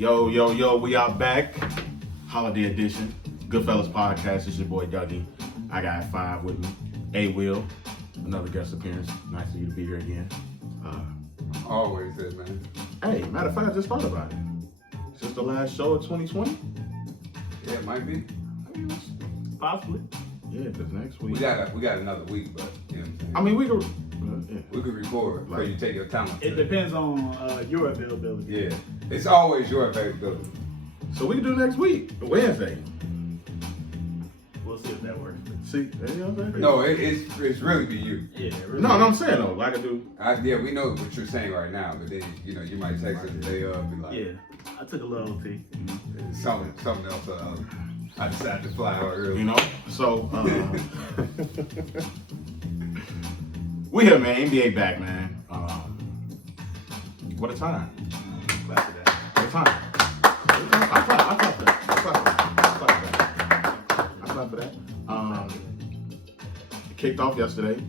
Yo, we are back. Holiday edition. Goodf3llas Podcast. It's your boy Dougie. I got 5 with me. A-Will, another guest appearance. Nice of you to be here again. Always is, man. Hey, matter of fact, I just thought about it. Is this the last show of 2020? Yeah, it might be. Possibly. Yeah, because next week. We got another week, but you know what I'm saying? I mean, we could. We could record before you take your time. It depends on your availability. Yeah, it's always your availability. So we can do next week, Wednesday. We'll see if that works. See, you know what I'm saying? No, it's really be you. Yeah. Really. No, I'm saying though, like I do. Yeah, we know what you're saying right now, but then you might text us the day of, be like, Yeah, I took a little OT. something else. I decided to fly out early. You know, so we here, man. NBA back, man. What a time! Glad for that. What a time! I clap for that. It kicked off yesterday.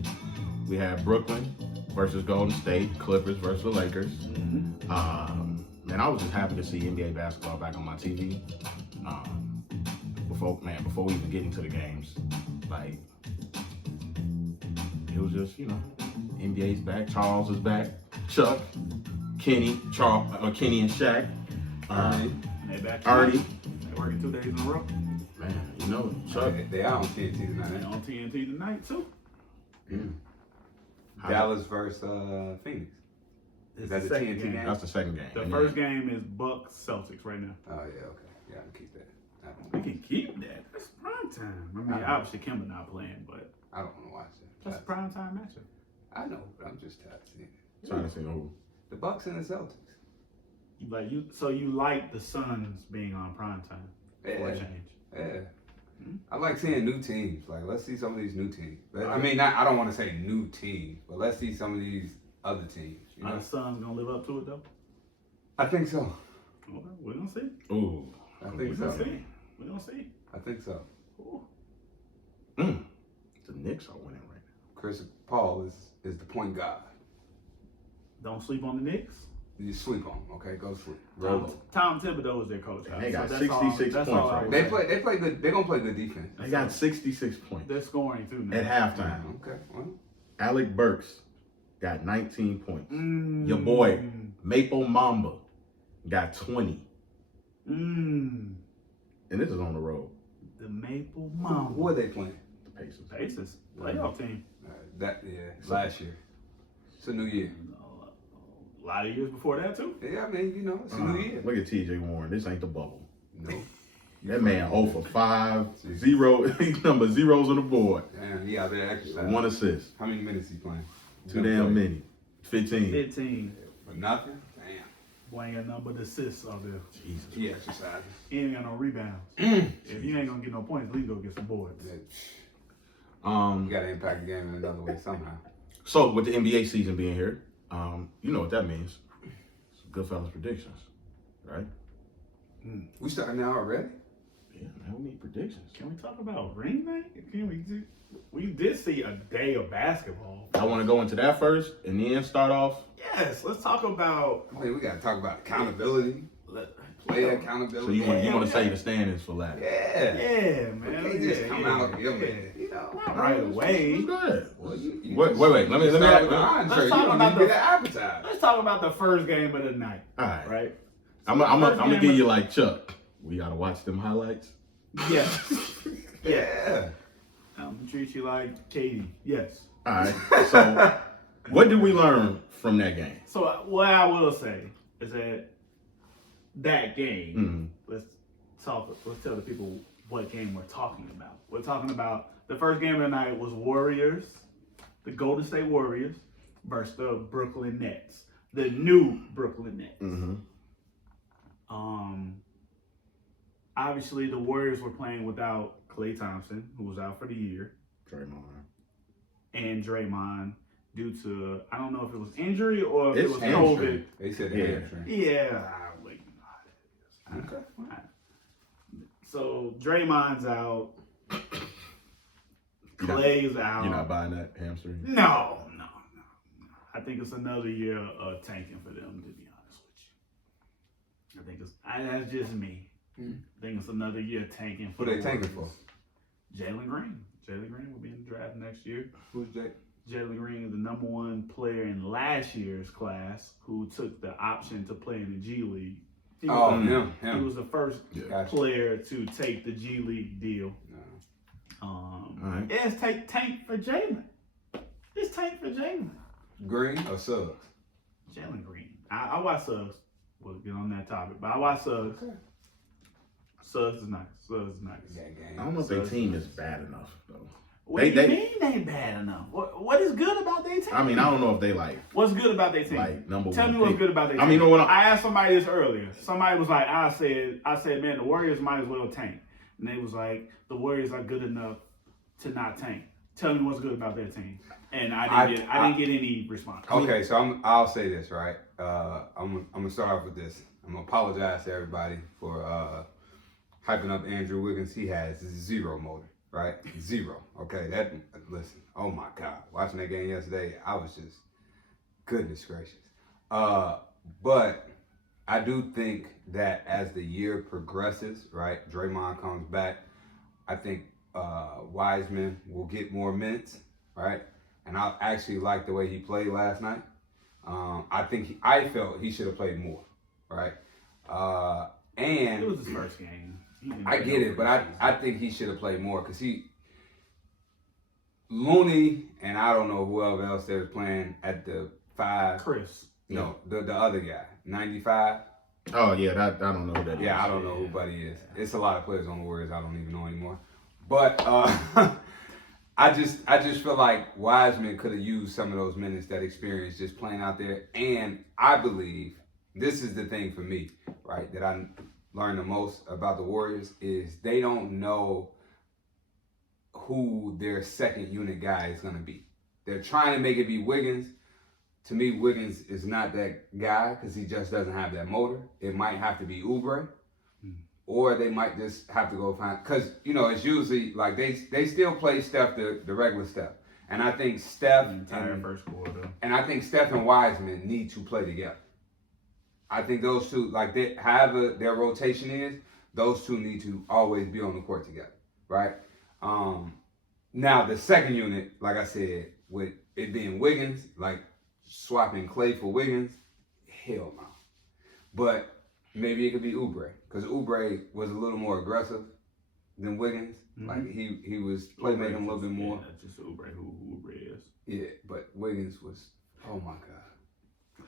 We had Brooklyn versus Golden State, Clippers versus the Lakers. Mm-hmm. Man, I was just happy to see NBA basketball back on my TV. Before we even get into the games, like it was just, NBA's back, Charles is back, Chuck, Kenny, Kenny and Shaq, They back. Ernie. They working 2 days in a row. Man, Chuck. They are on TNT They tonight. on TNT tonight too. Yeah. Dallas versus Phoenix. Is that the second TNT game. game? That's the second game. The And first then- game is Bucks Celtics right now. Oh yeah, okay. Yeah, I'll keep that. We can keep that. That's prime time. I mean, obviously Kemba not playing, but I don't want to watch it. that's a prime time matchup. I know, but I'm just tired of seeing it. Trying to see who. The Bucks and the Celtics. So you like the Suns being on prime time for a Yeah. change? Yeah. I like seeing new teams. Like, let's see some of these new teams. I mean, I don't want to say new teams, but let's see some of these other teams. You Are know? the Suns gonna live up to it though? I think so. Okay, we're gonna see. Ooh. I We're think gonna so. see. We're gonna see. I think so. Ooh. The Knicks are winning right Chris Paul is the point guard. Don't sleep on the Knicks. You sleep on him, okay? Go sleep. Roll over. Tom Thibodeau is their coach. And they got that's 66 that's points all I right would They say. play good. They're gonna play good defense. now. They got 66 points They're scoring too now. at halftime. Okay. Well, Alec Burks got 19 points. Mm. Your boy, Maple Mamba, got 20. Mm. And this is on the road. The Maple who Mamba. are they playing? The Pacers. Pacers playoff team. Last year. It's a new year. A lot of years before that too. Yeah, I mean, it's a new year. Look at TJ Warren. This ain't the bubble. No. That man 0 for 5, 0, number zeros on the board. Damn, he out there exercising. 1 assist. How many minutes he playing? Too damn many. 15. 15. For nothing? Damn. Boy ain't got nothing but assists out there. Jesus. He exercises. He ain't got no rebounds. If you ain't gonna get no points, at least go get some boards. You Um, got to impact the game in another way somehow. So with the NBA season being here, you know what that means. It's Goodfellas predictions, right? We starting now already? Yeah, man, we need predictions. Can we talk about ring night? We did see a day of basketball. I want to go into that first and then start off. Yes, let's talk about. I mean, we got to talk about accountability, player accountability. So you want to say the standings for last? Yeah. Yeah, man. You can't just come out here, man. Not right away. What's good? Well, Wait. Let me. start with the entree. You talk don't about even get an appetizer. Let's talk about the first game of the night. All right. Right? I'm gonna give you like Chuck. We gotta watch them highlights. Yes. Yeah. I'm gonna treat you like Katie. Yes. All right. So, what did we learn from that game? So what I will say is that game. Let's tell the people what game we're talking about. We're talking about the first game of the night was Warriors, the Golden State Warriors versus the Brooklyn Nets, the new Brooklyn Nets. Obviously, the Warriors were playing without Klay Thompson, who was out for the year, and Draymond due to, I don't know if it was injury or if it was COVID. They said Yeah. hamstring. Yeah, wait, you know how that is. Okay. Fine. So Draymond's out. Clay's out. You're not buying that hamstring? No. I think it's another year of tanking for them, to be honest with you. I think it's that's just me. I think it's another year tanking. Who they tanking for? Jalen Green. Jalen Green will be in the draft next year. Who's Jake? Jalen Green is the number one player in last year's class who took the option to play in the G League. He was the first player to take the G League deal. Right. It's tank for Jalen. It's tank for Jalen. Green or Suggs? Jalen Green. I watch Suggs. We'll get on that topic, but I watch Suggs. Okay. Suggs is nice. I don't know if their team is bad enough though. What do you mean they bad enough? What is good about their team? I mean, I don't know if they like. What's good about their team? Like number one. Tell me what's good about their team. I mean, you know what? I asked somebody this earlier. Somebody was like, I said, man, the Warriors might as well tank. And they was like, the Warriors are good enough to not tank. Tell me what's good about their team. And I didn't get any response. Okay, so I'll say this, right? I'm gonna start off with this. I'm gonna apologize to everybody for hyping up Andrew Wiggins. He has zero motor, right? Zero. Okay, listen. Oh my God, watching that game yesterday, I was just goodness gracious. But I do think that as the year progresses, right, Draymond comes back. I think Wiseman will get more minutes, right? And I actually liked the way he played last night. I felt he should have played more, right? And it was his first game. I get it, but I think he should have played more because Looney and I don't know who else they was playing at the 5. Chris. No, the other guy, 95. Oh yeah, I don't know who that is. Yeah, I don't know who Buddy is. It's a lot of players on the Warriors I don't even know anymore. But I just feel like Wiseman could have used some of those minutes, that experience, just playing out there. And I believe this is the thing for me, right, that I learned the most about the Warriors is they don't know who their second unit guy is going to be. They're trying to make it be Wiggins. To me, Wiggins is not that guy because he just doesn't have that motor. It might have to be Oubre. Or they might just have to go find, because, it's usually, like, they still play Steph the regular Steph. And I think Steph first quarter. And I think Steph and Wiseman need to play together. I think those two, like, however their rotation is, those two need to always be on the court together, right? Now, the second unit, like I said, with it being Wiggins, like, swapping Clay for Wiggins, hell no. But maybe it could be Oubre, because Oubre was a little more aggressive than Wiggins. Mm-hmm. Like he was playmaking a little bit more. Yeah, just Oubre, who Oubre is. Yeah, but Wiggins was, oh my God.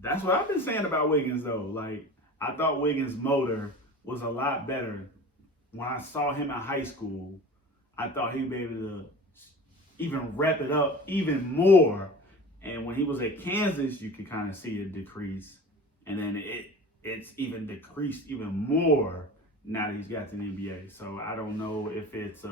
That's what I've been saying about Wiggins though. Like, I thought Wiggins' motor was a lot better. When I saw him in high school, I thought he'd be able to even rep it up even more. And when he was at Kansas, you could kind of see it decrease. And then it's even decreased even more now that he's got to the NBA. So I don't know if it's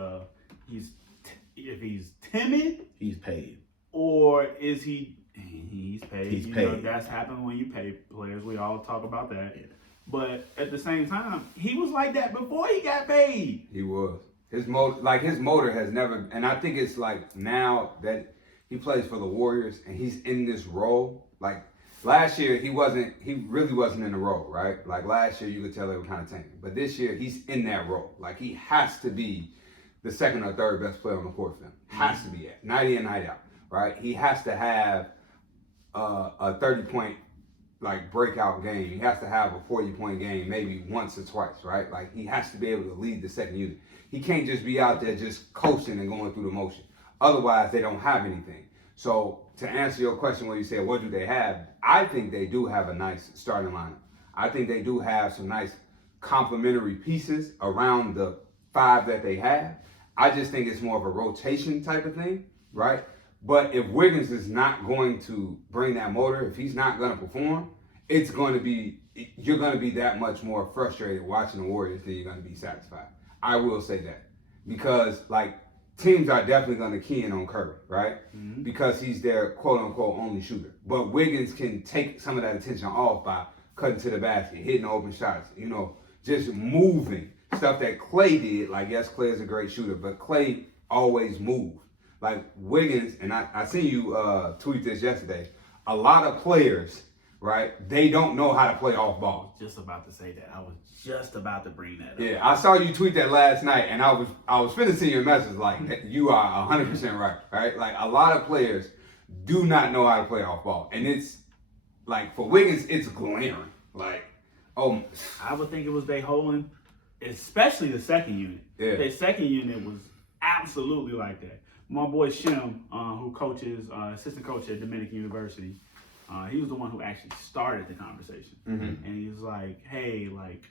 if he's timid. He's paid. Or is he's paid. He's you paid. know, that's happened when you pay players. We all talk about that. Yeah. But at the same time, he was like that before he got paid. He was. His motor has never, and I think it's like now that he plays for the Warriors and he's in this role, like last year he really wasn't in the role, right? Like last year you could tell they were kind of tanking. But this year he's in that role. Like he has to be the second or third best player on the court for him. Has to be it. Night in, night out, right? He has to have a 30-point like breakout game. He has to have a 40-point game maybe once or twice, right? Like he has to be able to lead the second unit. He can't just be out there just coasting and going through the motion. Otherwise, they don't have anything. So to answer your question when you say, what do they have? I think they do have a nice starting lineup. I think they do have some nice complementary pieces around the 5 that they have. I just think it's more of a rotation type of thing, right? But if Wiggins is not going to bring that motor, if he's not going to perform, you're going to be that much more frustrated watching the Warriors than you're going to be satisfied. I will say that. Because, like, teams are definitely going to key in on Curry, right? Mm-hmm. Because he's their quote-unquote only shooter. But Wiggins can take some of that attention off by cutting to the basket, hitting open shots, just moving. Stuff that Clay did. Like, yes, Clay is a great shooter, but Clay always moved. Like Wiggins, and I seen you tweet this yesterday, a lot of players right? They don't know how to play off ball. Just about to say that. I was just about to bring that up. Yeah, I saw you tweet that last night, and I was finna send you a message like, you are 100% right? Like, a lot of players do not know how to play off ball. And it's, like, for Wiggins, it's glaring. Like, oh. I would think it was they holding, especially the second unit. Yeah. The second unit was absolutely like that. My boy Shim, who coaches, assistant coach at Dominican University, he was the one who actually started the conversation. Mm-hmm. And he was like, hey, like,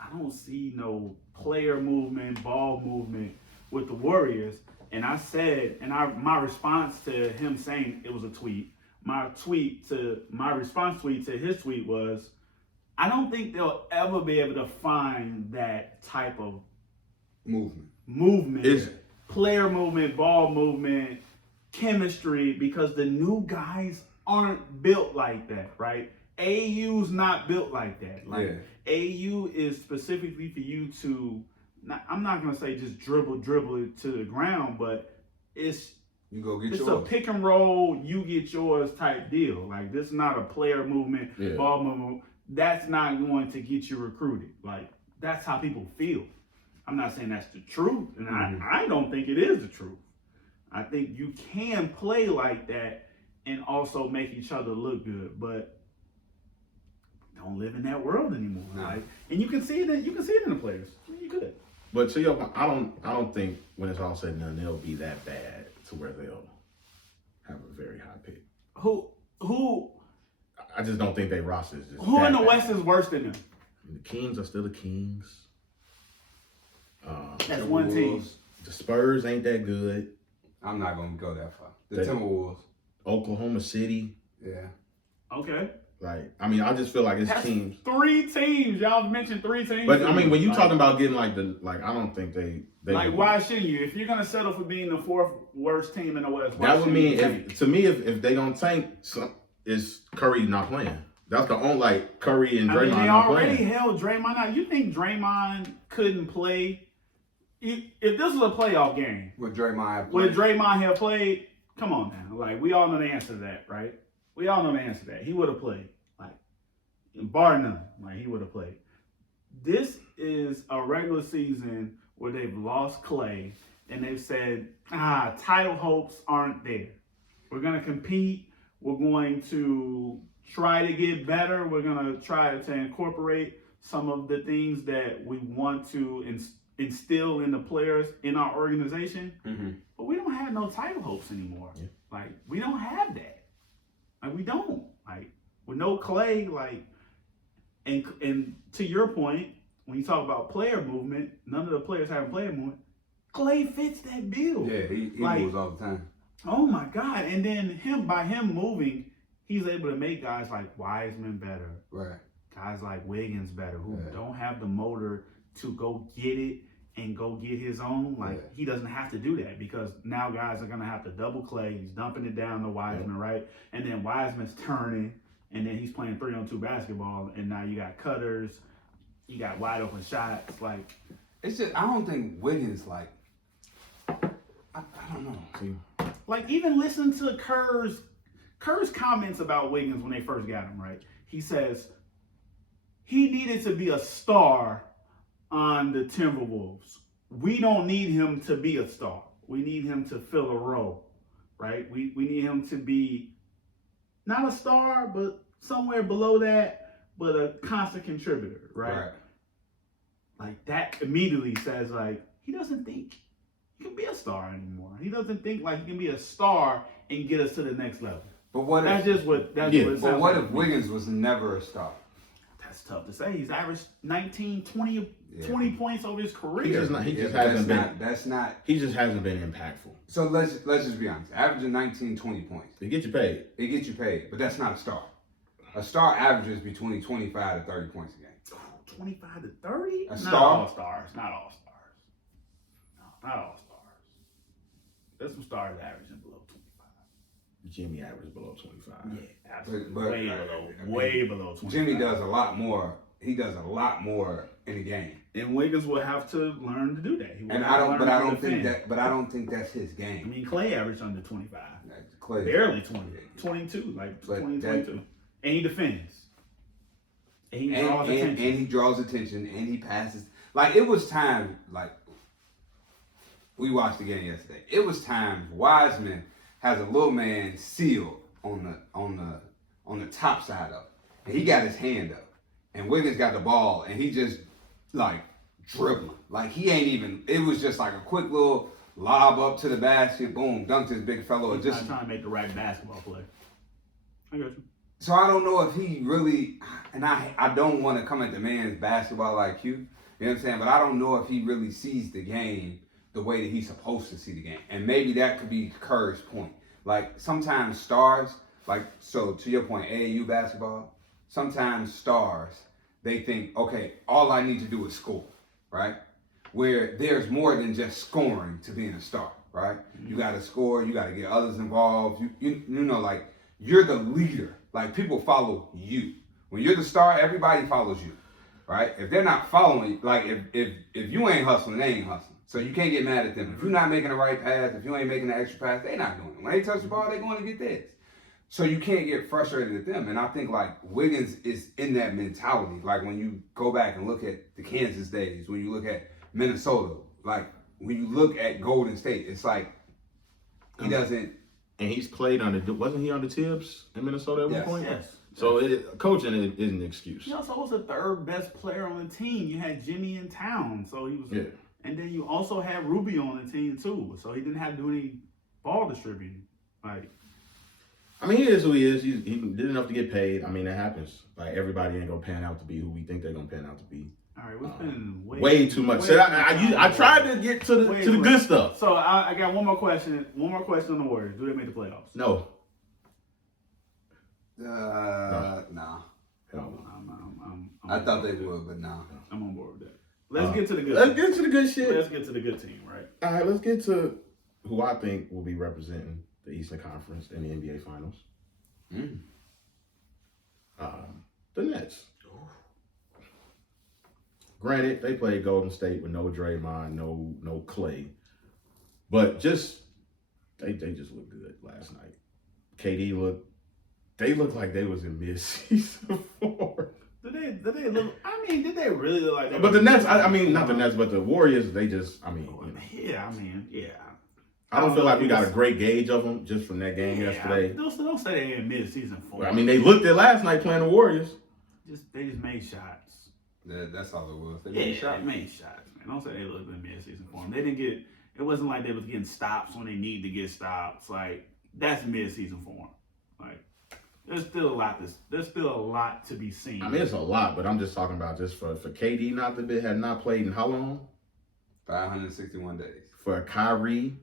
I don't see no player movement, ball movement with the Warriors. And I said, my response to him saying it was a tweet, my response tweet to his tweet was, I don't think they'll ever be able to find that type of movement, player movement, ball movement, chemistry, because the new guys aren't built like that, right? AU's not built like that. Like, AU is specifically for you to, I'm not going to say just dribble it to the ground, but it's a pick and roll, you get yours type deal. Like, this is not a player movement, ball movement. That's not going to get you recruited. Like, that's how people feel. I'm not saying that's the truth, and I don't think it is the truth. I think you can play like that and also make each other look good, but don't live in that world anymore. No. Like, and you can see it in the players. You could. But to your point, I don't think when it's all said and done, they'll be that bad to where they'll have a very high pick. Who? I just don't think they roster is just Who in the bad. West is worse than them? The Kings are still the Kings. That's one team. The Spurs ain't that good. I'm not going to go that far. The Timberwolves. Oklahoma City. Yeah. Okay. Like, I mean, I just feel like it's That's teams. 3 teams. Y'all mentioned 3 teams. But I mean, when you talking about getting like I don't think they like, why shouldn't you? If you're gonna settle for being the 4th worst team in the West, that would mean if they don't tank, it's Curry not playing. That's the only, like, Curry and Draymond they not already playing. held Draymond out. You think Draymond couldn't play? If this was a playoff game, Would Draymond have played? Come on now, like, we all know the answer to that, right? We all know the answer to that. He would have played, like, bar none. Like, he would have played. This is a regular season where they've lost Clay and they've said, title hopes aren't there. We're going to compete. We're going to try to get better. We're going to try to incorporate some of the things that we want to instill in the players in our organization. Mm-hmm. But we don't have no title hopes anymore. Yeah. Like, we don't have that. Like, we don't. Like, with no Clay, like, and to your point, when you talk about player movement, none of the players have player movement. Clay fits that bill. Yeah, he moves all the time. Oh my God. And then by him moving, he's able to make guys like Wiseman better. Right. Guys like Wiggins better, who don't have the motor to go get it and go get his own. Like, he doesn't have to do that, because now guys are going to have to double Clay. He's dumping it down to Wiseman, right? And then Wiseman's turning, and then he's playing 3-on-2 basketball, and now you got cutters, you got wide open shots. Like, it's just, I don't think Wiggins, like, I don't know. See? Like, even listen to Kerr's comments about Wiggins when they first got him, right? He says he needed to be a star on the Timberwolves. We don't need him to be a star. We need him to fill a role, right? We need him to be not a star, but somewhere below that, but a constant contributor, right? Like, that immediately says, like, he doesn't think he can be a star anymore. He doesn't think like he can be a star and get us to the next level. But what That's if, just what it sounds but what like if Wiggins was never a star? That's tough to say. He's averaged 19, 20 points over his career. He just hasn't been impactful. So let's just be honest. Averaging 19, 20 points. They get you paid. It gets you paid, but that's not a star. A star averages between 25 to 30 points a game. 25 to 30? A star? Not all stars. Not all stars. No, not all stars. There's some stars averaging below 25. Jimmy averaged below 25. Yeah, absolutely. But way below 25. Jimmy does a lot more. He does a lot more in the game. And Wiggins will have to learn to do that. I don't think that's his game. I mean, Clay averaged under 25. Clay Barely 20. 22, like 20, 22. And he defends. And he draws attention. And he passes. Like, it was time, like, we watched the game yesterday. It was time Wiseman has a little man sealed on the top side of it. And he got his hand up. And Wiggins got the ball, and he just, like, dribbling. Like, he ain't even, it was just like a quick little lob up to the basket, boom, dunked his big fellow. He's not trying to make the right basketball play. I got you. So I don't know if he really, and I don't want to come at the man's basketball IQ, you know what I'm saying? But I don't know if he really sees the game the way that he's supposed to see the game. And maybe that could be Kerr's point. Like, sometimes stars, like, so to your point, AAU basketball, sometimes stars, they think, okay, all I need to do is score, right? Where there's more than just scoring to being a star, right? Mm-hmm. You got to score, you got to get others involved. You know, like, you're the leader. Like, people follow you. When you're the star, everybody follows you, right? If they're not following, like, if you ain't hustling, they ain't hustling. So you can't get mad at them. If you're not making the right pass, if you ain't making the extra pass, they not doing it. When they touch the ball, they going to get theirs. So you can't get frustrated at them. And I think, like, Wiggins is in that mentality. Like, when you go back and look at the Kansas days, when you look at Minnesota, like, when you look at Golden State, it's like he doesn't. And he's played wasn't he on the Tibbs in Minnesota at one point? Yes. So coaching isn't an excuse. He also was the third best player on the team. You had Jimmy in town, so he was. Yeah. And then you also had Rubio on the team too, so he didn't have to do any ball distributing. Like, I mean, he is who he is. He did enough to get paid. I mean, that happens. Like, everybody ain't gonna pan out to be who we think they're gonna pan out to be. All right, we're spending way too much. So I tried to get to the good stuff. So I got one more question. One more question on the Warriors. Do they make the playoffs? No. No. I thought they would, but no. I'm on board with that. Let's get to the good. Let's get to the good shit. Let's get to the good team, right? All right, let's get to who I think will be representing the Eastern Conference in the NBA Finals. The Nets. Granted, they played Golden State with no Draymond, no Clay, but they just looked good last night. KD looked like they was in mid-season form. Did they look? I mean, did they really look like that? But the Nets, I mean, not the Nets, but the Warriors, they just, I mean. Yeah, I mean, yeah. I don't feel like we got a great gauge of them just from that game yesterday. Don't say they in mid-season form. I mean, they looked at last night playing the Warriors. They just made shots. That's all it was. They made shots, man. Don't say they looked in mid-season form. They didn't get. It wasn't like they was getting stops when they need to get stops. Like, that's mid-season form. Like, there's still a lot to be seen. I mean, it's a lot, but I'm just talking about just for KD had not played in how long? 561 days. For Kyrie,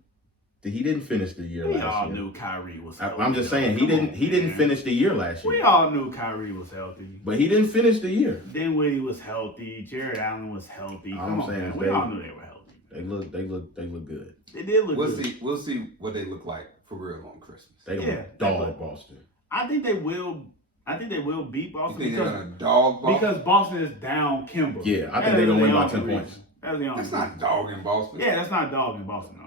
he didn't finish the year last year. We all knew Kyrie was healthy. I'm just saying he didn't finish the year last year. We all knew Kyrie was healthy. But he didn't finish the year. Dinwiddie was healthy. Jared Allen was healthy. We all knew they were healthy. They look good. They did look good. We'll see what they look like for real on Christmas. They gonna dog Boston. I think they will beat Boston. You think they're gonna dog Boston? Because Boston is down Kimber. Yeah, I think they're gonna win by 10 points. That's not dogging Boston. Yeah, that's not dogging Boston, no.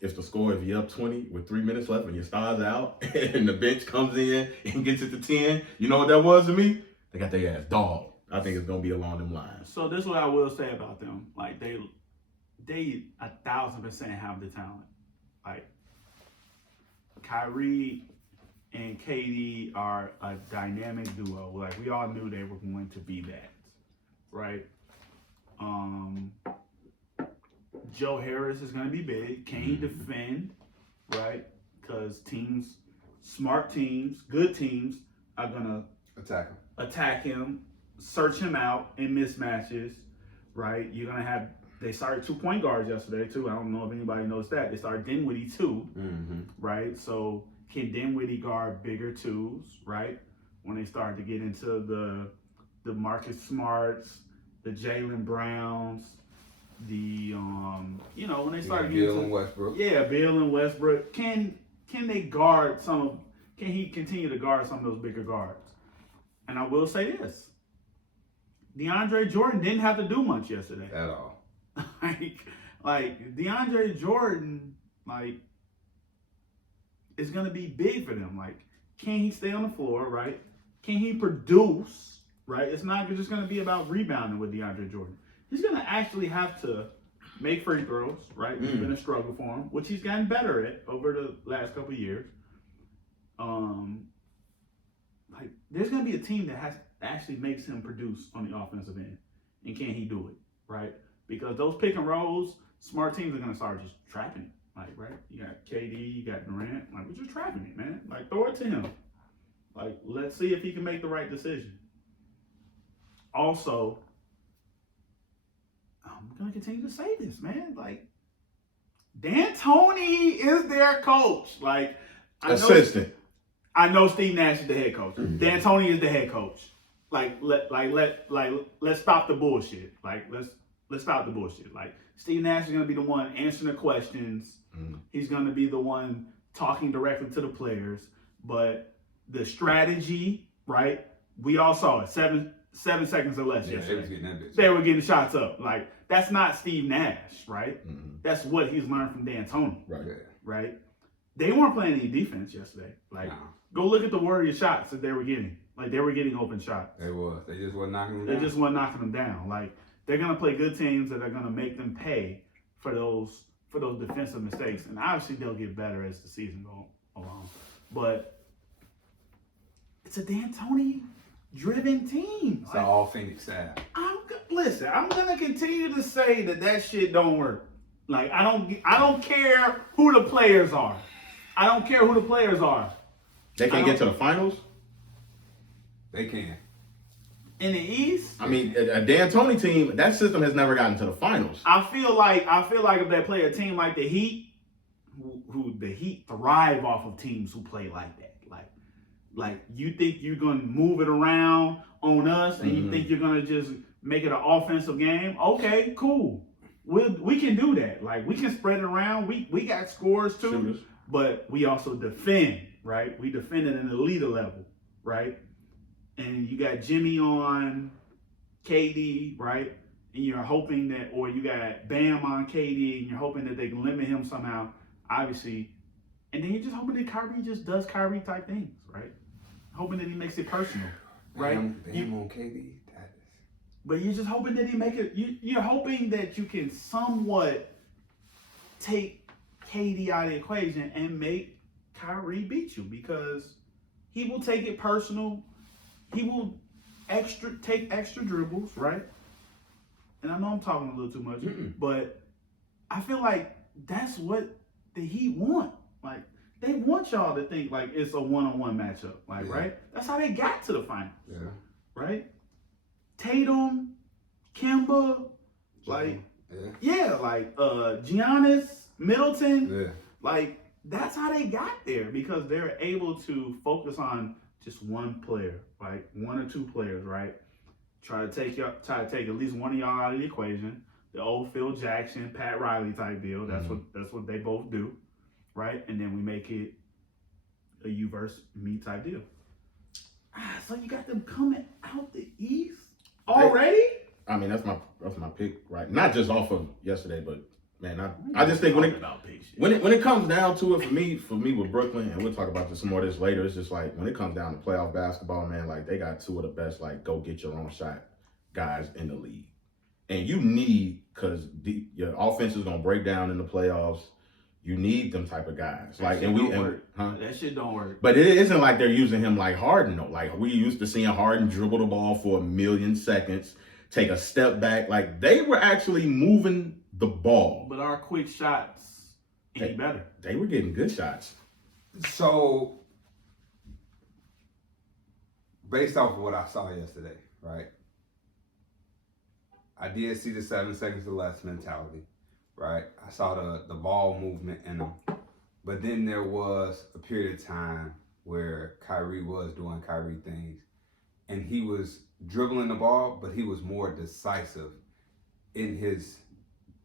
If the score, if you're up 20 with 3 minutes left and your star's out and the bench comes in and gets it to 10, you know what that was to me? They got their ass dog. I think it's gonna be along them lines. So this is what I will say about them. Like, they 1,000% have the talent. Like, Kyrie and KD are a dynamic duo. Like, we all knew they were going to be that, right? Joe Harris is going to be big. Can he defend, right? Because smart teams, good teams, are going to attack him, search him out in mismatches, right? You're going to have, they started 2 point guards yesterday, too. I don't know if anybody knows that. They started Dinwiddie, too, right? So can Dinwiddie guard bigger twos, right? When they start to get into the Marcus Smarts, the Jaylen Browns, when they start getting Bill and Westbrook. Yeah, Bill and Westbrook. Can they guard can he continue to guard some of those bigger guards? And I will say this. DeAndre Jordan didn't have to do much yesterday. At all. like DeAndre Jordan, is gonna be big for them. Like, can he stay on the floor, right? Can he produce, right? It's not just going to be about rebounding with DeAndre Jordan. He's going to actually have to make free throws, right? It's been a struggle for him, which he's gotten better at over the last couple of years. Like, there's going to be a team that actually makes him produce on the offensive end. And can he do it, right? Because those pick and rolls, smart teams are going to start just trapping it. Like, right? You got KD, you got Durant. Like, we're just trapping it, man. Like, throw it to him. Like, let's see if he can make the right decision. Also, I'm going to continue to say this, man. Like, D'Antoni is their coach. Like, Assistant. I know Steve Nash is the head coach. D'Antoni is the head coach. Let's stop the bullshit. Like, let's stop the bullshit. Like, Steve Nash is gonna be the one answering the questions. He's gonna be the one talking directly to the players. But the strategy, right? We all saw it. Seven seconds or less yesterday. They were getting shots up. Like, that's not Steve Nash, right? That's what he's learned from D'Antoni. Right? They weren't playing any defense yesterday. Like, go look at the Warriors shots that they were getting. Like, they were getting open shots. They just weren't knocking them down. They just weren't knocking them down. Like, they're going to play good teams that are going to make them pay for those defensive mistakes. And obviously, they'll get better as the season goes along. But it's a D'Antoni-driven team. It's all Phoenix staff. Listen, I'm going to continue to say that shit don't work. Like, I don't care who the players are. I don't care who the players are. They can get to the finals? They can. In the East? I mean, a D'Antoni team, that system has never gotten to the finals. I feel like if they play a team like the Heat, who the Heat thrive off of teams who play like that. Like you think you're gonna move it around on us, and you think you're gonna just make it an offensive game? Okay, cool. We can do that. Like, we can spread it around. We got scores too, Shooters. But we also defend, right? We defend at an elite level, right? And you got Jimmy on KD, right? And you're hoping that, or you got Bam on KD, and you're hoping that they can limit him somehow, obviously. And then you're just hoping that Kyrie just does Kyrie type things, right? Hoping that he makes it personal, right? Bam on KD. But you're just hoping that he make it. You're hoping that you can somewhat take KD out of the equation and make Kyrie beat you, because he will take it personal. He will take extra dribbles, right? And I know I'm talking a little too much, but I feel like that's what the Heat want. Like, they want y'all to think like it's a one-on-one matchup, like, right? That's how they got to the finals, right? Tatum, Kemba, like, Giannis, Middleton, like, that's how they got there, because they're able to focus on just one player, like one or two players, right? Try to take at least one of y'all out of the equation. The old Phil Jackson, Pat Riley type deal. That's what they both do, right? And then we make it a you versus me type deal. So you got them coming out the East already? I mean, that's my pick, right? Not just off of yesterday, but man, I just think when it comes down to it, for me with Brooklyn, and we'll talk about some more of this later, it's just like when it comes down to playoff basketball, man, like they got two of the best, like, go get your own shot guys in the league. And you need, because your offense is gonna break down in the playoffs. You need them type of guys. Like, that shit don't work. But it isn't like they're using him like Harden though. Like, we used to seeing Harden dribble the ball for 1,000,000 seconds, take a step back. Like, they were actually moving the ball. But our quick shots ain't better. They were getting good shots. So, based off of what I saw yesterday, right? I did see the 7 seconds or less mentality, right? I saw the ball movement in them. But then there was a period of time where Kyrie was doing Kyrie things. And he was dribbling the ball, but he was more decisive in his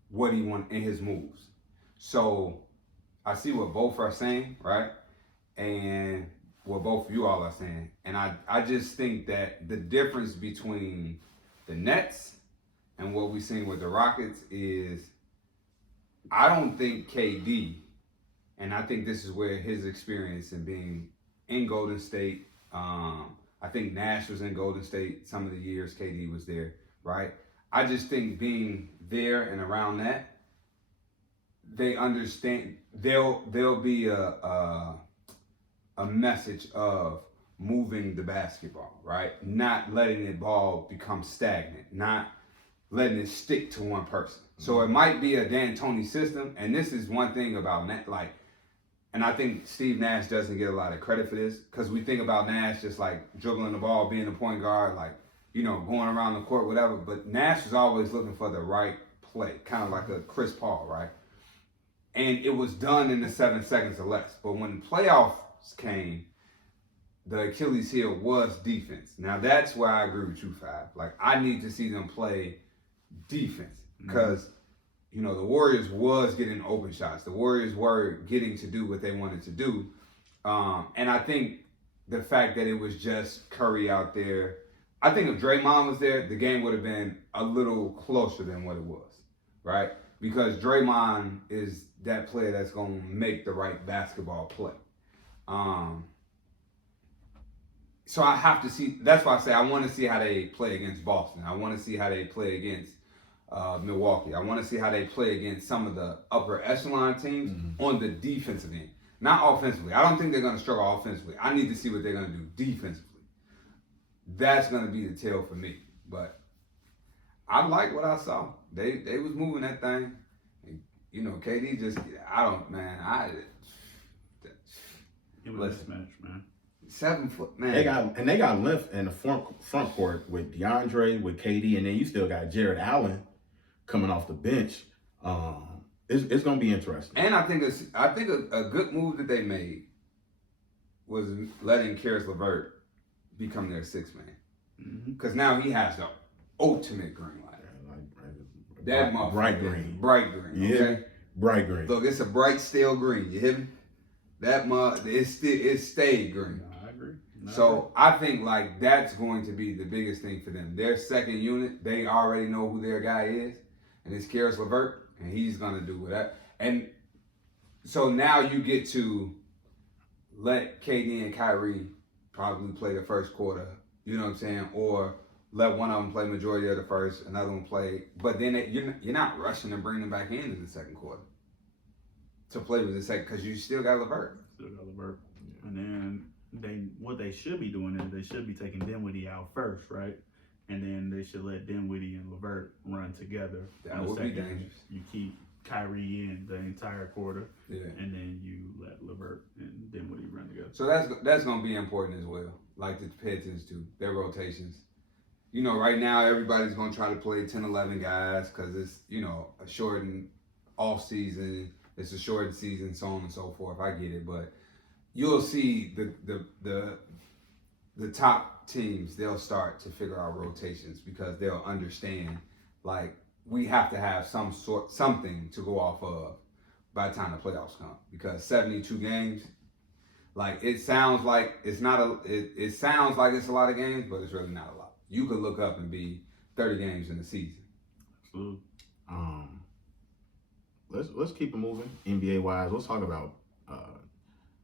moves. So I see what both are saying, right? And what both of you all are saying. And I just think that the difference between the Nets and what we've seen with the Rockets is, I don't think KD, and I think this is where his experience in being in Golden State. I think Nash was in Golden State some of the years KD was there, right? I just think being there and around that, they understand there'll be a message of moving the basketball, right? Not letting the ball become stagnant, not letting it stick to one person. So it might be a D'Antoni system, and this is one thing about like, and I think Steve Nash doesn't get a lot of credit for this because we think about Nash just like dribbling the ball, being a point guard, like, you know, going around the court, whatever. But Nash is always looking for the right play, kind of like a Chris Paul, right? And it was done in the 7 seconds or less. But when playoffs came, the Achilles heel was defense. Now that's where I agree with you, Fab. Like, I need to see them play defense because, you know, the Warriors was getting open shots. The Warriors were getting to do what they wanted to do. And I think the fact that it was just Curry out there, I think if Draymond was there, the game would have been a little closer than what it was, right? Because Draymond is that player that's going to make the right basketball play. So I have to see, that's why I say I want to see how they play against Boston. I want to see how they play against Milwaukee. I want to see how they play against some of the upper echelon teams on the defensive end. Not offensively. I don't think they're going to struggle offensively. I need to see what they're going to do defensively. That's going to be the tell for me. But I like what I saw. They was moving that thing. And, you know, KD just, It was a mismatch, man. 7 foot, man. They got length in the front court with DeAndre, with KD, and then you still got Jared Allen coming off the bench. It's going to be interesting. And I think a good move that they made was letting Karis LeVert become their sixth man, because now he has the ultimate green light. That motherfucker, bright green, yeah, okay? Bright green. Look, it's a bright steel green. You hear me? That it stayed green. No, I agree. So I think like that's going to be the biggest thing for them. Their second unit, they already know who their guy is, and it's Karis LeVert, and he's gonna do that. And so now you get to let KD and Kyrie probably play the first quarter. You know what I'm saying? Or let one of them play majority of the first, another one play. But then you're not rushing to bring them back in the second quarter to play with the second, because you still got LeVert. And then what they should be doing is they should be taking Dinwiddie out first, right? And then they should let Dinwiddie and LeVert run together. That would be dangerous. You keep Kyrie in the entire quarter, yeah, and then you let LeVert and Dinwiddie run together. So that's going to be important as well. Like to pay attention to their rotations. You know, right now everybody's going to try to play 10, 11 guys because it's, you know, a shortened off season. It's a shortened season, so on and so forth. I get it, but you'll see the top teams, they'll start to figure out rotations because they'll understand, like, we have to have something to go off of by the time the playoffs come, because 72 games, like, it sounds like it's not it sounds like it's a lot of games, but it's really not a lot. You could look up and be 30 games in the season. Absolutely. Let's keep it moving. NBA wise, let's talk about.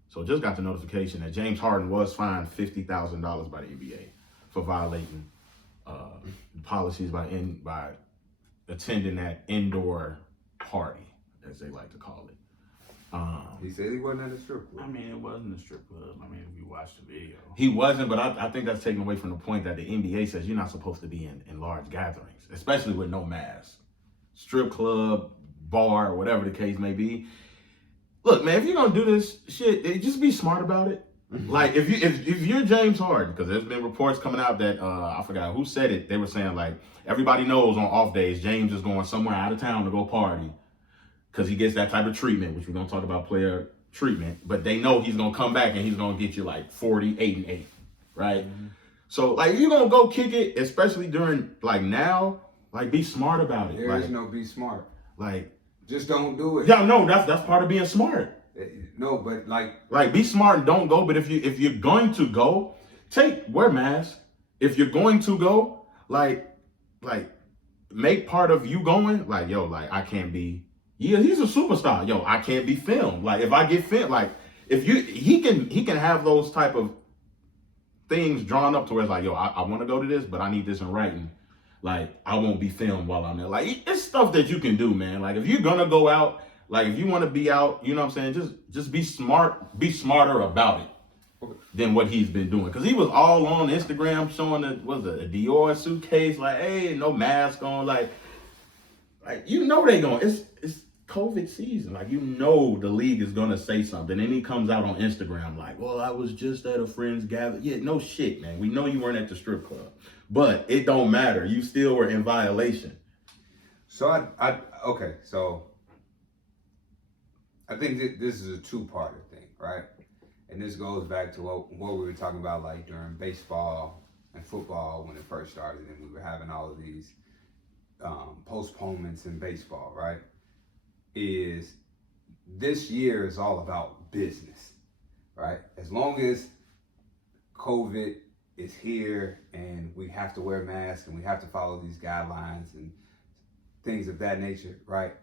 So just got the notification that James Harden was fined $50,000 by the NBA for violating policies by attending that indoor party, as they like to call it. He said he wasn't at a strip club. I mean, it wasn't a strip club. I mean, if you watch the video. He wasn't, but I think that's taken away from the point that the NBA says you're not supposed to be in large gatherings, especially with no mask. Strip club, bar, whatever the case may be. Look, man, if you're gonna do this shit, just be smart about it. Like, if you're James Harden, because there's been reports coming out that I forgot who said it. They were saying, like, everybody knows on off days James is going somewhere out of town to go party because he gets that type of treatment, which we're gonna talk about player treatment. But they know he's gonna come back and he's gonna get you like 48-8, right? Mm-hmm. So, like, if you're gonna go kick it, especially during like now, like, be smart about it. There is no be smart. Like, just don't do it. Yeah, no, that's part of being smart. No, but like be smart and don't go. But if you're going to go, wear mask. If you're going to go, like make part of you going, like, yo, like, I can't be. Yeah, he's a superstar. Yo, I can't be filmed. Like, if I get filmed, like, he can have those type of things drawn up to where it's like, yo, I want to go to this, but I need this in writing. Like, I won't be filmed while I'm there. Like, it's stuff that you can do, man. Like, if you're gonna go out, like, if you want to be out, you know what I'm saying? Just be smarter about it than what he's been doing. Because he was all on Instagram showing a Dior suitcase, like, hey, no mask on, like you know they going. It's COVID season. Like, you know the league is gonna say something. And he comes out on Instagram like, well, I was just at a friend's gathering. Yeah, no shit, man. We know you weren't at the strip club. But it don't matter. You still were in violation. So so I think this is a two-parter thing, right? And this goes back to what we were talking about, like during baseball and football when it first started, and we were having all of these postponements in baseball, right? Is this year is all about business, right? As long as COVID is here and we have to wear masks and we have to follow these guidelines and things of that nature, right?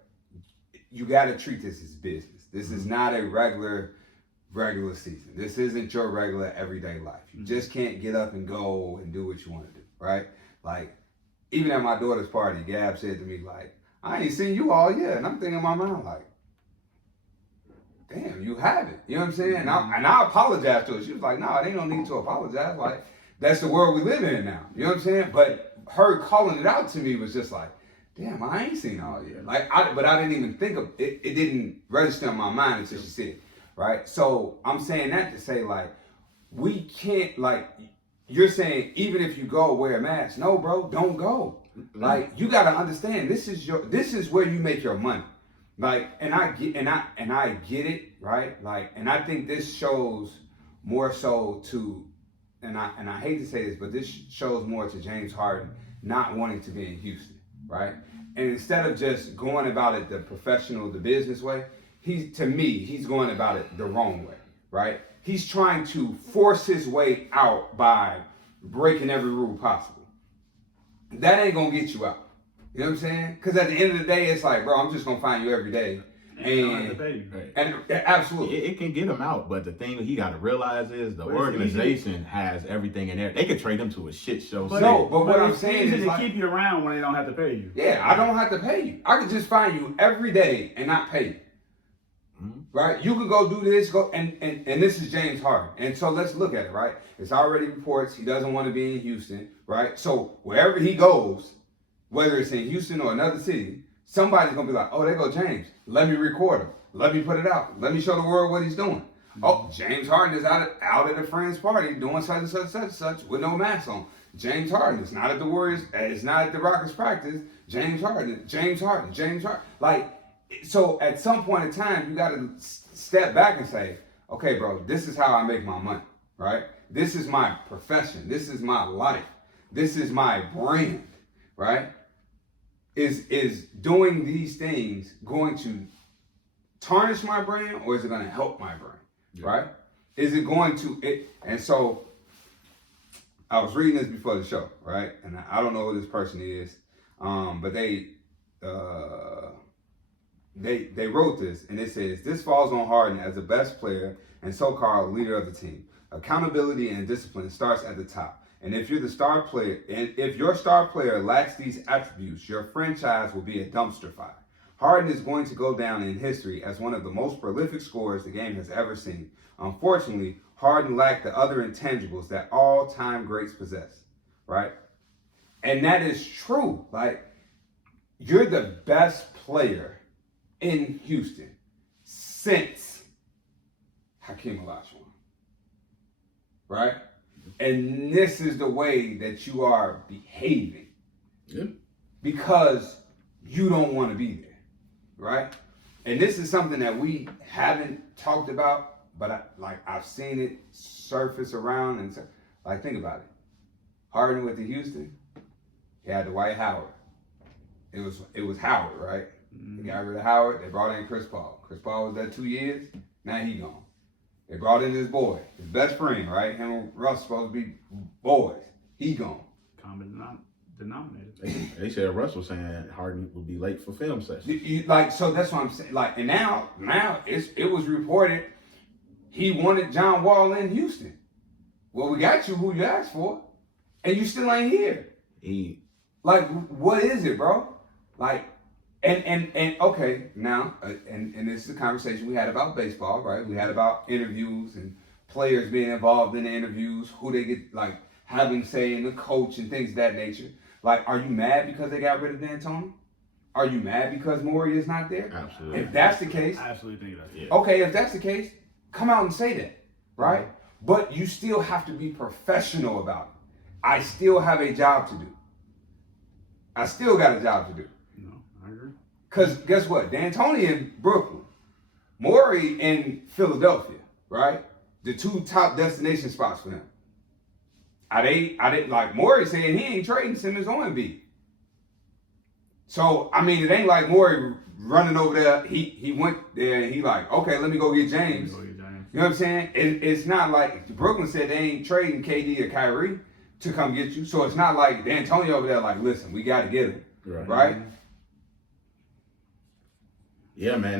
You got to treat this as business. This is not a regular season. This isn't your regular everyday life. You just can't get up and go and do what you want to do, right? Like, even at my daughter's party, Gab said to me, like, I ain't seen you all year. And I'm thinking in my mind, like, damn, you haven't. You know what I'm saying? And I apologized to her. She was like, no, it ain't no need to apologize. Like, that's the world we live in now. You know what I'm saying? But her calling it out to me was just like, damn, I ain't seen all year. Like, but I didn't even think of it. It didn't register in my mind until she said it, right? So I'm saying that to say, like, we can't, like, you're saying even if you go wear a mask. No, bro, don't go. Like, you gotta understand, this is where you make your money. Like, and I get it, right? Like, and I think this shows more so to, and I hate to say this, but this shows more to James Harden not wanting to be in Houston, right? And instead of just going about it the professional, the business way, he's going about it the wrong way, right? He's trying to force his way out by breaking every rule possible. That ain't gonna get you out. You know what I'm saying? Because at the end of the day, it's like, bro, I'm just gonna find you every day. And absolutely. It can get him out, but the thing he got to realize is the organization has everything in there. They could trade him to a shit show. But what I'm saying is, keep you around when they don't have to pay you. Yeah, I don't have to pay you. I could just find you every day and not pay you. Mm-hmm. Right? You could go do this, and this is James Harden. And so let's look at it, right? It's already reports he doesn't want to be in Houston, right? So wherever he goes, whether it's in Houston or another city, somebody's gonna be like, oh, there go James. Let me record him. Let me put it out. Let me show the world what he's doing. Mm-hmm. Oh, James Harden is out at a friend's party doing such and such, such and such with no mask on. James Harden is not at the Warriors. It's not at the Rockets practice. James Harden. Like, so at some point in time, you got to step back and say, okay, bro, this is how I make my money, right? This is my profession. This is my life. This is my brand, right? Is doing these things going to tarnish my brand or is it going to help my brand, right? Is it going to, and so I was reading this before the show, right? And I don't know who this person is, but they wrote this, and it says, this falls on Harden as the best player and so-called leader of the team. Accountability and discipline starts at the top. And if you're the star player, and if your star player lacks these attributes, your franchise will be a dumpster fire. Harden is going to go down in history as one of the most prolific scorers the game has ever seen. Unfortunately, Harden lacked the other intangibles that all-time greats possess, right? And that is true. Like, you're the best player in Houston since Hakeem Olajuwon, right? And this is the way that you are behaving, because you don't want to be there, right? And this is something that we haven't talked about, but I've seen it surface around, and like, think about it. Harden went to Houston, he had Dwight Howard. It was Howard, right? They got rid of Howard. They brought in Chris Paul. Chris Paul was there 2 years. Now he gone. They brought in his boy, his best friend, right? Him and Russ supposed to be boys. He gone. Common denominator. They said Russ was saying Harden would be late for film session. So that's what I'm saying. Like, and now it was reported He wanted John Wall in Houston. Well, we got you who you asked for, and you still ain't here. Like, what is it, bro? Like, and okay, now, and this is a conversation we had about baseball, right? We had about interviews and players being involved in the interviews, who they get, like, having say in the coach and things of that nature. Like, are you mad because they got rid of D'Antoni? Are you mad because Morey is not there? Absolutely. If that's the case, I absolutely think that's it. okay, if that's the case, come out and say that, right? But you still have to be professional about it. I still have a job to do. I still got a job to do. No, I agree. Because guess what? D'Antoni in Brooklyn, Morey in Philadelphia, right? The two top destination spots for them. I didn't like Morey saying he ain't trading Simmons or Embiid. So I mean, it ain't like Morey running over there. He went there and he like, okay, let me go get James. You know what I'm saying? It's not like Brooklyn said they ain't trading KD or Kyrie to come get you. So it's not like D'Antoni over there like, listen, we got to get him, right? Yeah, man.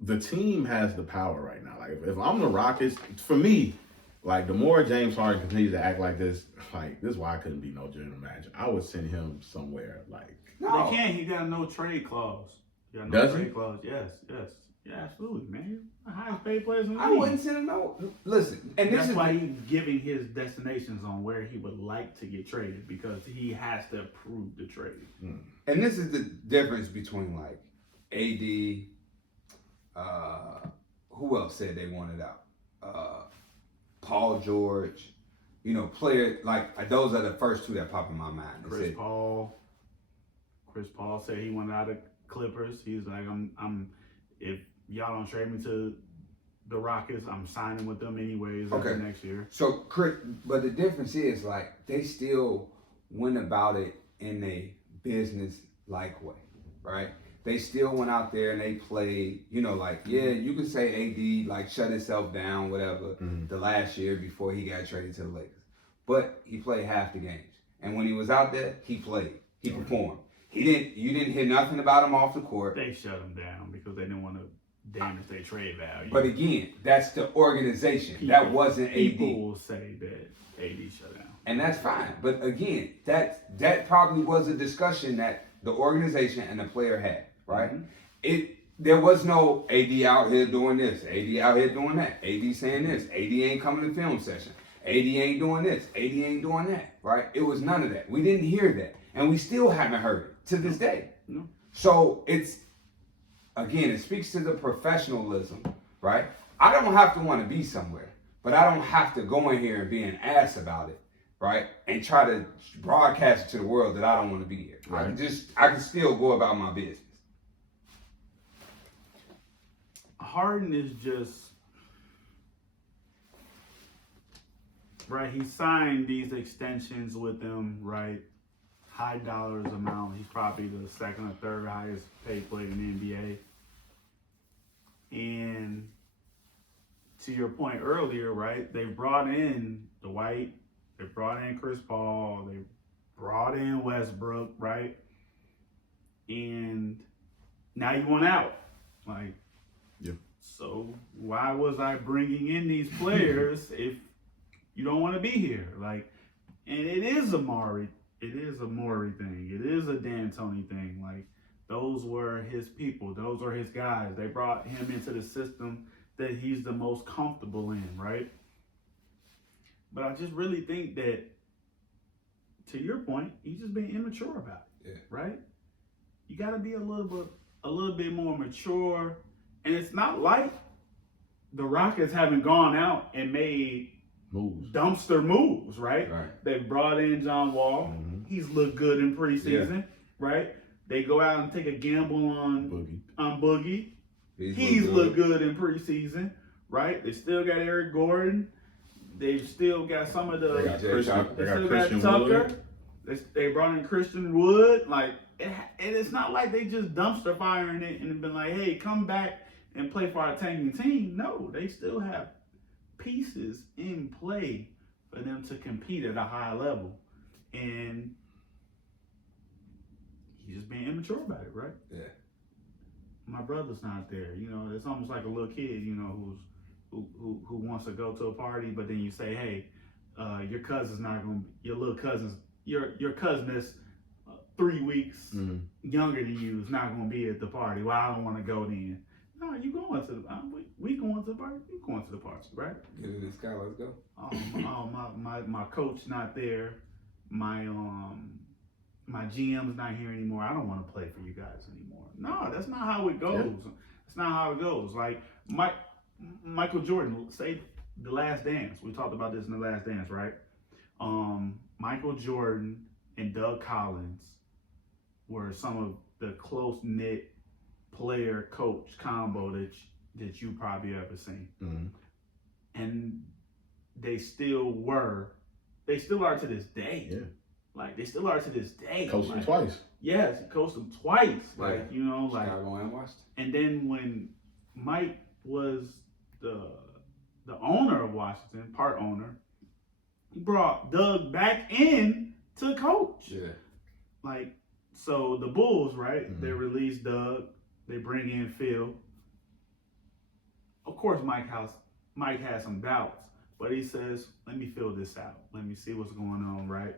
The team has the power right now. Like if I'm the Rockets, for me, like the more James Harden continues to act like this is why I couldn't be no general manager. I would send him somewhere like. No. They can't. He got a no trade clause. Does he? Clause. Yes. Yeah, absolutely, man. The highest paid players in the I league. wouldn't send him no. Listen, and that's why he's giving his destinations on where he would like to get traded, because he has to approve the trade. And this is the difference between like AD. Who else said they wanted out? Paul George. You know, player like those are the first two that pop in my mind. Chris Paul said he wanted out of Clippers. He's like, I'm if y'all don't trade me to the Rockets, I'm signing with them anyways after next year. So, but the difference is like they still went about it in a business-like way, right? They still went out there and they played, you know, like, yeah, you could say AD like shut himself down, whatever, the last year before he got traded to the Lakers. But he played half the games. And when he was out there, he played. He performed. You didn't hear nothing about him off the court. They shut him down because they didn't want to damage their trade value. But again, that's the organization. That wasn't AD. People will say that AD shut down. And that's fine. But again, that probably was a discussion that the organization and the player had, right? There was no AD out here doing this, AD out here doing that, AD saying this, AD ain't coming to film session, AD ain't doing this, AD ain't doing that, right? It was none of that. We didn't hear that. And we still haven't heard it to this day. No. So it speaks to the professionalism, right? I don't have to want to be somewhere, but I don't have to go in here and be an ass about it, right? And try to broadcast it to the world that I don't want to be here. Right. I can still go about my business. Harden is just right. He signed these extensions with them, right? High dollars amount. He's probably the second or third highest paid player in the NBA. And to your point earlier, right? They brought in Dwight. They brought in Chris Paul. They brought in Westbrook, right? And now you want out. Like, so why was I bringing in these players if you don't want to be here? Like, and it is a Morey thing. It is a D'Antoni thing. Like, those were his people. Those are his guys. They brought him into the system that he's the most comfortable in, right? But I just really think that, to your point, he's just being immature about it, right? You got to be a little bit more mature. And it's not like the Rockets haven't gone out and made dumpster moves, right? They brought in John Wall. He's looked good in preseason, right? They go out and take a gamble on Boogie. He's looked good in preseason, right? They still got Eric Gordon. They've still got some of the. They got Christian Tucker. Wood. They brought in Christian Wood. Like, and it's not like they just dumpster firing it and been like, hey, come back and play for our tanking team. No, they still have pieces in play for them to compete at a high level. And he's just being immature about it, right? Yeah. My brother's not there. You know, it's almost like a little kid, you know, who's who wants to go to a party, but then you say, hey, your cousin's not going to, your little cousin's, your cousin that's 3 weeks younger than you is not going to be at the party. Well, I don't want to go then. No, you going to we going to the party. You going to the party, right? Get in this car, let's go. My coach not there. My GM's not here anymore. I don't want to play for you guys anymore. No, that's not how it goes. Yeah. That's not how it goes. Like Michael Jordan, say The Last Dance. We talked about this in The Last Dance, right? Michael Jordan and Doug Collins were some of the close-knit player-coach combo that you probably ever seen. And they still are to this day. Yeah. Like, they still are to this day. Coached him twice. Yes, he coached him twice. Yeah. Like, you know, like. Chicago and Washington. And then when Mike was the owner of Washington, part owner, he brought Doug back in to coach. Yeah. Like, so the Bulls, right? They release Doug. They bring in Phil. Of course, Mike has some doubts, but he says, let me fill this out. Let me see what's going on, right?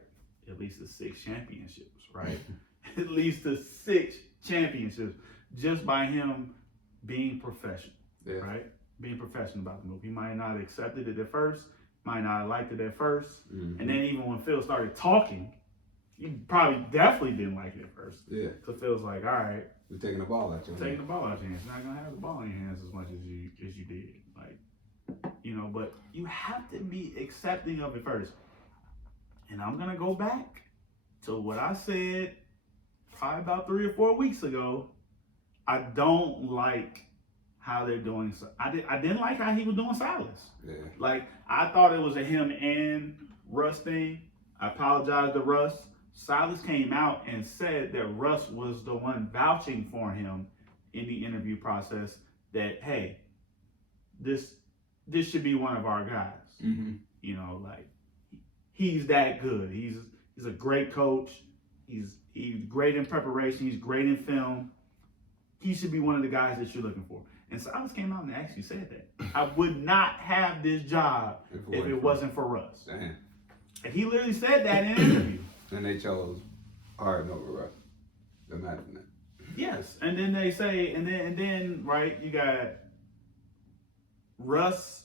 At least the 6 championships, right? At least the 6 championships, just by him being professional, right? Being professional about the move. He might not have accepted it at first, might not have liked it at first, and then even when Phil started talking, he probably definitely didn't like it at first. Yeah. So Phil's like, all right. We're taking the ball out your hands. Taking the ball out your hands. You're not going to have the ball in your hands as much as you did. Like, you know, but you have to be accepting of it first. And I'm going to go back to what I said probably about 3 or 4 weeks ago. I don't like how they're doing. I didn't like how he was doing Silas. Yeah. Like, I thought it was a him and Russ thing. I apologize to Russ. Silas came out and said that Russ was the one vouching for him in the interview process, that, hey, this should be one of our guys. You know, like, he's that good. He's a great coach. He's great in preparation. He's great in film. He should be one of the guys that you're looking for. And Silas came out and actually said that. I would not have this job if it wasn't for Russ. Damn. And he literally said that in an interview. And they chose Harden over Russ. Imagine that. Yes. And then they say, and then right, you got Russ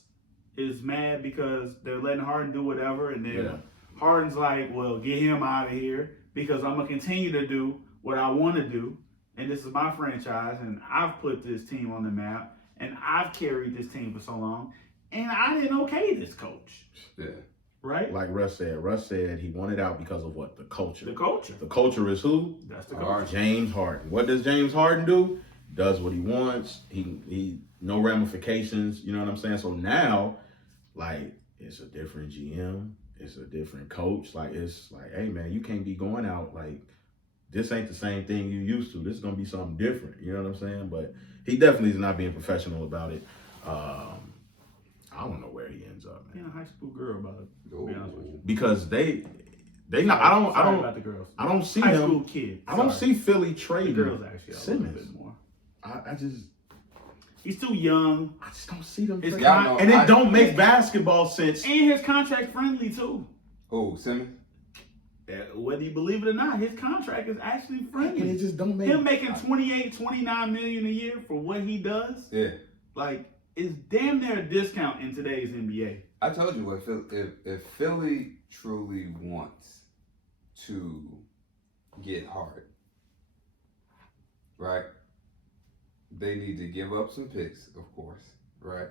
is mad because they're letting Harden do whatever, and then Harden's like, well, get him out of here because I'm gonna continue to do what I want to do, and this is my franchise, and I've put this team on the map, and I've carried this team for so long, and I didn't okay this coach. Yeah. Right? Like Russ said he wanted out because of what? The culture. The culture. The culture is who? That's the culture. James Harden. What does James Harden do? Does what he wants. He no ramifications. You know what I'm saying? So now, like, it's a different GM. It's a different coach. Like, it's like, hey, man, you can't be going out. Like, this ain't the same thing you used to. This is going to be something different. You know what I'm saying? But he definitely is not being professional about it. I don't know where he ends up, man. Yeah, high school girl about it. To be honest with you. Because they not. I don't about the girls. I don't see high them. School kids. I don't see Philly trading the girls actually Simmons. A little bit more. I just. He's too young. I just don't see them. And it don't make basketball sense. And his contract friendly too. Oh, Simmons. Whether you believe it or not, his contract is actually friendly. And it just don't make him making 28, 29 million a year for what he does. Yeah. Like, it's damn near a discount in today's NBA. I told you what, if Philly truly wants to get hard, right? They need to give up some picks, of course, right?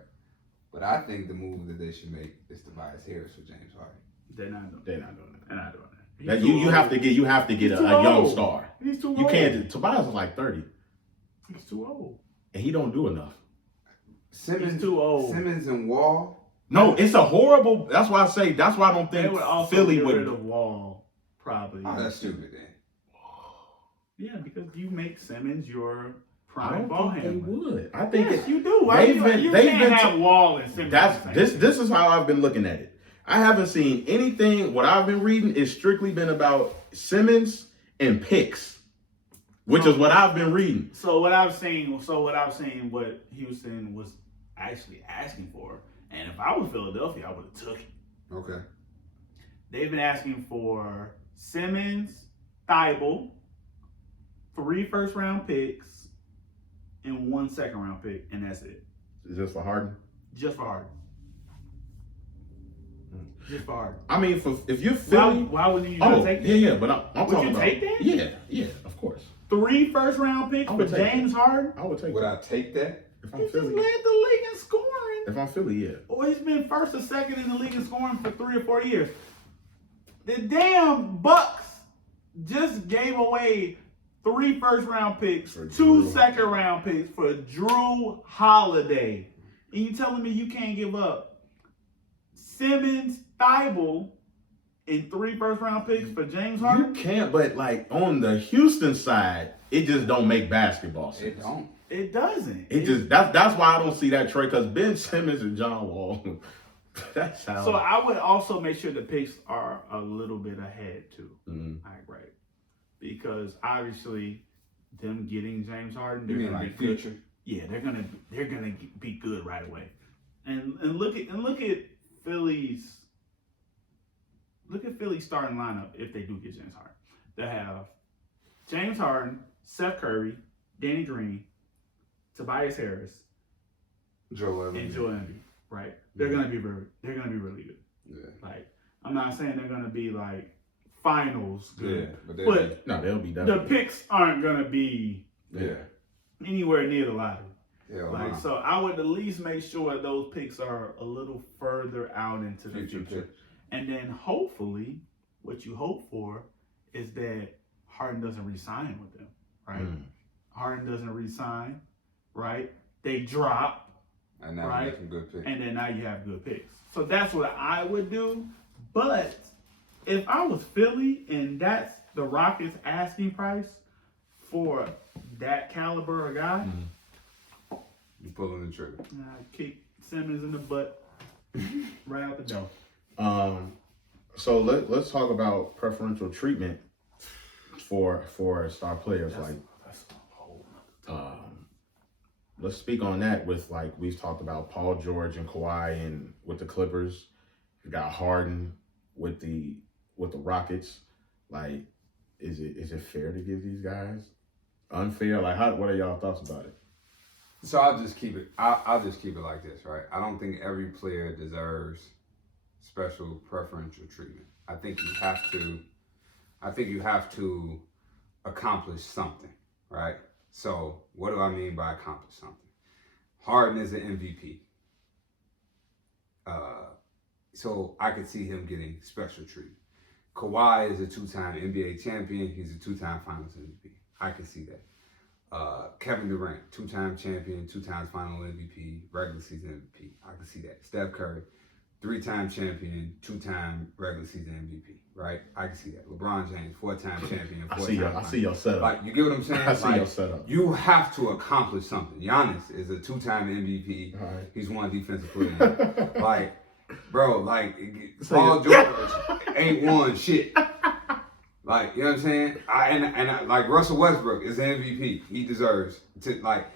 But I think the move that they should make is Tobias Harris for James Harden. They're not doing that. They're not doing that. That you have to get a young star. He's too old. You can't. Tobias is like 30. He's too old. And he don't do enough. He's too old. Simmons and Wall. No, it's a horrible. That's why I don't think they would also Philly get would. rid of Wall, probably. Oh, that's stupid then. Yeah, because you make Simmons your prime I don't ball think handler. they would. I think yes, you do. You can't have Wall and Simmons. This is how I've been looking at it. I haven't seen anything. What I've been reading is strictly been about Simmons and picks, which is what I've been reading. What he was saying was actually asking for. And if I was Philadelphia, I would have took it. Okay. They've been asking for Simmons, Thibault, 3 first-round picks, and 1 second-round pick, and that's it. Just for Harden? Just for Harden. Just for Harden. I mean, if you're Philly... Why wouldn't you not take that? Yeah, but I'm talking Would you about... take that? Yeah, of course. 3 first-round picks for James Harden? I would take Would that. I take that? If He I'm just led Philly... the league in scoring. If I'm Philly, yeah. Or he's been first or second in the league in scoring for 3 or 4 years. The damn Bucks just gave away 3 first-round picks, For 2 Drew. second-round picks for Drew Holiday. And you telling me you can't give up Simmons, Thibault, and 3 first-round picks for James You Harden? can't, but like on the Houston side, it just don't make basketball sense. It don't. It doesn't. It just that's why I don't see that trade, because Ben Simmons and John Wall. That's how. So I would also make sure the picks are a little bit ahead too. Right. Because obviously them getting James Harden, You they're mean gonna like be good. future? Yeah, they're gonna be good right away. And look at Philly's starting lineup if they do get James Harden. They have James Harden, Seth Curry, Danny Green, Tobias Harris, Joel and Embiid. Joel Embiid. Right? They're gonna be really good. Yeah. Like, I'm not saying they're gonna be like finals good, Yeah, but they'll be the definitely. picks aren't gonna be anywhere near the lottery. Yeah. Like, so I would at least make sure those picks are a little further out into the Future future. picks. And then hopefully, what you hope for is that Harden doesn't re-sign with them, right? Harden doesn't re-sign, right? They drop. And now right? we got some good picks. And then now you have good picks. So that's what I would do. But if I was Philly and that's the Rockets asking price for that caliber of guy, You pulling the trigger. I'd kick Simmons in the butt right out the door. So let's talk about preferential treatment for star players. That's a whole nother topic. Let's speak on that with, like, we've talked about Paul George and Kawhi and with the Clippers. You got Harden with the Rockets. Like, is it fair to give these guys? Unfair? Like, what are y'all thoughts about it? So I'll just keep it. I'll just keep it like this, right? I don't think every player deserves special preferential treatment. I think you have to accomplish something, right? So what do I mean by accomplish something? Harden is an MVP. So I could see him getting special treatment. Kawhi is a 2-time NBA champion. He's a 2-time Finals MVP. I can see that. Kevin Durant, 2-time champion, 2 times Final MVP, regular season MVP. I can see that. Steph Curry, 3-time champion, 2-time regular season MVP. Right? I can see that. LeBron James, 4-time champion, 4-time. I see your setup. Like, you get what I'm saying? I see your setup. You have to accomplish something. Giannis is a 2-time MVP. All right. He's won defensive player. Like, bro, like, Paul George ain't won shit. Like, you know what I'm saying? And like, Russell Westbrook is an MVP. He deserves to, like,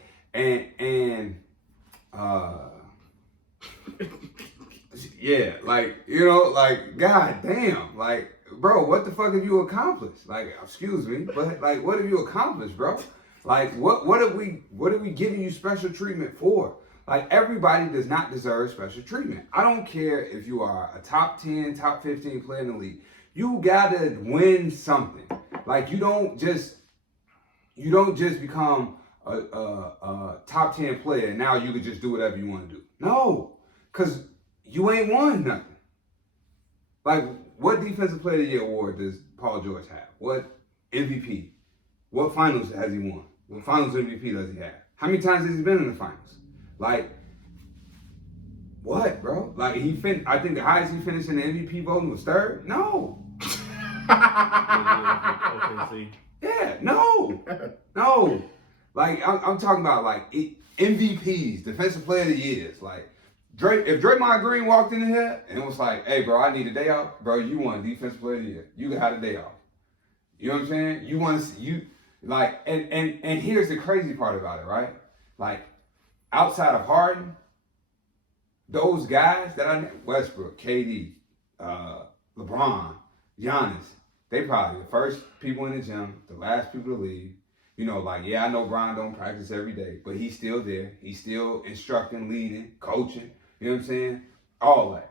yeah, like, you know, like, god damn, like, bro, what the fuck have you accomplished? Like, excuse me, but like, what have you accomplished, bro? Like, what are we giving you special treatment for? Like, everybody does not deserve special treatment. I don't care if you are a top 10, top 15 player in the league. You gotta win something. Like, you don't just become a top 10 player and now you can just do whatever you want to do. No, because you ain't won nothing. Like, what Defensive Player of the Year award does Paul George have? What MVP? What finals has he won? What finals MVP does he have? How many times has he been in the finals? Like, what, bro? Like, I think the highest he finished in the MVP voting was 3rd? No. OKC. Yeah, no. No. Like, I'm talking about, like, MVPs, Defensive Player of the Years. Like, if Draymond Green walked in here and was like, hey, bro, I need a day off, bro, you won Defensive Player of the Year. You got a day off. You know what I'm saying? You want to, and here's the crazy part about it, right? Like, outside of Harden, those guys that Westbrook, KD, LeBron, Giannis, they probably the first people in the gym, the last people to leave. You know, like, yeah, I know Brian don't practice every day, but he's still there. He's still instructing, leading, coaching. You know what I'm saying? All that.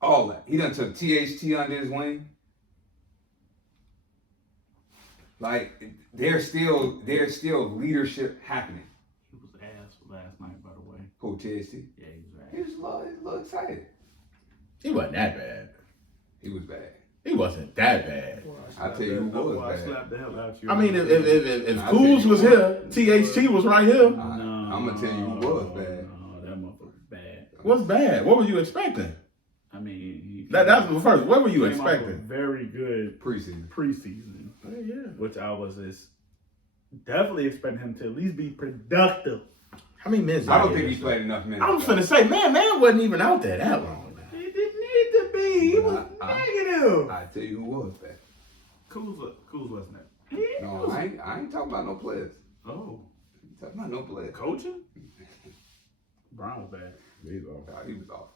All that. He done took THT under his wing. Like, there's still leadership happening. He was ass last night, by the way. Who, THT? Yeah, he was ass. He was a little excited. He wasn't that bad. He was bad. He wasn't that bad. I'll tell you who was I bad. slapped the hell out you. I mean, if Kuz was here, THT was right here. I'm going to tell you who was bad. No, that motherfucker's bad. What's bad? What were you expecting? I mean, That's the first. What were you came off a expecting? very good Preseason. Yeah. which I was definitely expecting him to at least be productive. How many minutes? I don't think he played enough minutes. I was finna say, man wasn't even out there that long. He didn't need to be. He was negative. I tell you who was bad. Kuz wasn't that. No, I ain't talking about no players. Oh, I ain't talking about no players. coaching? Brown was bad. There you go. He was off.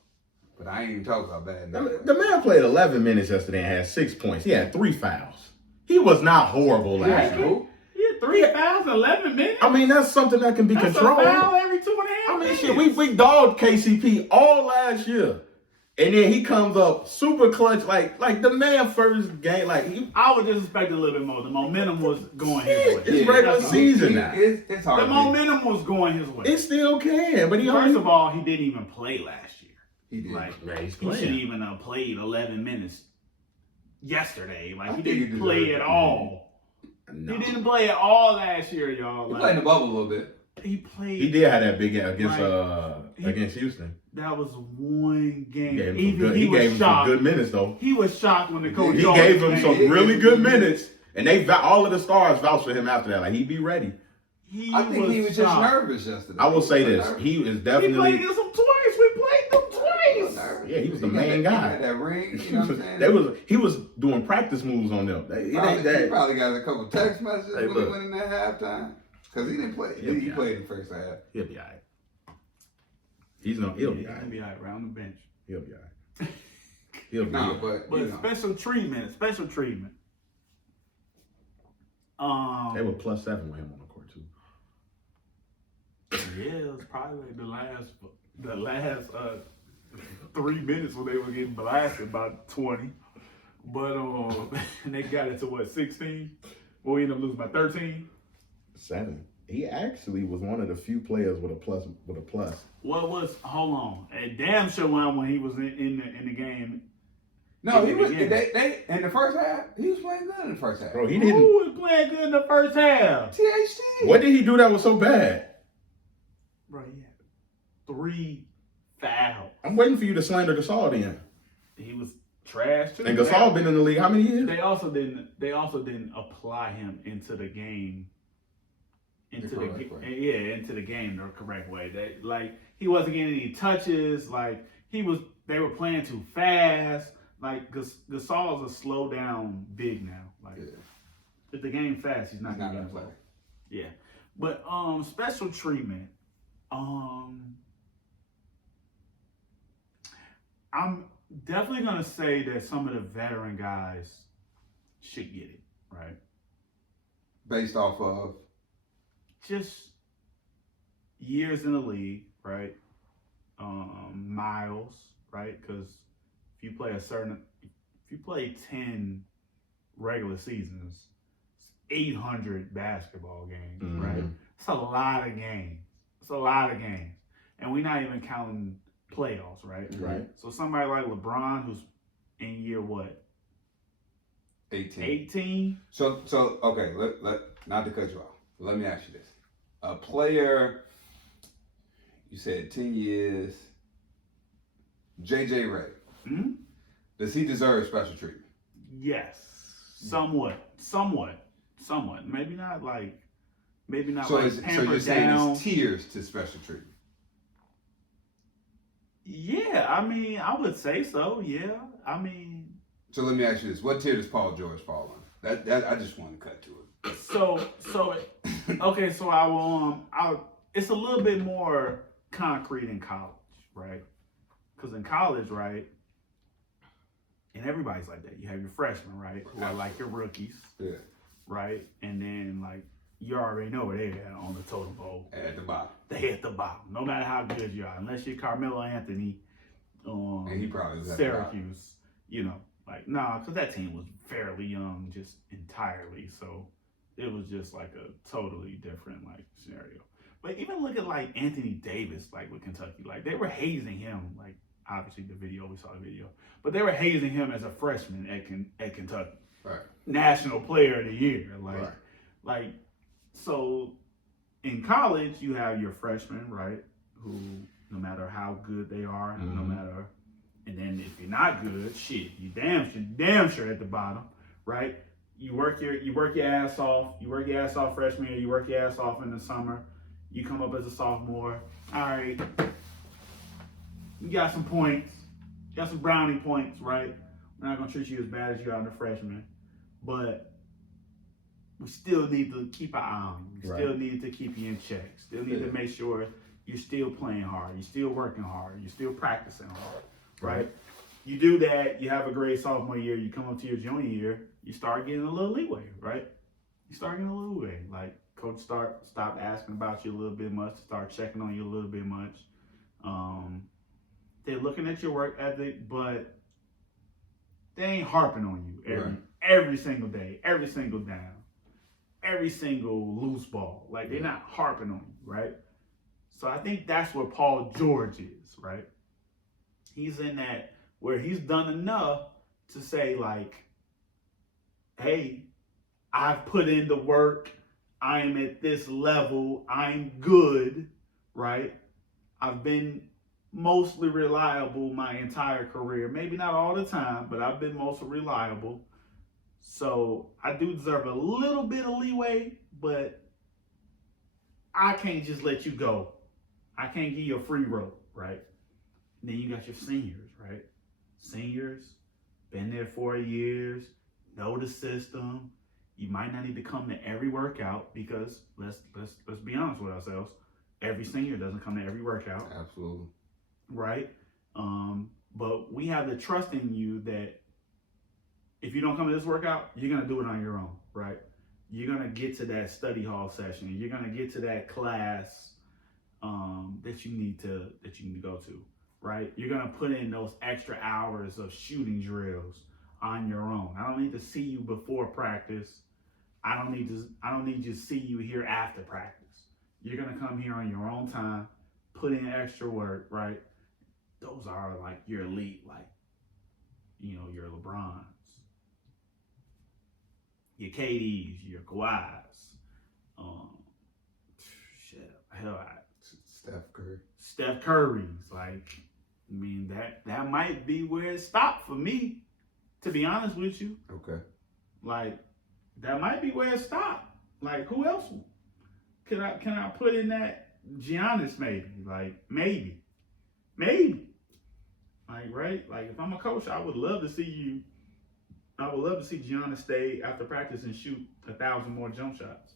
But I ain't even talking about bad. The man played 11 minutes yesterday and had 6 points. He had 3 fouls. He was not horrible last night. Who? He had 3 fouls in 11 minutes. I mean, that's something that can be That's controlled. a foul every 2.5 I mean, minutes. shit, we dogged KCP all last year. And then he comes up super clutch, like the man first game, I was just expecting a little bit more. The momentum was going his way. It's regular That's season now. It's hard. The momentum was going his way. It still can, but he First of all, he didn't even play last year. He did. Like, Yeah, he's he playing. shouldn't even have played 11 minutes yesterday. Like, I he think he didn't deserved play it. at all. No. He didn't play at all last year, y'all. He Like, played in the bubble a little bit. he played. He did have that big game against Right. against Houston. That was one game. He gave him some good minutes though. He was shocked when the coach. He called gave the him game. some really good minutes, and all of the stars vouched for him after that. Like he'd be ready. I think he was just shocked. nervous yesterday. I will say this: Nervous. he is He played definitely. against them twice. We played them twice. Nervous. Yeah, he was the got main that- guy. He had that ring. You know what I'm saying? He was doing practice moves on them. It He ain't that. probably got a couple text messages Hey, when look. he went in that halftime. Because he didn't play. He'll be He all played in the first half. He'll be alright. He'll be He'll alright. be all right around the bench. He'll be alright. He'll be No, alright. but But you know. special treatment. They were +7 with him on the court too. Yeah, it was probably like the last 3 minutes when they were getting blasted by 20. But and they got it to what, 16? Well, we ended up losing by 13. 7. He actually was one of the few players with a plus. What was? Hold on, a damn sure one when he was in the game. No, he was. Yeah. They in the first half. He was playing good in the first half. Bro, he Who didn't. was playing good in the first half? THT. What did he do that was so bad? Bro, he had 3 fouls. I'm waiting for you to slander Gasol then. He was trash too. And Gasol been in the league how many years? They also didn't apply him into the game. Into the game the correct way. He wasn't getting any touches. Like they were playing too fast. Like Gasol's a slow down big now. Like if the game fast, he's not gonna play. Yeah, but special treatment. I'm definitely gonna say that some of the veteran guys should get it, right? Based off of Just years in the league, right? Miles, right? Because if you play 10 regular seasons, it's 800 basketball games, right? It's a lot of games. And we're not even counting playoffs, right? Right. So somebody like LeBron, who's in year what? 18? So okay. Let not to cut you off. Let me ask you this: a player, you said 10 years. JJ Redick, does he deserve special treatment? Yes, somewhat. Maybe not like So you're pampered saying down. it's tiers to special treatment? Yeah, I mean, I would say so. Yeah, I mean, So let me ask you this: what tier does Paul George fall on? That I just want to cut to it. so okay. So I will. It's a little bit more concrete in college, right? Because in college, right, and everybody's like that. You have your freshmen, right, who are like your rookies, Yeah. right? And then, like, you already know where they're at on the totem pole. At the bottom. They at the bottom, no matter how good you are. Unless you're Carmelo Anthony, And he probably was at Syracuse, you know. Like, nah, because that team was fairly young, just entirely. So it was just like a totally different, like, scenario. But even look at, like, Anthony Davis, like, with Kentucky. Like, they were hazing him. Like, obviously the video, we saw the video. But they were hazing him as a freshman at Kentucky. Right. National Player of the Year. Right. Like, so in college, you have your freshmen, right, who, no matter how good they are, no matter, and then if you're not good, shit, you damn sure at the bottom, right? You work your ass off. You work your ass off freshman year. You work your ass off in the summer. You come up as a sophomore. All right, you got some points. You got some brownie points, right? We're not gonna treat you as bad as you are in the freshman, but we still need to keep an eye on you. We still need to keep you in check. Still need to make sure you're still playing hard. You're still working hard. You're still practicing hard, right? You do that, you have a great sophomore year, you come up to your junior year, you start getting a little leeway, right? You start getting a little leeway. Like, coach stop asking about you a little bit much, start checking on you a little bit much. They're looking at your work ethic, but they ain't harping on you every single day, every single down, every single loose ball. Like, they're not harping on you, right? So I think that's where Paul George is, right? He's in that where he's done enough to say, like, hey, I've put in the work. I am at this level. I'm good, right? I've been mostly reliable my entire career. Maybe not all the time, but I've been mostly reliable. So I do deserve a little bit of leeway, but I can't just let you go. I can't give you a free rope, right? And then you got your seniors, right? Seniors, been there 4 years, know the system. You might not need to come to every workout because let's be honest with ourselves. Every senior doesn't come to every workout. Absolutely. Right? But we have the trust in you that if you don't come to this workout, you're gonna do it on your own, right? You're gonna get to that study hall session. You're gonna get to that class that you need to go to, right? You're gonna put in those extra hours of shooting drills on your own. I don't need to see you before practice. I don't need to see you here after practice. You're gonna come here on your own time, put in extra work, right? Those are like your elite, like, you know, your LeBrons, your KDs, your Kawhis, Steph Curry's. Like, I mean, that might be where it stopped for me, to be honest with you. Okay. Like, that might be where it stopped. Like, who else can I put in that? Giannis, maybe. Like, maybe. Like, right? Like, if I'm a coach, I would love to see Giannis stay after practice and shoot 1,000 more jump shots.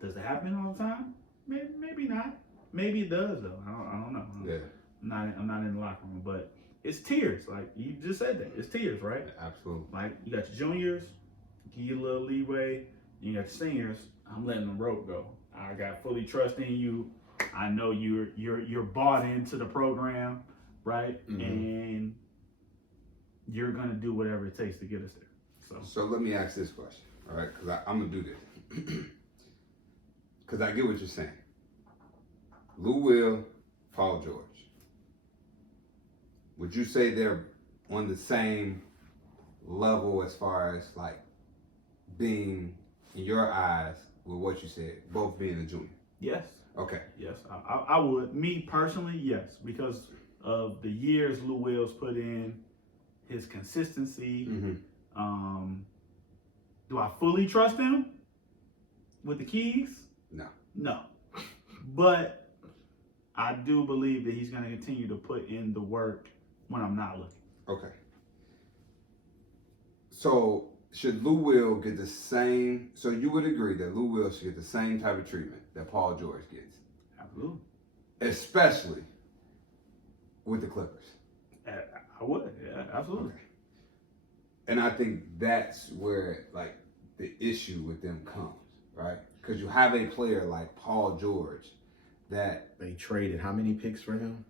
Does it happen all the time? Maybe not. Maybe it does, though. I don't know. Yeah. I'm not in the locker room, but it's tiers. Like, you just said that. It's tiers, right? Absolutely. Like, you got your juniors, give you a little leeway. You got your seniors, I'm letting the rope go. I got fully trust in you. I know you're bought into the program, right? Mm-hmm. And you're gonna do whatever it takes to get us there. So let me ask this question, all right? Because I'm gonna do this. Because I get what you're saying. Lou Will, Paul George. Would you say they're on the same level as far as like being in your eyes with what you said, both being a junior? Yes. Okay. Yes, I would. Me personally, yes, because of the years Lou Will's put in, his consistency. Mm-hmm. Do I fully trust him with the keys? No. But I do believe that he's going to continue to put in the work when I'm not looking. Okay. So should Lou Will get the same? So you would agree that Lou Will should get the same type of treatment that Paul George gets? Absolutely. Especially with the Clippers? I would, yeah, absolutely. Okay. And I think that's where like the issue with them comes, right? Because you have a player like Paul George that They traded how many picks for him?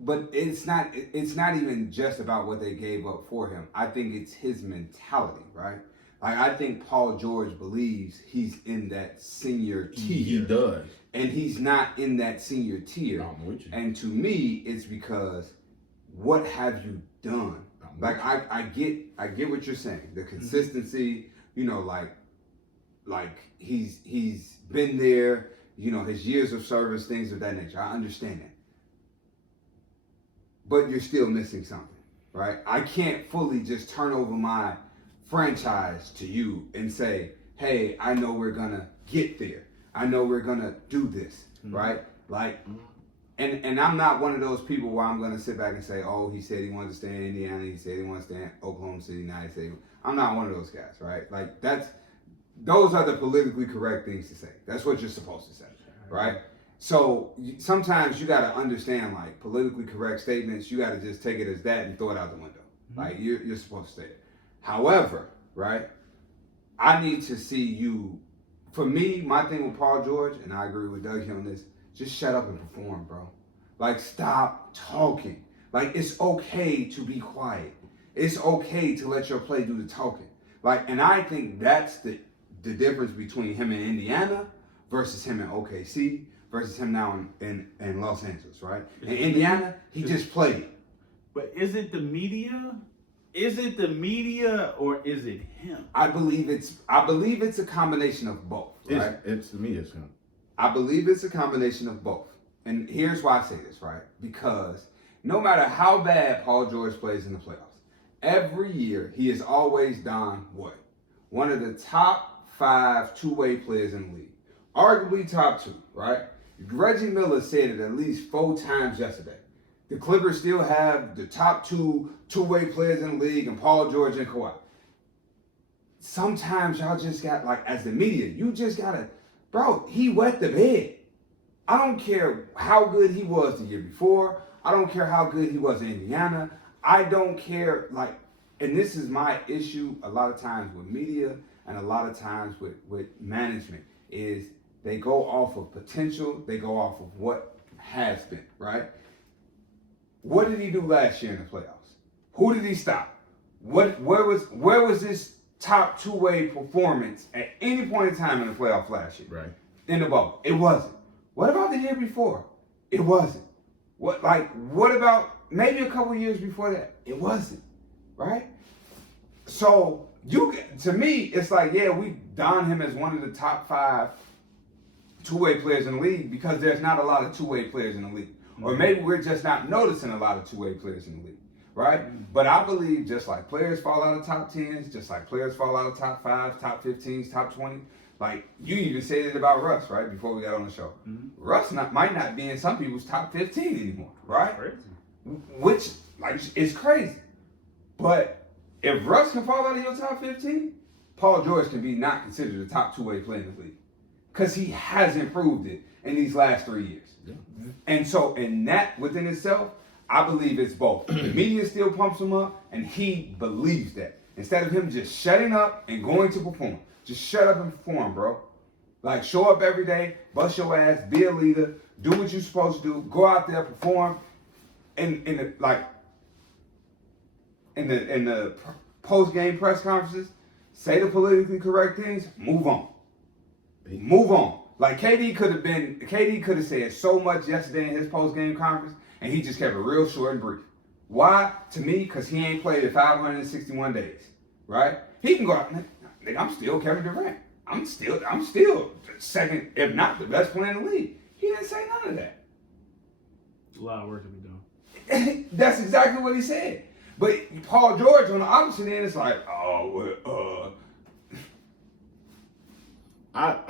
but it's not even just about what they gave up for him. I think it's his mentality, right? Like I think Paul George believes he's in that senior tier. He does. And he's not in that senior tier. No, I'm with you. And to me, it's because what have you done? Like I get what you're saying. The consistency, you know, like he's been there, you know, his years of service, things of that nature. I understand that. But you're still missing something, right? I can't fully just turn over my franchise to you and say, hey, I know we're gonna get there. I know we're gonna do this, right? Like, and I'm not one of those people where I'm gonna sit back and say, oh, he said he wanted to stay in Indiana, he said he wanted to stay in Oklahoma City, now he said I'm not one of those guys, right? Like those are the politically correct things to say. That's what you're supposed to say, right? So sometimes you gotta understand, like, politically correct statements, you gotta just take it as that and throw it out the window. Like you're supposed to say it. However, right, I need to see you. For me, my thing with Paul George, and I agree with Doug here on this, just shut up and perform, bro. Like, stop talking. Like, it's okay to be quiet. It's okay to let your play do the talking. Like, and I think that's the difference between him in Indiana versus him in OKC versus him now in Los Angeles, right? In Indiana, he just played. But is it the media? Is it the media or is it him? I believe it's a combination of both, right? It's to me, it's him. I believe it's a combination of both. And here's why I say this, right? Because no matter how bad Paul George plays in the playoffs, every year he is always done what? One of the top 5 two-way players in the league. Arguably top 2, right? Reggie Miller said it at least 4 times yesterday. The Clippers still have the top 2 two-way players in the league and Paul George and Kawhi. Sometimes y'all just got, like, as the media, you just gotta, bro, he wet the bed. I don't care how good he was the year before. I don't care how good he was in Indiana. I don't care, like, and this is my issue a lot of times with media and a lot of times with management, is they go off of potential, they go off of what has been, right? What did he do last year in the playoffs? Who did he stop? Where was this top two-way performance at any point in time in the playoffs last year? Right. In the bubble. It wasn't. What about the year before? It wasn't. What about maybe a couple years before that? It wasn't. Right? So to me, it's like, yeah, we don him as one of the top 5 two-way players in the league because there's not a lot of two-way players in the league. Or maybe we're just not noticing a lot of two-way players in the league, right? But I believe just like players fall out of top 10s, just like players fall out of top 5s, top 15s, top 20, like you even said it about Russ, right, before we got on the show. Russ might not be in some people's top 15 anymore, right? Crazy. Which, like, is crazy. But if Russ can fall out of your top 15, Paul George can be not considered a top two-way player in the league. Because he has improved it in these last 3 years. Yeah. And so, in that within itself, I believe it's both. The media still pumps him up, and he believes that. Instead of him just shutting up and going to perform. Just shut up and perform, bro. Like, show up every day, bust your ass, be a leader, do what you're supposed to do, go out there, perform. In the post-game press conferences, say the politically correct things, move on. Move on. Like KD could have said so much yesterday in his post-game conference, and he just kept it real short and brief. Why? To me, because he ain't played in 561 days, right? He can go out, nigga, I'm still Kevin Durant. I'm still second, if not the best player in the league. He didn't say none of that. A lot of work to be done. That's exactly what he said. But Paul George on the opposite end is like,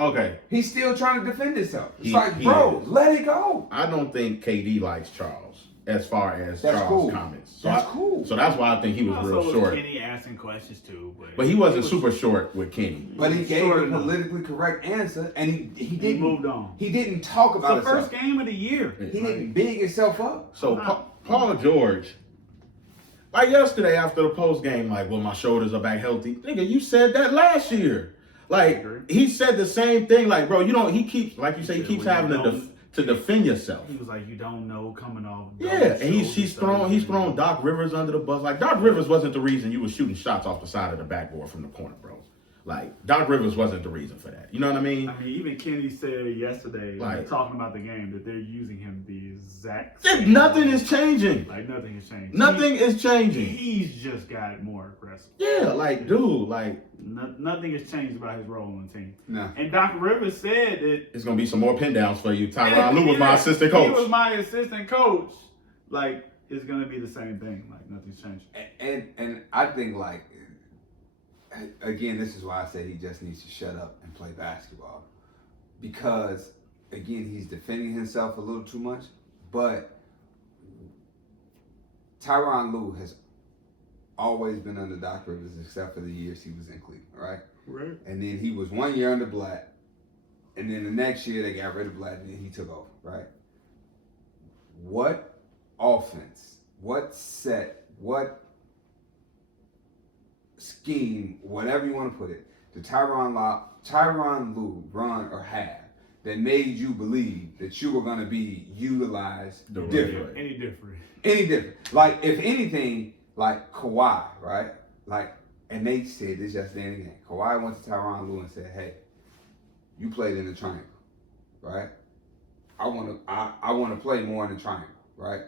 okay. He's still trying to defend himself. It's He bro, is. let it go. I don't think KD likes Charles as far as That's Charles' cool. comments. That's cool. So that's why I think he was Also real was short. Kenny asking questions too, But he wasn't super short with Kenny. But he gave Sure a enough. politically correct answer, and he didn't moved on. He didn't talk It's about the first himself. game of the year. He didn't big himself up. So Wow. Paul George, like yesterday after the post game, like, well, my shoulders are back healthy. Nigga, you said that last year. Like, he said the same thing. Like, bro, he keeps, like you say, he keeps having to defend yourself. He was like, you don't know coming off. Yeah, and he's thrown Doc Rivers under the bus. Like, Doc Rivers wasn't the reason you were shooting shots off the side of the backboard from the corner, bro. Like, Doc Rivers wasn't the reason for that. You know what I mean? I mean, even Kenny said yesterday, like, talking about the game, that they're using him the exact same. Nothing is changing. Like, nothing is changing. Nothing is changing. He's just got more aggressive. Yeah, like, dude, like. Nothing has changed about his role on the team. No. And Doc Rivers said that. It's going to be some more pin downs for you. Tyronn Lue was my assistant coach. He was my assistant coach. Like, it's going to be the same thing. Like, nothing's changed. And I think, like, again, this is why I say he just needs to shut up and play basketball. Because, again, he's defending himself a little too much. But Tyronn Lue has always been under Doc Rivers except for the years he was in Cleveland, right? Right. And then he was 1 year under Blatt. And then the next year they got rid of Blatt and then he took over, right? What offense, what set, what scheme, whatever you want to put it, did Tyronn Lue run or have that made you believe that you were going to be utilized different? Any different. Any different. Like, if anything, like Kawhi, right? Like, and Nate said this yesterday in the game. Kawhi went to Tyronn Lue and said, hey, you played in the triangle, right? I want to play more in the triangle, right?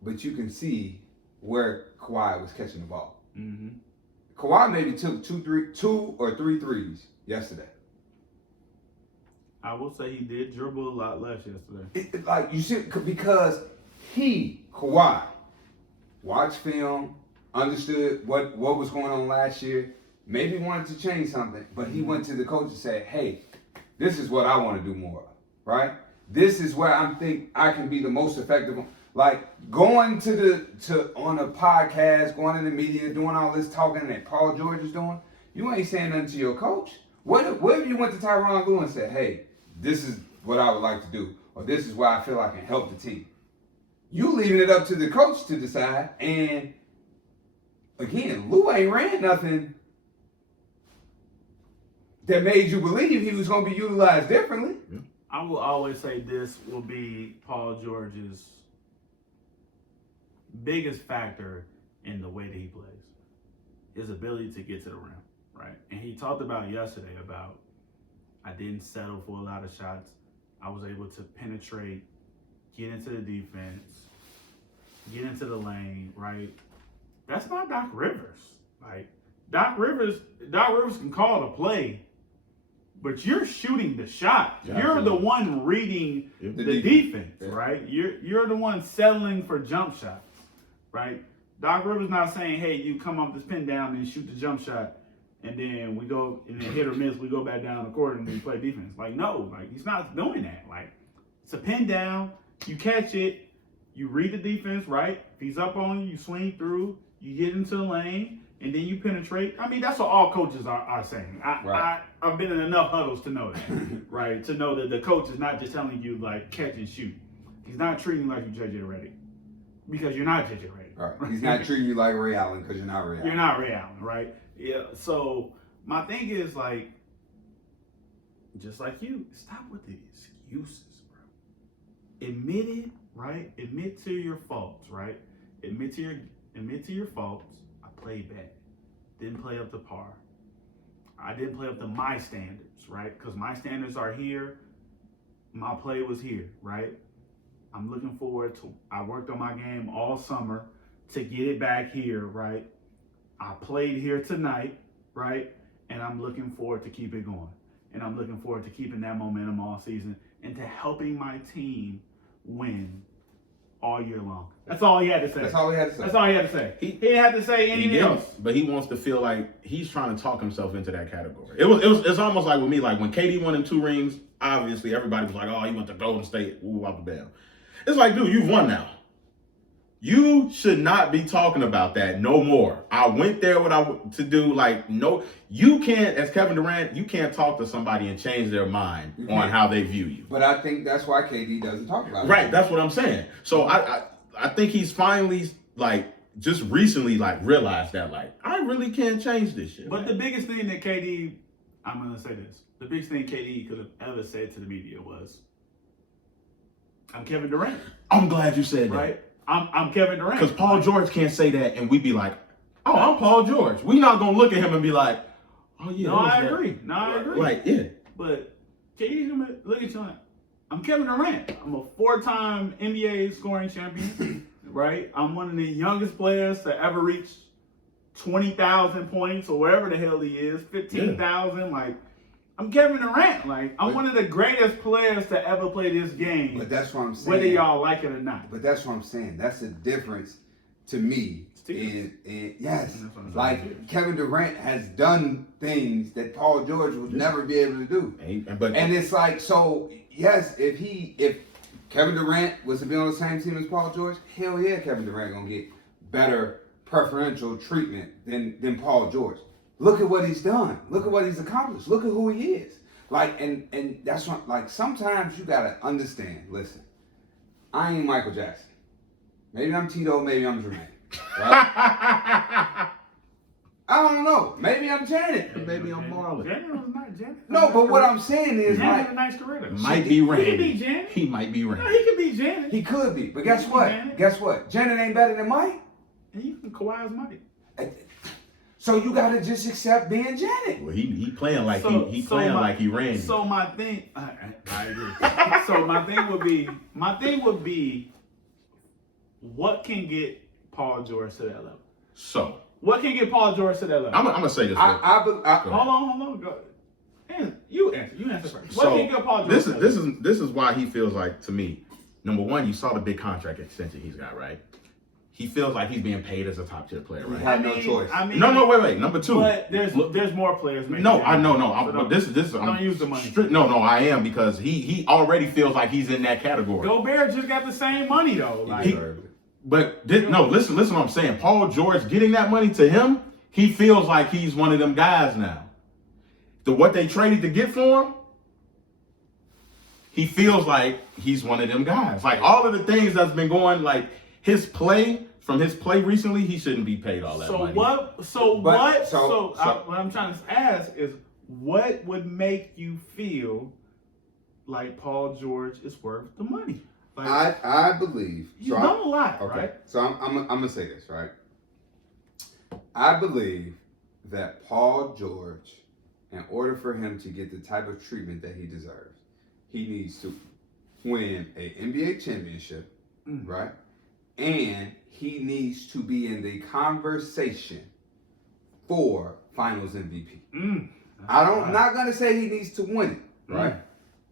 But you can see where Kawhi was catching the ball. Mm-hmm. Kawhi maybe took two or three threes yesterday. I will say he did dribble a lot less yesterday. Like, you see, because Kawhi, watched film, understood what was going on last year, maybe wanted to change something, but he went to the coach and said, hey, this is what I want to do more of, right? This is where I think I can be the most effective. Like, going on a podcast, going in the media, doing all this talking that Paul George is doing, you ain't saying nothing to your coach. What if you went to Tyronn Lue and said, hey, this is what I would like to do, or this is where I feel I can help the team? You leaving it up to the coach to decide, and again, Lue ain't ran nothing that made you believe he was going to be utilized differently. I will always say this will be Paul George's biggest factor in the way that he plays. His ability to get to the rim, right? And he talked about yesterday about, I didn't settle for a lot of shots. I was able to penetrate, get into the defense, get into the lane, right? That's not Doc Rivers. Like, Doc Rivers can call the play, but you're shooting the shot. Yeah, you're the one reading the defense, right? You're the one settling for jump shots, right? Doc Rivers not saying, hey, you come off this pin down and shoot the jump shot, and then we go, and then hit or miss, we go back down the court and we play defense. Like, no, like, he's not doing that. Like, it's a pin down, you catch it, you read the defense, right? If he's up on you, you swing through, you get into the lane, and then you penetrate. I mean, that's what all coaches are saying. I've been in enough huddles to know that, right? To know that the coach is not just telling you, like, catch and shoot. He's not treating you like you're JJ Redick, because you're not JJ Redick. Right. He's not treating you like Ray Allen because you're not Ray Allen. You're not Ray Allen, right? Yeah. So my thing is, like, just like you, stop with the excuses, bro. Admit it, right? Admit to your faults, right? Admit to your faults. I played bad. Didn't play up to par. I didn't play up to my standards, right? Because my standards are here. My play was here, right? I'm looking forward to, I worked on my game all summer to get it back here, right? I played here tonight, right? And I'm looking forward to keep it going. And I'm looking forward to keeping that momentum all season and to helping my team win all year long. That's all he had to say. That's all he had to say. That's all he had to say. He didn't have to say anything else. But he wants to feel like he's trying to talk himself into that category. It's almost like with me, like when KD won them 2 rings, obviously everybody was like, oh, he went to Golden State. Ooh, out the bell. It's like, dude, you've won now. You should not be talking about that no more. I went there what I to do. Like, no, you can't, as Kevin Durant, you can't talk to somebody and change their mind on how they view you. But I think that's why KD doesn't talk about it. Right, that's what I'm saying. So I think he's finally like just recently like realized that like I really can't change this shit. But man. the biggest thing that KD, I'm gonna say this, the biggest thing KD could have ever said to the media was, "I'm Kevin Durant." I'm glad you said that. Right? I'm Kevin Durant. Because Paul George can't say that and we be like, oh, I'm Paul George. We not gonna look at him and be like, oh yeah. No, I agree. No, I agree. Like, yeah. But KD's gonna look at you like, I'm Kevin Durant. I'm a 4-time NBA scoring champion, right? I'm one of the youngest players to ever reach 20,000 points or wherever the hell he is, 15,000. Yeah. Like, I'm Kevin Durant. Like, I'm one of the greatest players to ever play this game. But that's what I'm saying. Whether y'all like it or not. But that's what I'm saying. That's the difference to me. Yes, like Kevin Durant has done things that Paul George would never be able to do. And it's like, so yes, if Kevin Durant was to be on the same team as Paul George, hell yeah, Kevin Durant gonna get better preferential treatment than Paul George. Look at what he's done. Look at what he's accomplished. Look at who he is. Like, and that's what, like, sometimes you gotta understand. Listen, I ain't Michael Jackson. Maybe I'm Tito. Maybe I'm Jermaine. Right? I don't know. Maybe I'm Janet. Maybe I'm Marlon. Janet was not Janet. No, but what I'm saying is, Janet like, had a nice career. Might be Randy. He could be Janet. He might be Randy. No, he could be Janet. He could be. But guess what? Janet. Guess what? Janet ain't better than Mike. And you can Kawhi's Mike. So you gotta just accept being Janet. Well, he playing like he Randy. So my thing, I agree. So my thing would be, what can get Paul George to that level? So what can get Paul George to that level? I'm gonna say this. Hold on. Go. You answer first. What can get Paul George? This is why he feels like, to me, number one, you saw the big contract extension he's got, right? He feels like he's being paid as a top tier player, right? He had no choice. No, wait. Number two. But there's more players. No, I know. But this don't use the money. No, I am, because he already feels like he's in that category. Gobert just got the same money though. Listen what I'm saying. Paul George getting that money to him, he feels like he's one of them guys now. What they traded to get for him, he feels like he's one of them guys. Like, all of the things that's been going, like his play recently, he shouldn't be paid all that money. What I'm trying to ask is, what would make you feel like Paul George is worth the money? Like, I believe he's done a lot, okay. Right? So I'm gonna say this, right? I believe that Paul George, in order for him to get the type of treatment that he deserves, he needs to win an NBA championship, right? And he needs to be in the conversation for Finals MVP. I'm not gonna say he needs to win it, right?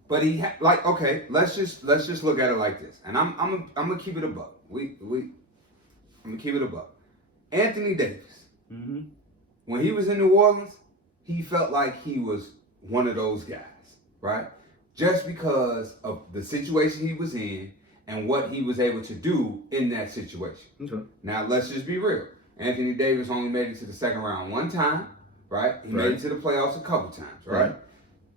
But okay, let's just look at it like this, and I'm gonna keep it a buck. I'm gonna keep it a buck. Anthony Davis, when he was in New Orleans, he felt like he was one of those guys, right? Just because of the situation he was in and what he was able to do in that situation. Okay. Now, let's just be real. Anthony Davis only made it to the second round one time, right? He made it to the playoffs a couple times, right?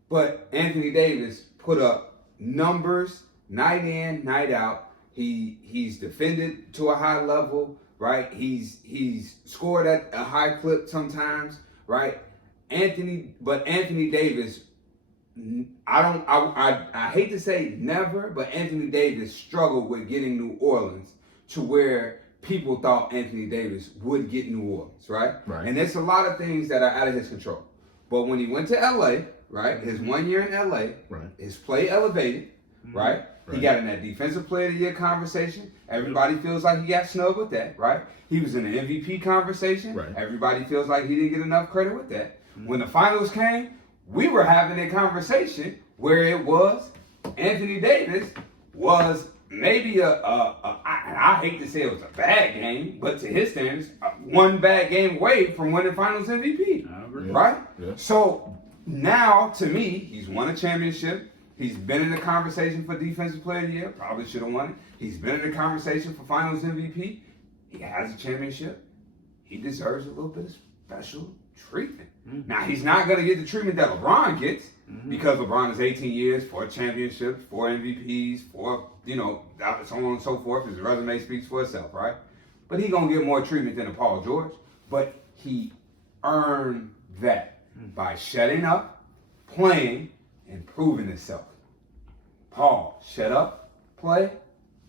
But Anthony Davis put up numbers night in, night out. He's defended to a high level, right? He's scored at a high clip sometimes, right? Anthony Davis, I hate to say never, but Anthony Davis struggled with getting New Orleans to where people thought Anthony Davis would get New Orleans, right? And there's a lot of things that are out of his control. But when he went to LA, right, his 1 year in LA, his play elevated, right? He got in that Defensive Player of the Year conversation. Everybody feels like he got snubbed with that, right? He was in the MVP conversation. Everybody feels like he didn't get enough credit with that. When the finals came, we were having a conversation where it was Anthony Davis was maybe I hate to say it was a bad game, but to his standards, one bad game away from winning Finals MVP. I agree. Right? Yeah. So now, to me, he's won a championship. He's been in the conversation for Defensive Player of the Year. Probably should have won it. He's been in the conversation for Finals MVP. He has a championship. He deserves a little bit of special treatment. Now, he's not going to get the treatment that LeBron gets, because LeBron is 18 years, 4 championships, 4 MVPs, 4, so on and so forth. His resume speaks for itself, right? But he gonna get more treatment than a Paul George. But he earned that by shutting up, playing, and proving himself. Paul, shut up, play,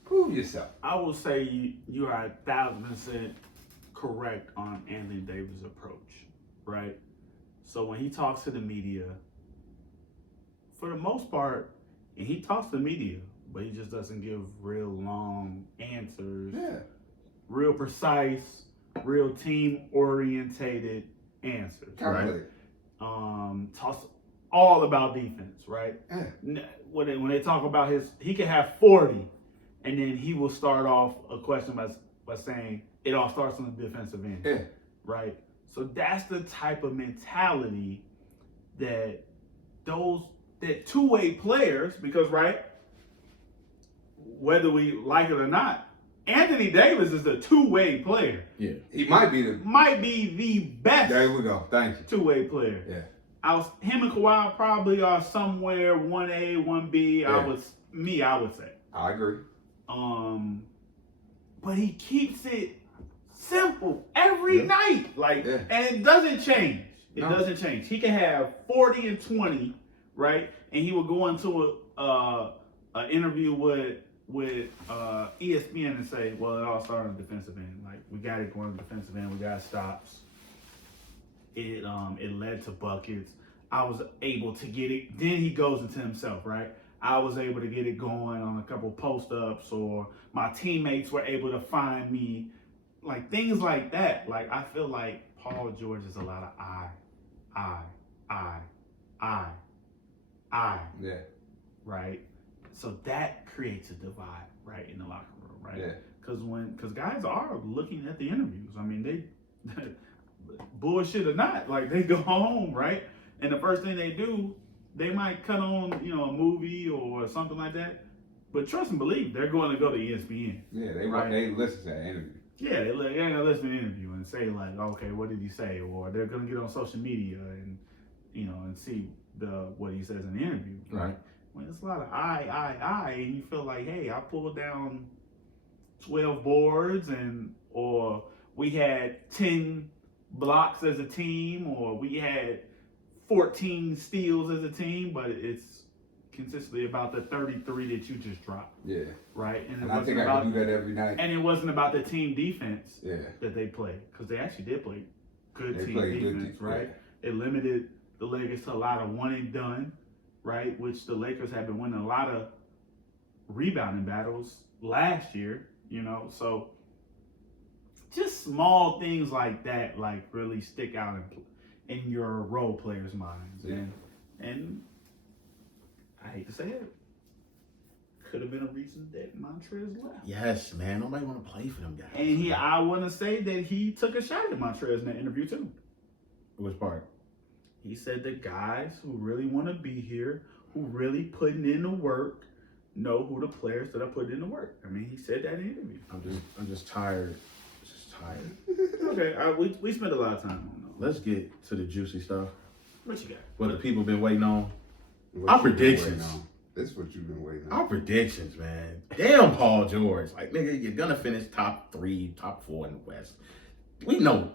prove yourself. I will say you are 1,000% correct on Anthony Davis' approach, right? So when he talks to the media, for the most part, and he talks to the media, but he just doesn't give real long answers, real precise, real team-orientated answers, right? Talks all about defense, right? When they talk about he can have 40, and then he will start off a question by saying it all starts on the defensive end, right? So that's the type of mentality that two-way players, because right, whether we like it or not, Anthony Davis is a two-way player. Yeah, he might be the best. There we go. Thank you. Two-way player. Yeah. Him and Kawhi probably are somewhere 1A, 1B. Yeah. I would say. I agree. But he keeps it simple every night, and it doesn't change. It doesn't change. He can have 40 and 20, right? And he will go into an interview with ESPN and say, well, it all started on the defensive end. Like, we got it going on the defensive end. We got stops. It led to buckets. I was able to get it. Then he goes into himself, right? I was able to get it going on a couple post-ups, or my teammates were able to find me. Like, things like that. Like, I feel like Paul George is a lot of I. Yeah. Right? So that creates a divide, right, in the locker room, right? Yeah. Because guys are looking at the interviews. I mean, they bullshit or not, like, they go home, right? And the first thing they do, they might cut on, a movie or something like that. But trust and believe, they're going to go to ESPN. Yeah, they listen to that interview. Yeah, they're going to listen to the interview and say, like, okay, what did he say? Or they're going to get on social media and, and see what he says in the interview. Right. When it's a lot of I, and you feel like, hey, I pulled down 12 boards, or we had 10 blocks as a team, or we had 14 steals as a team, but it's consistently about the 33 that you just dropped. Yeah. Right? And I think I can do that every night. And it wasn't about the team defense that they played, because they actually did play good they team played defense, good, right? It limited the Lakers to a lot of one and done, right? Which the Lakers have been winning a lot of rebounding battles last year, so just small things like that, like, really stick out in your role players' minds. Yeah. And I hate to say it, could have been a reason that Montrez left. Yes, man. Nobody want to play for them guys. And I want to say that he took a shot at Montrez in that interview too. Which part? He said the guys who really want to be here, who really putting in the work, know who the players that are putting in the work. I mean, he said that in the interview. I'm just tired. Okay, we spent a lot of time on those. Let's get to the juicy stuff. What you got? What the people been waiting on. Our predictions. This is what you've been waiting on. Our predictions, man. Damn, Paul George. Like, nigga, you're gonna finish top 3, top 4 in the West. We know.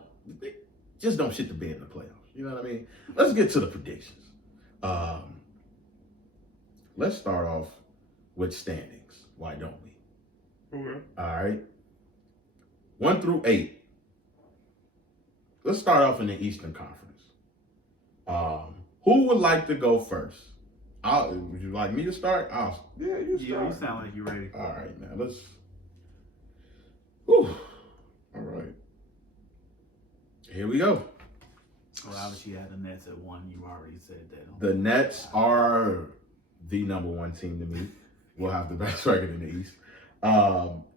Just don't shit the bed in the playoffs. You know what I mean? Let's get to the predictions. Let's start off with standings. Why don't we? Okay. All right. 1 through 8. Let's start off in the Eastern Conference. Who would like to go first? Would you like me to start? You start. Yeah, you sound like you're ready. All right, now let's. Whew. All right. Here we go. Well, obviously you had the Nets at 1. You already said that. The Nets are the number 1 team to me. We'll have the best record in the East.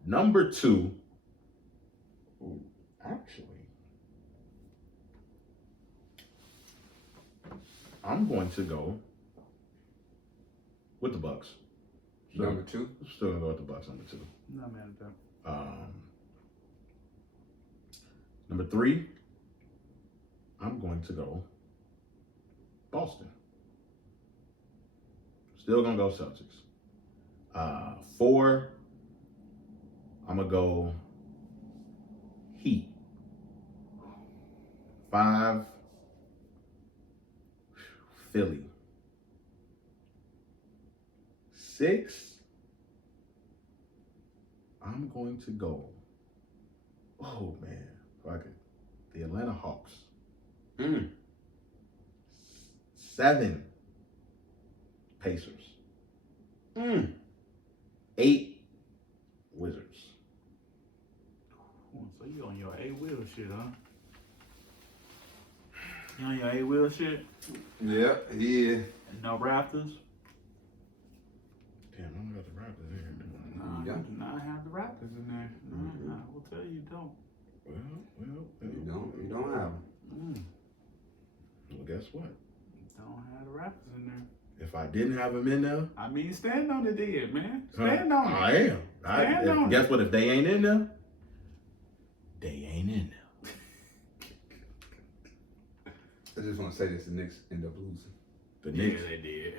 Number 2. Actually, I'm going to go with the Bucks. So, Number 2? Still gonna go with the Bucks. Number 2. Not mad at that. Number 3. I'm going to go Boston. Still gonna go Celtics. 4, I'm gonna go Heat. 5, Philly. 6, I'm going to go. Oh man, fuck it. The Atlanta Hawks. 7, Pacers. 8, Wizards. So you on your A-Will shit, huh? You on your A-Will shit? Yeah. No Raptors? Damn, I don't got the Raptors in here. No, you do not have the Raptors in there. No, I will tell you, you don't. Well. You don't have them. Well, guess what? Don't have the Raptors in there. If I didn't have them in there, I mean, stand on it, then, man. Stand on it. I am. Stand on guess it. what? If they ain't in there, they ain't in there. I just want to say this: the Knicks end up losing. The Knicks. Yeah, they did.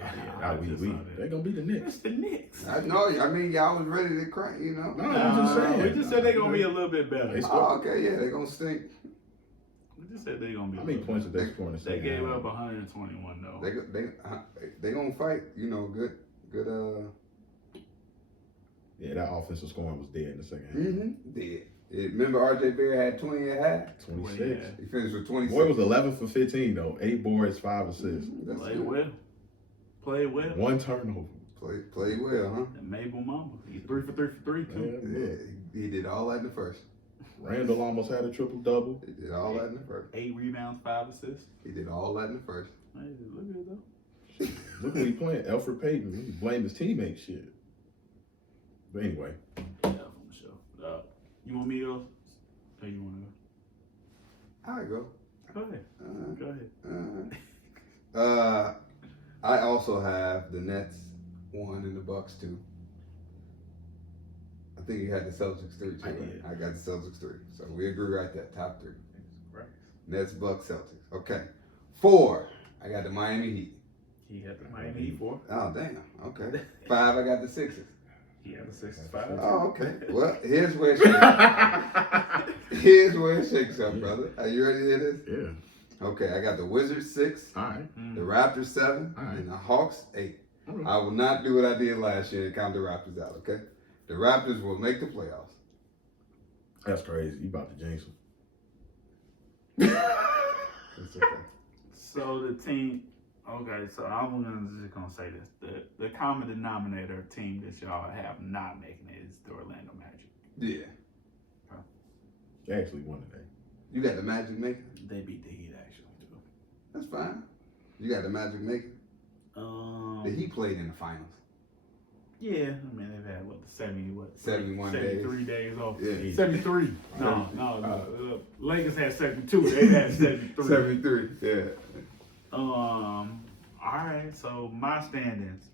They're gonna be the Knicks. It's the Knicks. I know. I mean, y'all was ready to crank, you know. No, I'm just saying. We just said they're going to be a little bit better. Oh, okay, yeah, they're gonna stink. We just said they're going to be How a many little points better. did they score in the They second gave half? up 121, though. They gonna fight, you know. Good. Yeah, that offensive scoring was dead in the second half. Did. Remember RJ Barry had 20 at half? 26. He finished with 26. Boy was 11 for 15 though. 8 boards, 5 assists. That's Play good. well. Play well. 1 turnover. Play well, huh? And Mabel Mamba. He's 3 for 3 for 3, too. Yeah, look. Yeah, he did all that in the first. Randall almost had a triple double. He did all that in the first. 8 rebounds, 5 assists. He did all that in the first. Hey, look good, though. Look what he playing. Alfred Payton. He blamed his teammate shit. But anyway, Yeah, on the show. You want me to go? Or you want to All right, go. go? Go ahead. Go ahead. I also have the Nets 1 and the Bucks 2. I think you had the Celtics 3 too. I Right? did. I got the Celtics 3. So we agree right there. Top 3. Right. Nets, Bucks, Celtics. Okay. 4. I got the Miami Heat. He got the Miami Heat 4. Oh damn. Okay. 5. I got the Sixers. He got the 65. Oh, okay. Well, here's where it shakes up. Here's where it shakes up, brother. Are you ready to hear this? yeah. Okay, I got the Wizards 6, All right. the Raptors 7, All right. and the Hawks 8. All right. I will not do what I did last year and count the Raptors out, okay? The Raptors will make the playoffs. That's crazy. You about to jinx him. It's okay. So the team, okay, so I'm just gonna say this: the common denominator team that y'all have not making it is the Orlando Magic. Yeah. They actually won today. You got the Magic making? They beat the Heat actually too. That's fine. You got the Magic making? The Heat played in the finals. Yeah, I mean they've had 71 73 days off. Yeah. 73. No. Lakers had 72. They had 73. 73, yeah. All right. So my standings,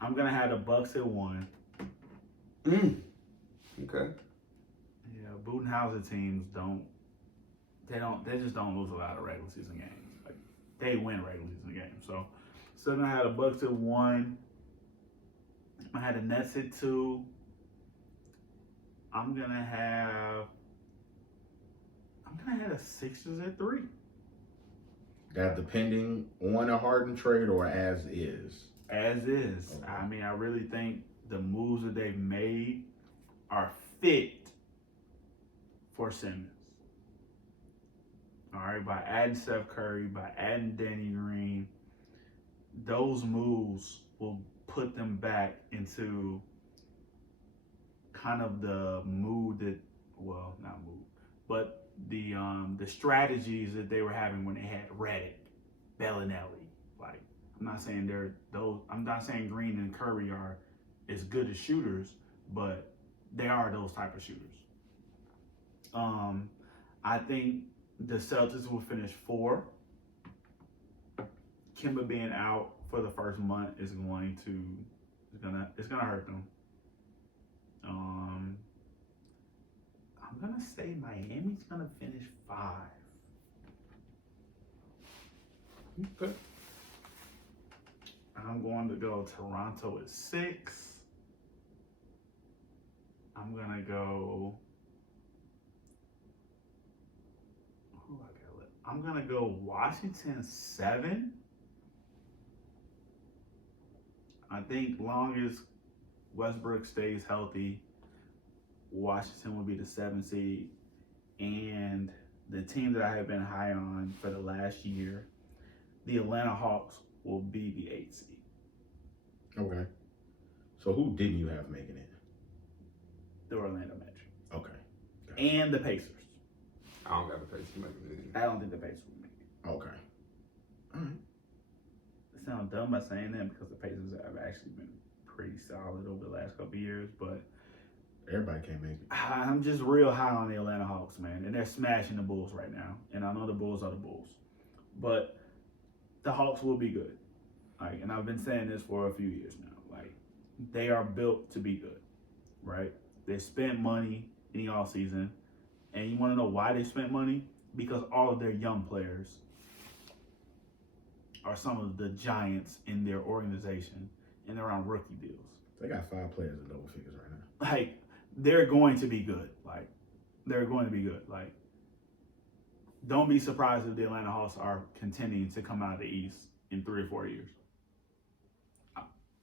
I'm gonna have the Bucks at 1. Okay. Yeah, Budenhauser teams they just don't lose a lot of regular season games. Like they win regular season games. So I'm gonna have the Bucks at 1. I had the Nets at 2. I'm gonna have the Sixers at 3. That depending on a Harden trade or as is. As is. Okay. I mean, I really think the moves that they've made are fit for Simmons. All right, by adding Steph Curry, by adding Danny Green, those moves will put them back into kind of the mood that, well, not mood, but the strategies that they were having when they had Redick, Bellinelli. Like, I'm not saying Green and Curry are as good as shooters, but they are those type of shooters. I think the Celtics will finish 4. Kemba being out for the first month is gonna hurt them. I'm gonna say Miami's gonna finish 5. Okay. I'm going to go Toronto at 6. I'm going to go... Who I got? I'm going to go Washington 7. I think long as Westbrook stays healthy, Washington will be the 7th seed. And the team that I have been high on for the last year, the Atlanta Hawks, will be the 8th seed. Okay. So who didn't you have making it? The Orlando Magic. Okay. Gotcha. And the Pacers. I don't got the Pacers making it. I don't think the Pacers will make it. Okay. All right. It sounds dumb by saying that because the Pacers have actually been pretty solid over the last couple of years, but Everybody can't make it. I'm just real high on the Atlanta Hawks, man, and they're smashing the Bulls right now. And I know the Bulls are the Bulls, but the Hawks will be good. Like, and I've been saying this for a few years now. Like, they are built to be good, right? They spent money in the offseason, and you want to know why they spent money? Because all of their young players are some of the giants in their organization, and they're on rookie deals. They got 5 players in double figures right now. Like, they're going to be good. Like, they're going to be good. Like, don't be surprised if the Atlanta Hawks are contending to come out of the East in 3 or 4 years.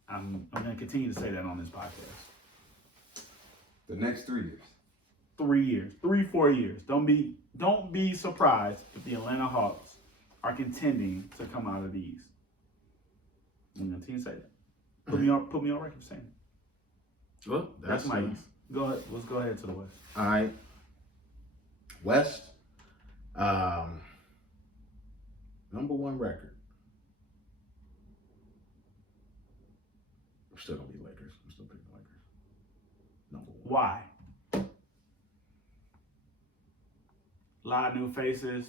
I'm going to continue to say that on this podcast. The next 3 years. 3 years, 3-4 years. Don't be surprised if the Atlanta Hawks are contending to come out of the East. I'm going to continue to say that. Put me on record saying it. Well, That's my East. Go ahead. Let's go ahead to the West. All right. West. Number 1 record. I'm still going to be Lakers. I'm still picking Lakers. Number 1. Why? A lot of new faces.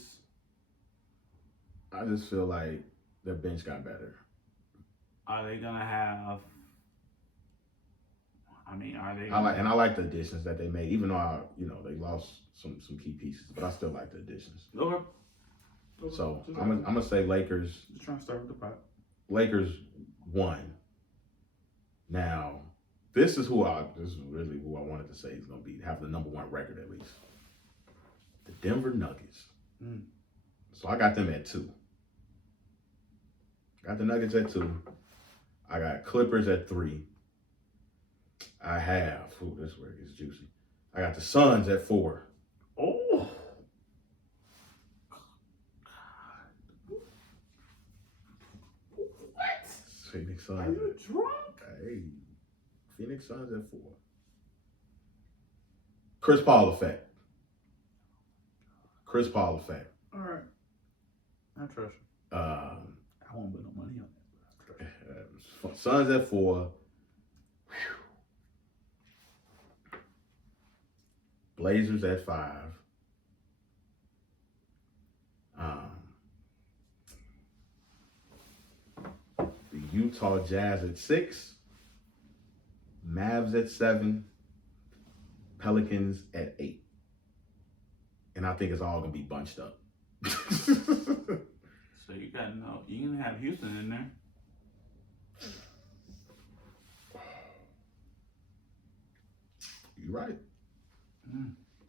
I just feel like their bench got better. Are they gonna have? I mean, are they? I like the additions that they made, even though they lost some key pieces, but I still like the additions. Okay. So I'm gonna say Lakers. Just trying to start with the pot. Lakers 1. Now, this is really who I wanted to say is gonna have the number 1 record at least. The Denver Nuggets. So I got them at 2. Got the Nuggets at 2. I got Clippers at 3. I have, this where it gets juicy. I got the Suns at 4. Oh. What? Phoenix Are Suns. you drunk? Hey, Phoenix Suns at 4. Chris Paul effect. Chris Paul effect. All right. I trust you. I won't put no money on that. Suns at 4. Blazers at 5. The Utah Jazz at 6. Mavs at 7. Pelicans at 8. And I think it's all gonna be bunched up. So you can have Houston in there. You're right.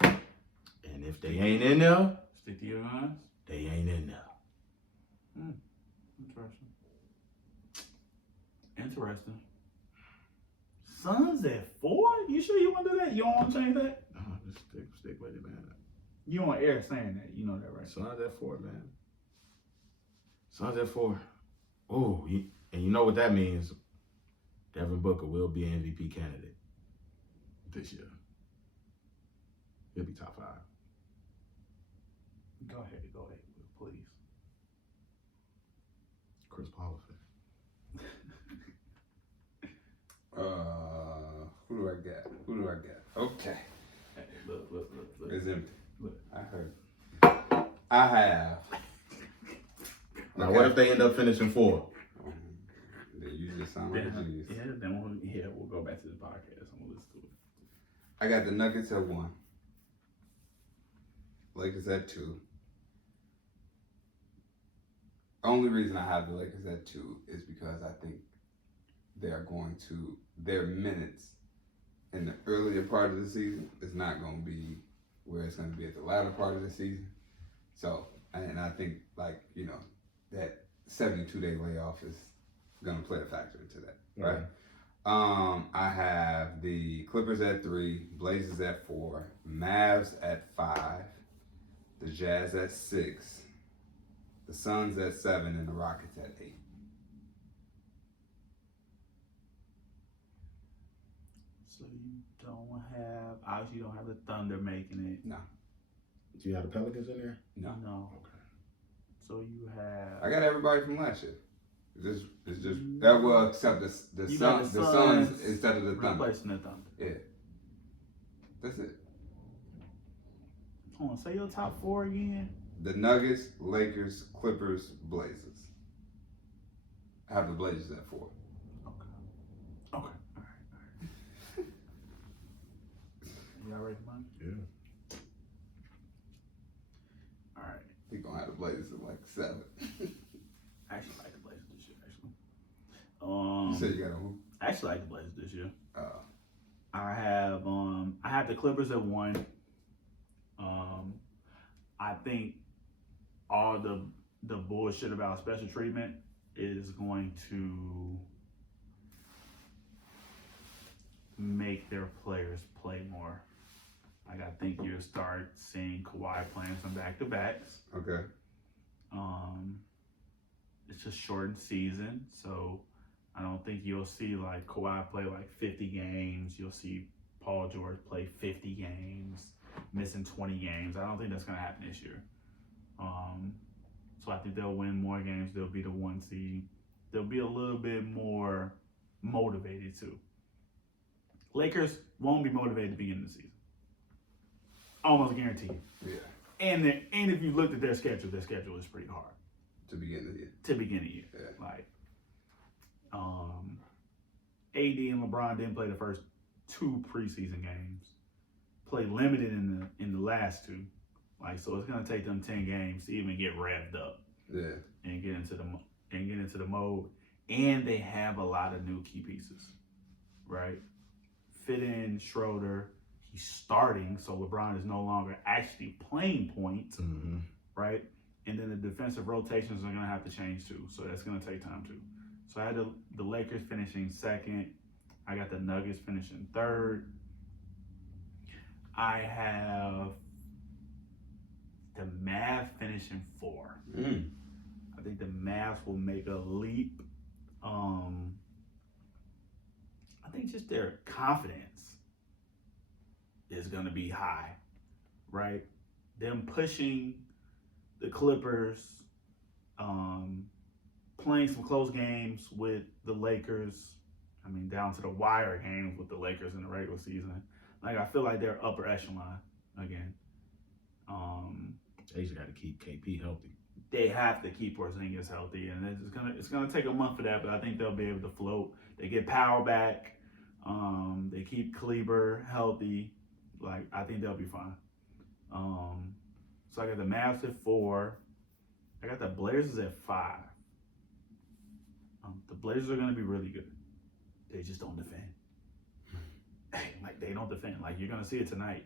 And if they ain't in there, Stick to your guns. they ain't in there. Interesting. Suns at 4? You sure you want to do that? You don't want to change that? No, just stick with it, man. You on air saying that. You know that, right? Suns at 4, man. Suns at 4. Oh, and you know what that means? Devin Booker will be an MVP candidate this year. He'll be top 5. Go ahead, please. Chris Paul effect. Who do I got? Okay. Hey, look. It's empty. Look. I heard. I have. Now, Okay. what if they end up finishing 4? Then you just sound like a genius. We'll go back to the podcast and we'll listen to it. I got the Nuggets at 1. Lakers at 2. Only reason I have the Lakers at 2 is because I think their minutes in the earlier part of the season is not going to be where it's going to be at the latter part of the season. So, and I think like, that 72-day layoff is going to play a factor into that, right? I have the Clippers at 3, Blazers at 4, Mavs at 5, the Jazz at 6, the Suns at 7, and the Rockets at 8. So obviously you don't have the Thunder making it. No. Do you have the Pelicans in there? No. Okay. So you have. I got everybody from last year. It's just that well, except the Suns instead of the Thunder. Replacing the Thunder. Yeah. That's it. Hold on, say your top 4 again. The Nuggets, Lakers, Clippers, Blazers. I have the Blazers at 4. Okay. All right. Y'all ready for mine? Yeah. All right. He gonna have the Blazers at like 7. I actually like the Blazers this year. You said you got a who? I actually like the Blazers this year. I I have the Clippers at 1. I think all the bullshit about special treatment is going to make their players play more. Like, I think you'll start seeing Kawhi playing some back-to-backs. Okay. It's a shortened season, so I don't think you'll see like Kawhi play like 50 games. You'll see Paul George play 50 games, missing 20 games. I don't think that's going to happen this year. So I think they'll win more games. They'll be the 1 seed. They'll be a little bit more motivated too. Lakers won't be motivated at the beginning of the season. Almost guaranteed. Yeah. And if you looked at their schedule is pretty hard. To begin the year. Yeah. Like, AD and LeBron didn't play the first 2 preseason games. Played limited in the last 2. Like, so it's gonna take them 10 games to even get revved up. Yeah. And get into the mode. And they have a lot of new key pieces, right? Fit in Schroeder. He's starting, so LeBron is no longer actually playing point, right? And then the defensive rotations are going to have to change too, so that's going to take time too. So I had the Lakers finishing 2nd. I got the Nuggets finishing 3rd. I have the Mavs finishing 4. I think the Mavs will make a leap. I think just their confidence is going to be high, right? Them pushing the Clippers, playing some close games with the Lakers. I mean, down to the wire games with the Lakers in the regular season. Like, I feel like they're upper echelon again. They just got to keep KP healthy. They have to keep Porzingis healthy, and it's gonna take a month for that. But I think they'll be able to float. They get Powell back. They keep Kleber healthy. Like, I think they'll be fine. So I got the Mavs at 4. I got the Blazers at 5. The Blazers are going to be really good. They just don't defend. Like, they don't defend. Like, you're going to see it tonight.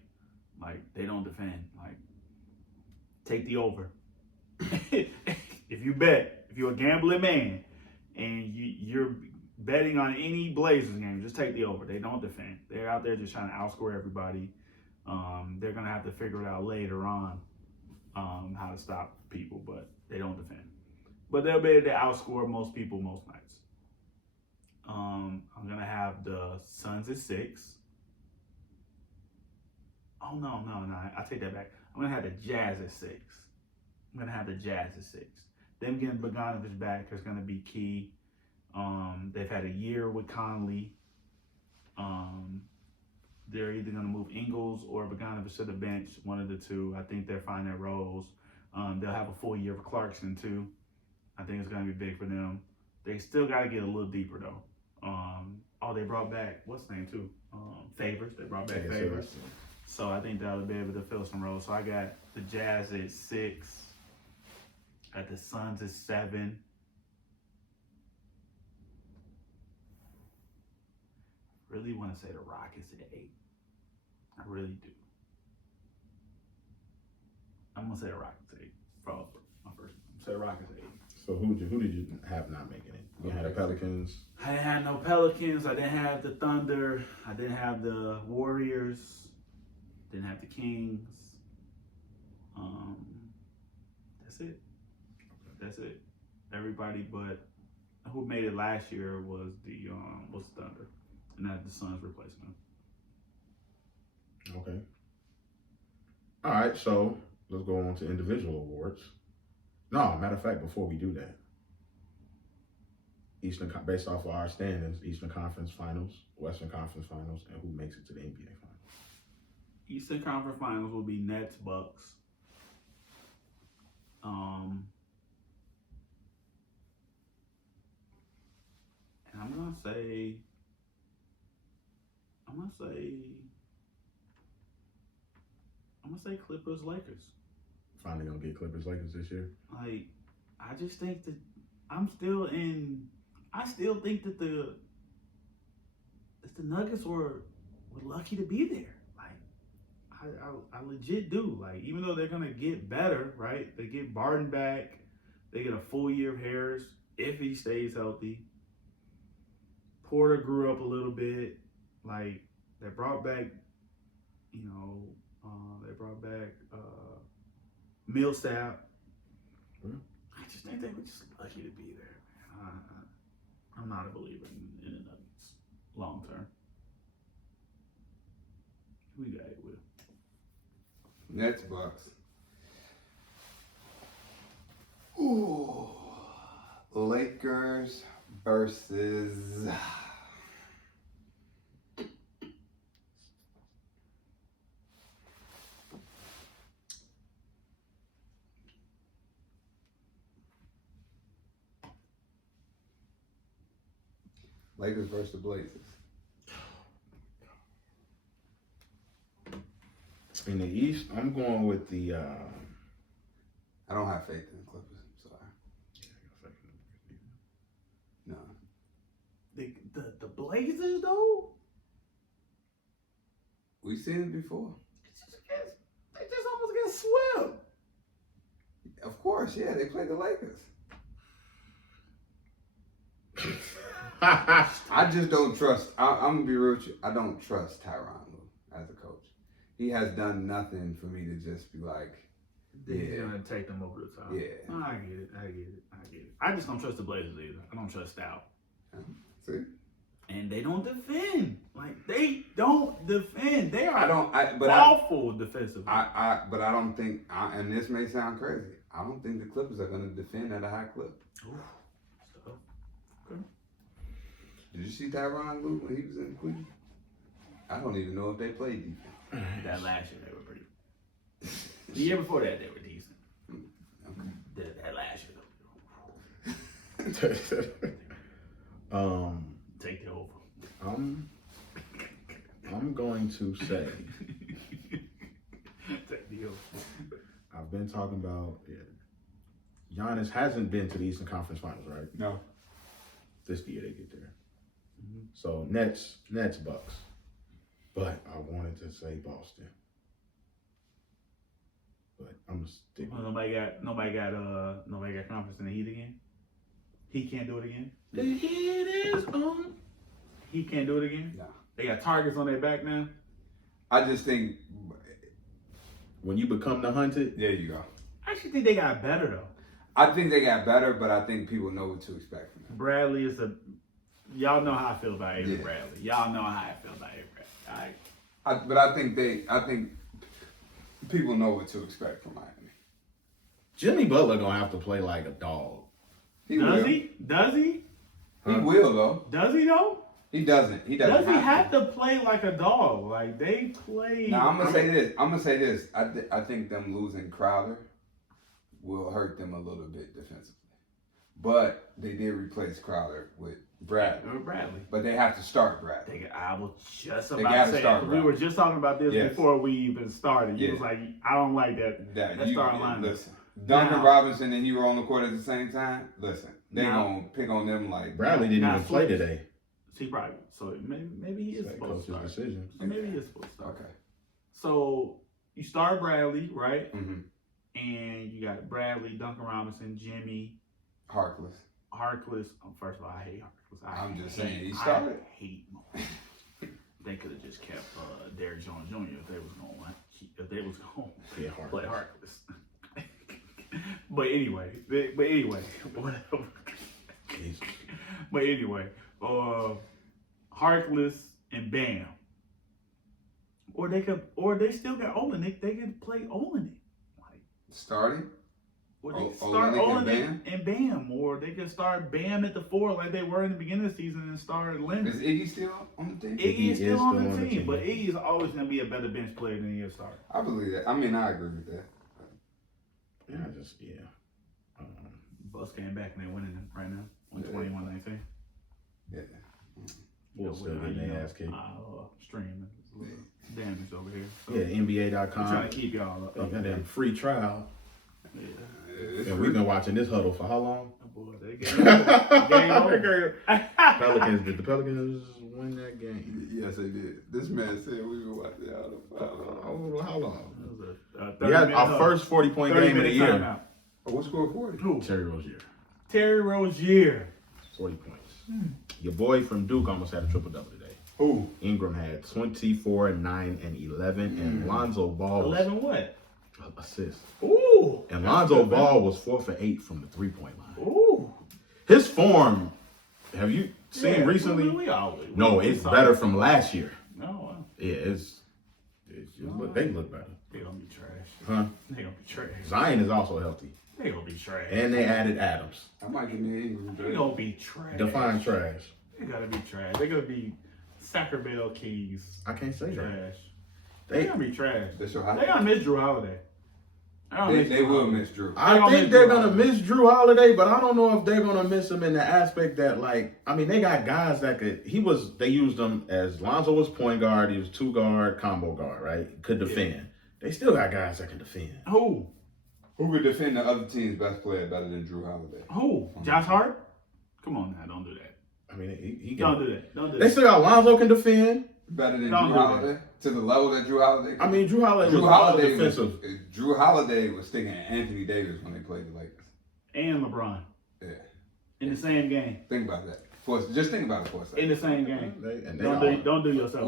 Like, they don't defend. Like, take the over. If you're a gambling man and you're betting on any Blazers game, just take the over. They don't defend. They're out there just trying to outscore everybody. They're going to have to figure it out later on how to stop people, but they don't defend. But they'll be able to outscore most people most nights. I'm going to have the Suns at 6. Oh, no. I take that back. I'm going to have the Jazz at 6. Them getting Bogdanovich back is going to be key. They've had a year with Conley. They're either going to move Ingles or Bogdanovich to the bench, one of the two. I think they're finding their roles. They'll have a full year of Clarkson, too. I think it's going to be big for them. They still got to get a little deeper, though. They brought back, what's the name, too? Favors. They brought back Favors. So I think they'll be able to fill some roles. So I got the Jazz at 6. At the Suns at 7. really want to say the Rockets at 8. I really do. I'm gonna say the Rockets at 8 for my first. I'm gonna say the Rockets at 8. So who did you have not making it? You had the Pelicans. I didn't have no Pelicans. I didn't have the Thunder. I didn't have the Warriors. Didn't have the Kings. That's it. That's it. Everybody but who made it last year was the Thunder, and that's the Suns replacing them. Okay. All right, so let's go on to individual awards. No, matter of fact, before we do that, based off of our standings, Eastern Conference Finals, Western Conference Finals, and who makes it to the NBA Finals. Eastern Conference Finals will be Nets, Bucks. And I'm gonna say Clippers, Lakers. Finally gonna get Clippers Lakers this year. Like, I just think that I still think that the Nuggets were lucky to be there. Like, I legit do. Like, even though they're gonna get better, right? They get Barton back. They get a full year of Harris if he stays healthy. Porter grew up a little bit. Like, they brought back, Millsap. I just think they were just lucky to be there, man. I'm not a believer in the Nuggets long term. Who you got it with? Nets, Bucks. Ooh. Lakers versus. Lakers versus the Blazers. In the East, I'm going with the. I don't have faith in the Clippers. I'm sorry. No. The Blazers though. We've seen it before. They just almost get swept. Of course, yeah. They played the Lakers. I just don't trust. I'm gonna be real with you. I don't trust Tyronn Lue as a coach. He has done nothing for me to just be like, He's gonna take them over the top. Yeah. I get it. I just don't trust the Blazers either. I don't trust Stout. See? And they don't defend. Like, they don't defend. They are awful defensively. But I don't think, and this may sound crazy, I don't think the Clippers are going to defend at a high clip. Ooh. Okay. Did you see Tyronn Lue when he was in Cleveland? I don't even know if they played defense. That last year, they were pretty. The year before that, they were decent. Okay. That last year. Take it over. I'm going to say Take the over. I've been talking about Giannis hasn't been to the Eastern Conference Finals, right? No. This year they get there. Mm-hmm. So Nets, Bucks. But I wanted to say Boston. But I'm gonna stick. Well, nobody got confidence in the Heat again. He can't do it again. The Heat is on. He can't do it again. No. They got targets on their back now. I just think when you become the hunted, there you go. I actually think they got better though. I think they got better, but I think people know what to expect from them. Bradley is y'all know how I feel about Avery Bradley. Y'all know how I feel about Avery Bradley. But I think people know what to expect from Miami. Jimmy Butler gonna have to play like a dog. Does he? He will though. Does he though? He doesn't. He doesn't. Does he have to play like a dog? Like they play. Now I'm gonna say this. I think them losing Crowder will hurt them a little bit defensively, but they did replace Crowder with Bradley. But they have to start Bradley. I was just about to say that. We were just talking about this before we even started. You was like, I don't like that. Let's start line. Listen, Duncan Robinson and Hero on the court at the same time. Listen, they gonna pick on them like Bradley didn't even play today. He probably so maybe he is That supposed to coach's start. decision. So maybe he is supposed to start. Okay. So you start Bradley, right? Mm-hmm. And you got Bradley, Duncan Robinson, Jimmy, Harkless. First of all, I hate Harkless. I'm just saying, he started. I hate him. They could have just kept Derrick Jones Jr. if they was going to play Harkless. But anyway, whatever. Jesus. But anyway, Harkless and Bam. Or they still got Olenek. They could play Olenek. Starting? Or they Olenek start and Olenek and Bam. Or they could start Bam at the 4 like they were in the beginning of the season and start Leonard. Is Iggy still on the team? Iggy is still on the team, but Iggy is always going to be a better bench player than he is starter. I believe that. I mean, I agree with that. Yeah. Bucks came back and they're winning right now. 121-19. Yeah. Bulls still getting their ass kicked. Streaming. It's a little damage over here. So Yeah, NBA.com. I'm trying to keep y'all up. Goddamn free trial. Yeah. And we've been watching this huddle for how long? Boy, they game over. Pelicans. Did the Pelicans win that game? Yes, they did. This man said we were watching How long? That was We had our first 40-point game of the year. timeout. What scored 40? Who? Terry Rozier. Terry Rozier. 40 points. Your boy from Duke almost had a triple-double today. Who? Ingram had 24, 9, and 11. And Lonzo Ball 11 what? assists. Ooh. And Lonzo Ball was 4 for 8 from the three-point line. Ooh. His form, have you seen recently? No, it's better from last year. No. Yeah, they look better. They gonna be trash. Huh? They gonna be trash. Zion is also healthy. They gonna be trash. And they added Adams. I might give me an Ingram. They gonna be trash. Define trash. They gotta be trash. They gonna be Sacramento Kings. I can't say that. Trash. They gonna be trash. That's your They gonna miss Drew Holiday. They will miss Drew. I think they're going to miss Drew Holiday, but I don't know if they're going to miss him in the aspect that, they got guys that they used him as Lonzo was point guard, he was 2-guard, combo guard, right? Could defend. Yeah. They still got guys that can defend. Who? Who could defend the other team's best player better than Drew Holiday? Who? Josh Hart? Come on now, don't do that. I mean, he don't do that. Don't do they that. still got Lonzo can defend. Better than Drew Holiday? To the level that Drew Holiday? I mean, Drew Holiday was all defensive. Drew Holiday was sticking Anthony Davis when they played the Lakers. And LeBron. Yeah. In the same game. Think about that. Just think about it for a second. In the same game. Don't do yourself.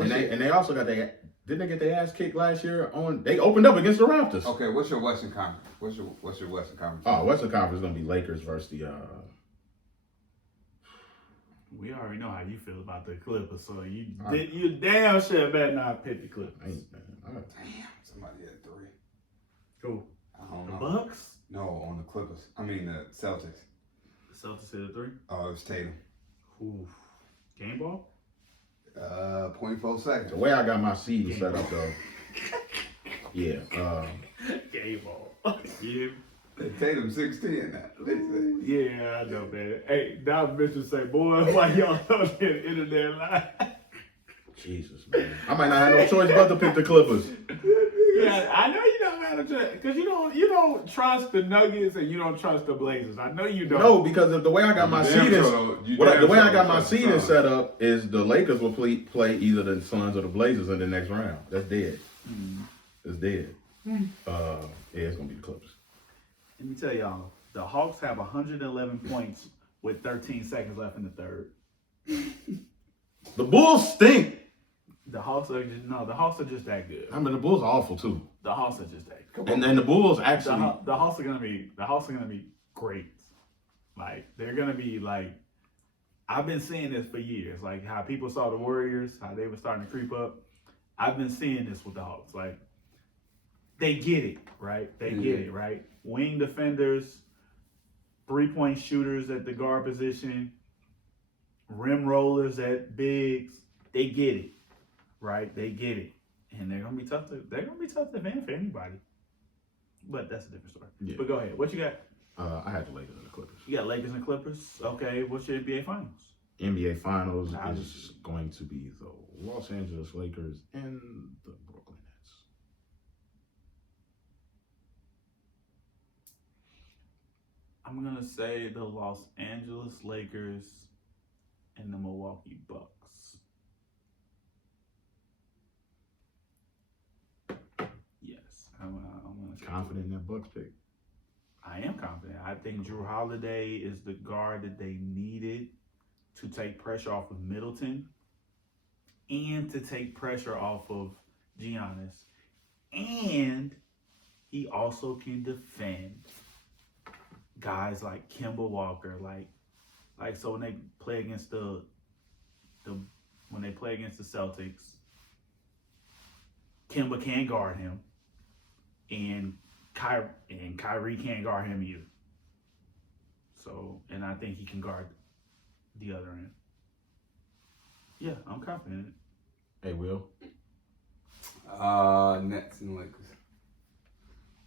And they also got didn't they get their ass kicked last year they opened up against the Raptors. Okay, what's your Western Conference? What's your Western Conference? Oh, Western Conference is gonna be Lakers versus the we already know how you feel about the Clippers, so you damn sure better not pick the Clippers. Damn, somebody had 3. Who? I don't know. The Bucks? No, on the Clippers. I mean the Celtics. The Celtics hit a 3? Oh, it was Tatum. Ooh. Game ball? 0.4 seconds. The way I got my season set up though. Yeah. Game ball. Yeah. Tatum 16 now. Yeah, I know, man. Hey, now bitches say, boy, why y'all on the internet live? Jesus, man. I might not have no choice but to pick the Clippers. Yeah, I know you don't have a choice because you don't trust the Nuggets and you don't trust the Blazers. I know you don't. No, because of the way I got my seeding, set up is the Lakers will play either the Suns or the Blazers in the next round. That's dead. It's dead. Yeah, it's gonna be the Clippers. Let me tell y'all, the Hawks have 111 points with 13 seconds left in the third. The Bulls stink. The Hawks are just that good. I mean, the Bulls are awful too. The Hawks are just that good. And then the Bulls actually, the Hawks are gonna be great. Like they're gonna be like, I've been seeing this for years. Like how people saw the Warriors, how they were starting to creep up. I've been seeing this with the Hawks. Like they get it, right? They get it, right? Wing defenders, 3-point shooters at the guard position, rim rollers at bigs. They get it, right? They get it, and they're gonna be tough to defend for anybody. But that's a different story. Yeah. But go ahead. What you got? I had the Lakers and the Clippers. You got Lakers and Clippers. Okay. What's your NBA Finals? NBA Finals is going to be the Los Angeles Lakers and the Brooklyn Nets. I'm gonna say the Los Angeles Lakers and the Milwaukee Bucks. Yes, I'm gonna Confident in that Bucks pick. I am confident. I think Drew Holiday is the guard that they needed to take pressure off of Middleton and to take pressure off of Giannis. And he also can defend guys like Kemba Walker, like so when they play against the Celtics, Kemba can't guard him, and Kyrie can't guard him either. So, and I think he can guard the other end. Yeah, I'm confident in it. Hey, Will. Nets and Lakers.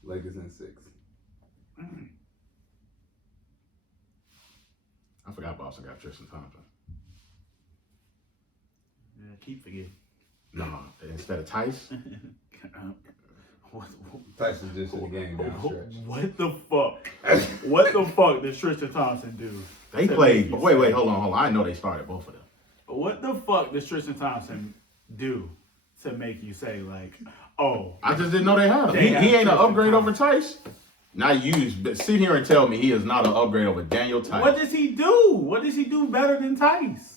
Lakers in 6. I forgot Boston got Tristan Thompson. Yeah, keep forgetting. No, instead of Tice. Tyson's just in the game down the stretch. What the fuck? What the fuck did Tristan Thompson do? They played. Wait, hold on. I know they started both of them. What the fuck does Tristan Thompson do to make you say like, oh? I just didn't know they had him. He ain't an upgrade over Tice. Now but sit here and tell me he is not an upgrade over Daniel Tice. What does he do? What does he do better than Tice?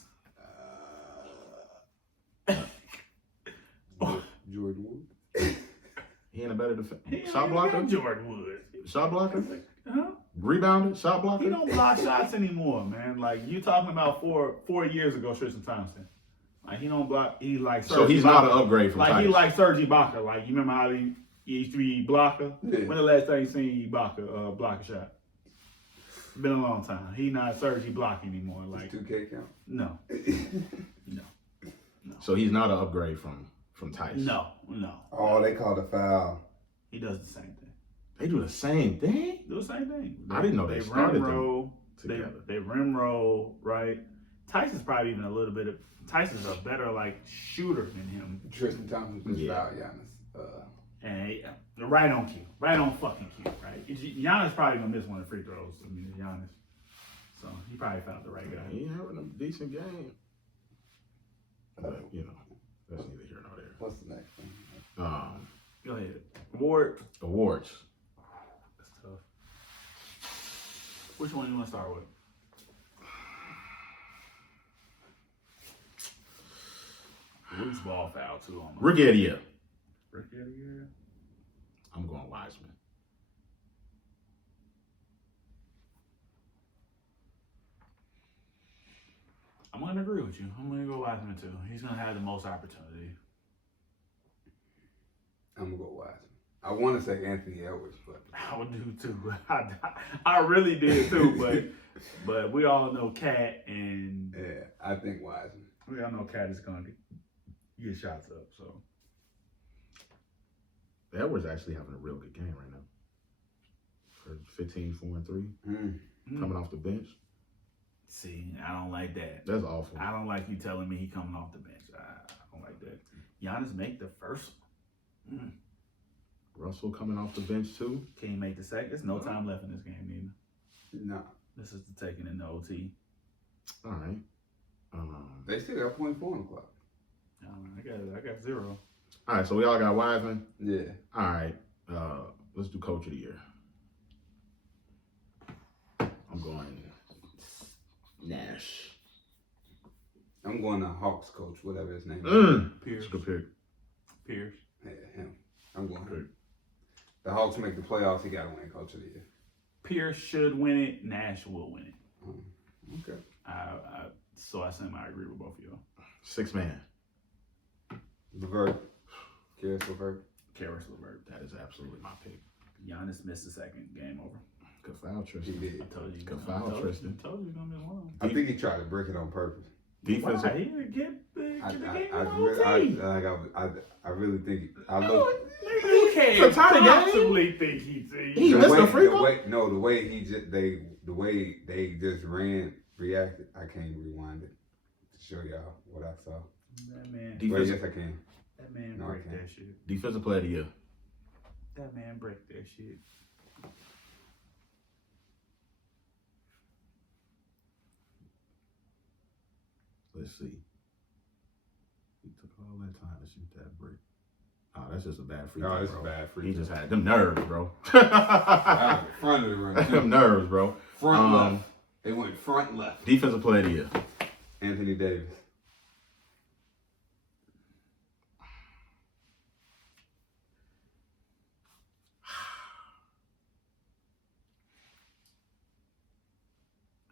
Jordan Wood. He ain't a better defense. Shot blocker. Jordan Wood. Shot blocker. Huh? Rebounder. Shot blocker. He don't block shots anymore, man. Like you talking about 4 years ago, Tristan Thompson. Like he don't block. He like Serge so he's Ibaka. not an upgrade from Like Tice. he like Serge Ibaka. Like you remember how he used to be blocker? Yeah. When the last time you seen Ibaka block a shot? Been a long time. He not Serge Ibaka anymore. Like Does 2K count? no, no. So he's not an upgrade from Tice. No. Oh, they called a foul. He does the same thing. They do the same thing. Do the same thing. I didn't know they started rim roll. together. They rim roll, right? Tyson's probably even a little bit of. Tyson's a better like shooter than him. Tristan Thompson just Yeah. fouled Giannis. And right on cue. Right on fucking cue, right? Giannis probably gonna miss one of the free throws. I mean, Giannis. So he probably found the right guy. He having a decent game. But, that's neither here nor there. What's the next one? Go ahead. Ward. Awards. That's tough. Which one you want to start with? Loose ball foul too on Rookie of the year. Rookie of the year. I'm going Wiseman. I'm gonna agree with you. I'm gonna go Wiseman too. He's gonna have the most opportunity. I'm gonna go Wiseman. I want to say Anthony Edwards, but I would do too. I really did too, but we all know Cat and yeah, I think Wiseman. we all know Cat is gonna get shots up. So Edwards actually having a real good game right now. For 15, 4, and 3. Coming off the bench. see, I don't like that. That's awful. I don't like you telling me he coming off the bench. I don't like that. Giannis make the first. Russell coming off the bench too. Can he make the second? There's no time left in this game, neither. No, This is the taking in the OT. All right. they still got 0.4 on the clock. I got 0. All right. So we all got Wiseman. Yeah, All right. Let's do Coach of the Year. I'm going Nash. I'm going to Hawks coach, whatever his name is. Pierce. That's a good pick. Pierce. Yeah, him. I'm going Good. him. The Hawks make the playoffs. He got to win coach of the year. Pierce should win it. Nash will win it. Okay. So I agree with both of y'all. 6 man. LeVert. Karis LeVert. Karis LeVert. That is absolutely my pick. Giannis missed the second. Game over. Good foul, He Tristan. did. I told you. Good foul, Tristan. I told you gonna miss one. I think he tried to break it on purpose. Defensive. Why? He didn't get the game I in really think I OT. look. You can't It's a tie game. possibly think He missed the free throw? The way they just reacted. I can't rewind it to show y'all what I saw. That man. Well, yes, I can. That man No, I break can't. that shit. Defensive player of the year. That man break that shit. Let's see. He took all that time to shoot that break. Oh, that's just a bad free throw, Oh, it's bro. a bad free He throw. just had them nerves, bro. That was in front of the rim, too. Them nerves, bro. Front left. They went front left. Defensive player of the year. Anthony Davis.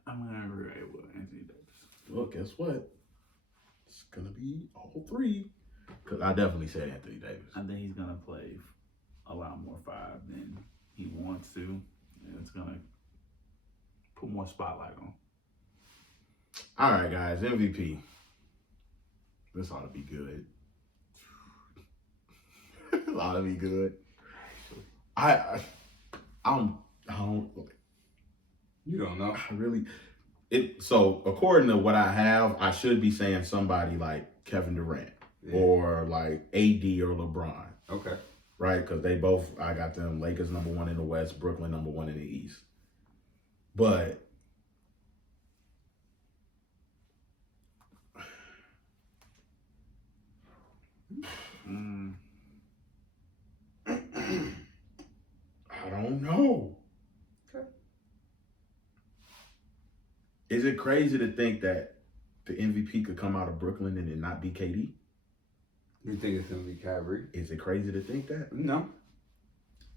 I'm gonna agree with Anthony Davis. Well, guess what? It's gonna be all three. Cause I definitely said Anthony Davis. I think he's gonna play a lot more five than he wants to, and it's gonna put more spotlight on. All right, guys. MVP. This ought to be good. This ought to be good. I don't. You don't know. I really. So according to what I have, I should be saying somebody like Kevin Durant or like AD or LeBron. Okay. Right? Because they both, I got them Lakers #1 in the West, Brooklyn #1 in the East. But I don't know. Okay. Is it crazy to think that the MVP could come out of Brooklyn and it not be KD? You think it's going to be Kyrie? Is it crazy to think that? No.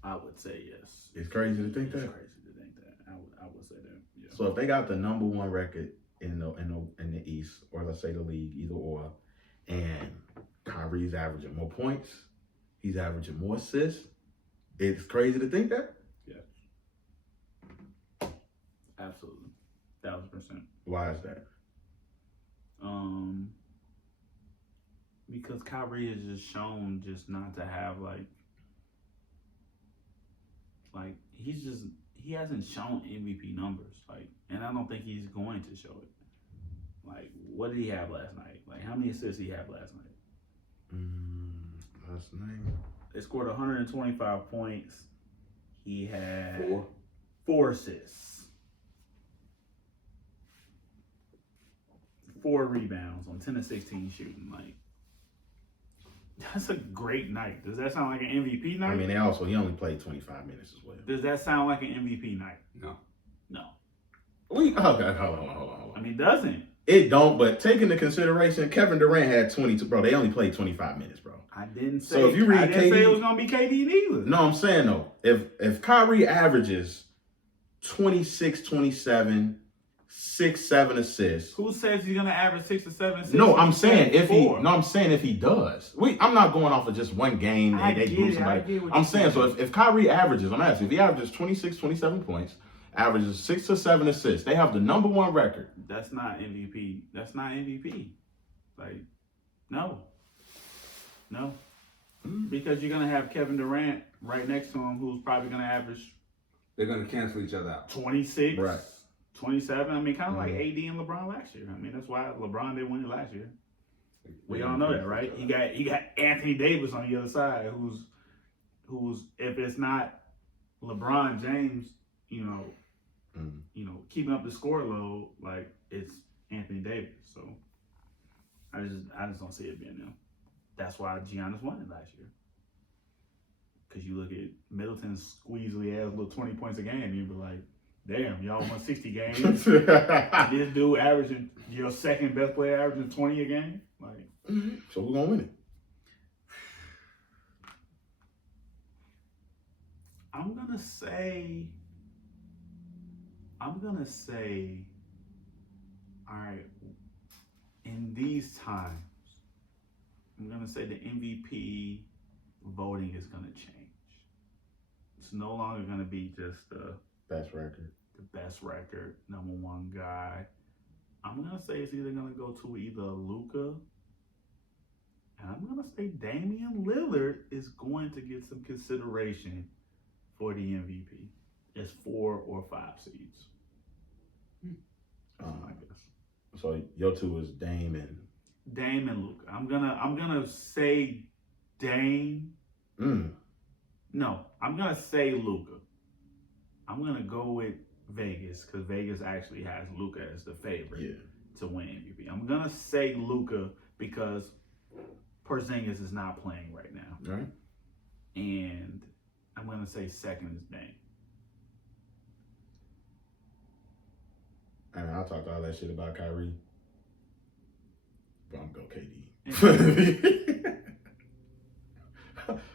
I would say yes. It's crazy to think that. It's crazy to think that. I would say that. Yeah. So if they got the #1 record in the East, or let's say the league, either or, and Kyrie's averaging more points, he's averaging more assists, it's crazy to think that. Yeah. Absolutely. 1,000%. Why is that? Because Kyrie has just shown just not to have like he hasn't shown MVP numbers, like, and I don't think he's going to show it. Like, what did he have last night? Like, how many assists did he have last night? Last night. They scored 125 points. He had 4 assists, 4 rebounds on 10 of 16 shooting. Like, that's a great night. Does that sound like an MVP night? I mean, he only played 25 minutes as well. Does that sound like an MVP night? No. No. Okay, hold on. I mean, doesn't. It don't, but take into consideration, Kevin Durant had 22. Bro, they only played 25 minutes, bro. I didn't say. So if you read I didn't KD, say it was gonna be KD neither. No, I'm saying though, if Kyrie averages 26, 27, 6, 7 assists. Who says he's gonna average 6 to 7 assists? No, I'm saying if he does. I'm not going off of just one game and they do somebody. I'm saying, so if Kyrie averages, I'm asking, if he averages 26, 27 points, averages 6 to 7 assists, they have the #1 record. That's not MVP. That's not MVP. Like, no. Because you're gonna have Kevin Durant right next to him, who's probably gonna average. They're going to cancel each other out. 26, Right. 27. I mean, kind of like AD and LeBron last year. I mean, that's why LeBron didn't win it last year. We all know that, right? You got Anthony Davis on the other side, who's if it's not LeBron James, keeping up the score load, like, it's Anthony Davis. So I just don't see it being them. That's why Giannis won it last year. Because you look at Middleton's squeezely ass little 20 points a game, you'd be like, damn, y'all won 60 games. This dude averaging, your second best player averaging 20 a game. Like, so who's gonna win it? I'm gonna say, all right, in these times, I'm gonna say the MVP voting is gonna change. It's no longer gonna be just the Best record. #1 guy. I'm gonna say it's either gonna go to either Luka, and I'm gonna say Damian Lillard is going to get some consideration for the MVP. It's 4 or 5 seeds. I guess. So your two is Dame and Luka. I'm gonna say Dame. No, I'm gonna say Luka. I'm gonna go with Vegas because Vegas actually has Luka as the favorite. Yeah. to win MVP. I'm gonna say Luka because Porzingis is not playing right now, All right. and I'm gonna say second is Dame. I mean, I'll talk all that shit about Kyrie, but I'm gonna go KD.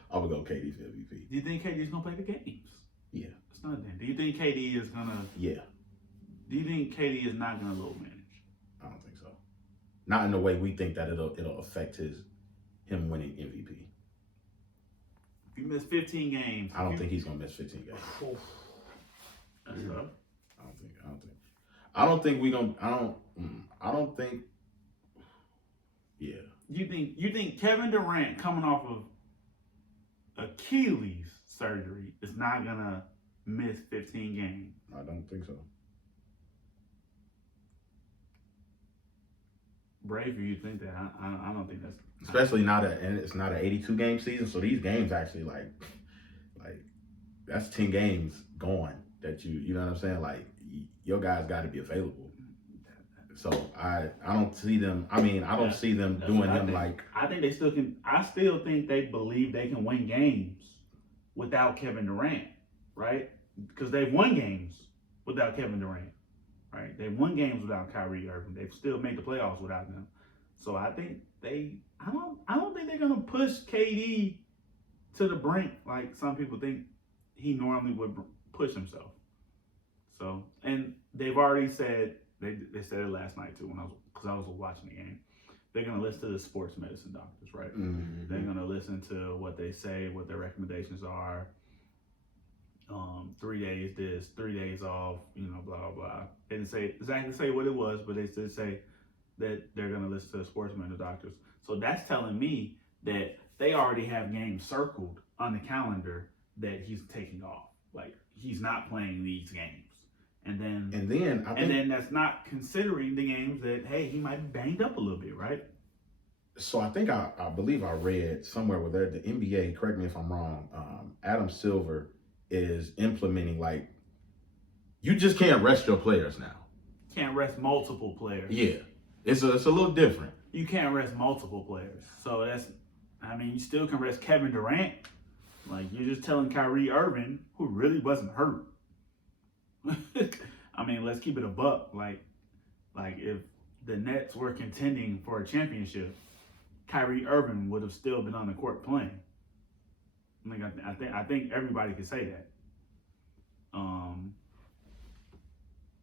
I'm gonna go KD for MVP. Do you think KD is gonna play the games? Yeah. It's not that. Do you think KD is gonna? Yeah. Do you think KD is not gonna low manage? I don't think so. Not in the way we think that it'll affect him winning MVP. If you miss 15 games, I don't think he's gonna miss 15 games. That's tough. I don't think we gonna. I don't think. Yeah. You think Kevin Durant coming off of Achilles surgery is not gonna miss 15 games? I don't think so. Brave for you to think that. I don't think that's. Especially and it's not an 82 game season, so these games actually like that's 10 games gone that you know what I'm saying? Like your guys got to be available. So I don't see them. I mean, I don't see them doing them like. I think they still can. I still think they believe they can win games without Kevin Durant, right? Because they've won games without Kevin Durant, right? They've won games without Kyrie Irving. They've still made the playoffs without them. So I think I don't think they're gonna push KD to the brink like some people think he normally would push himself. So, and they've already said. They said it last night too because I was watching the game. They're gonna listen to the sports medicine doctors, right? Mm-hmm. They're gonna listen to what they say, what their recommendations are. 3 days this, 3 days off, blah blah blah. They didn't say exactly what it was, but they did say that they're gonna listen to the sports medicine doctors. So that's telling me that they already have games circled on the calendar that he's taking off. Like he's not playing these games. And then that's not considering the games that, hey, he might be banged up a little bit, right? So I think I believe I read somewhere where the NBA, correct me if I'm wrong, Adam Silver is implementing like, you just can't rest your players now. Can't rest multiple players. Yeah, it's a little different. You can't rest multiple players. So you still can rest Kevin Durant. Like you're just telling Kyrie Irving, who really wasn't hurt. I mean, let's keep it a buck. Like if the Nets were contending for a championship, Kyrie Irving would have still been on the court playing. Like I think everybody could say that.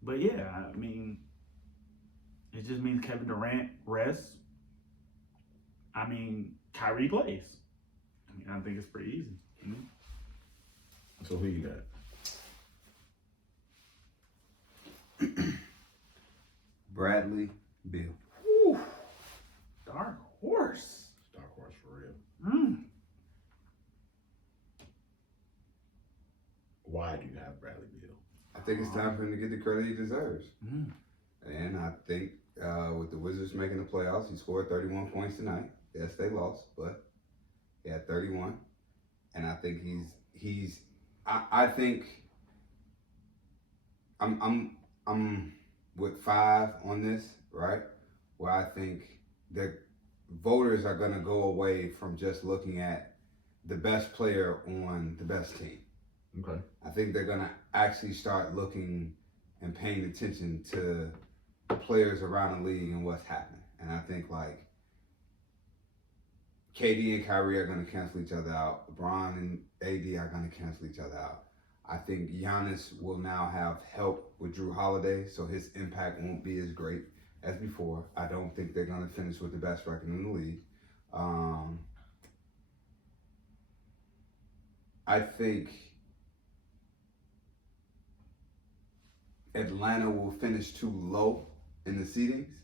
But yeah, I mean, it just means Kevin Durant rests. I mean, Kyrie plays. I mean, I think it's pretty easy. Mm-hmm. So who you got? Bradley Beal. Whew. Dark horse. Dark horse for real. Why do you have Bradley Beal? I think it's time for him to get the credit he deserves. Mm. And I think with the Wizards making the playoffs, he scored 31 points tonight. Yes, they lost, but he had 31. And I think I think I'm with 5 on this, right? Where I think the voters are going to go away from just looking at the best player on the best team. Okay. I think they're going to actually start looking and paying attention to players around the league and what's happening. And I think like KD and Kyrie are going to cancel each other out. LeBron and AD are going to cancel each other out. I think Giannis will now have help with Drew Holiday, so his impact won't be as great as before. I don't think they're going to finish with the best record in the league. I think Atlanta will finish too low in the seedings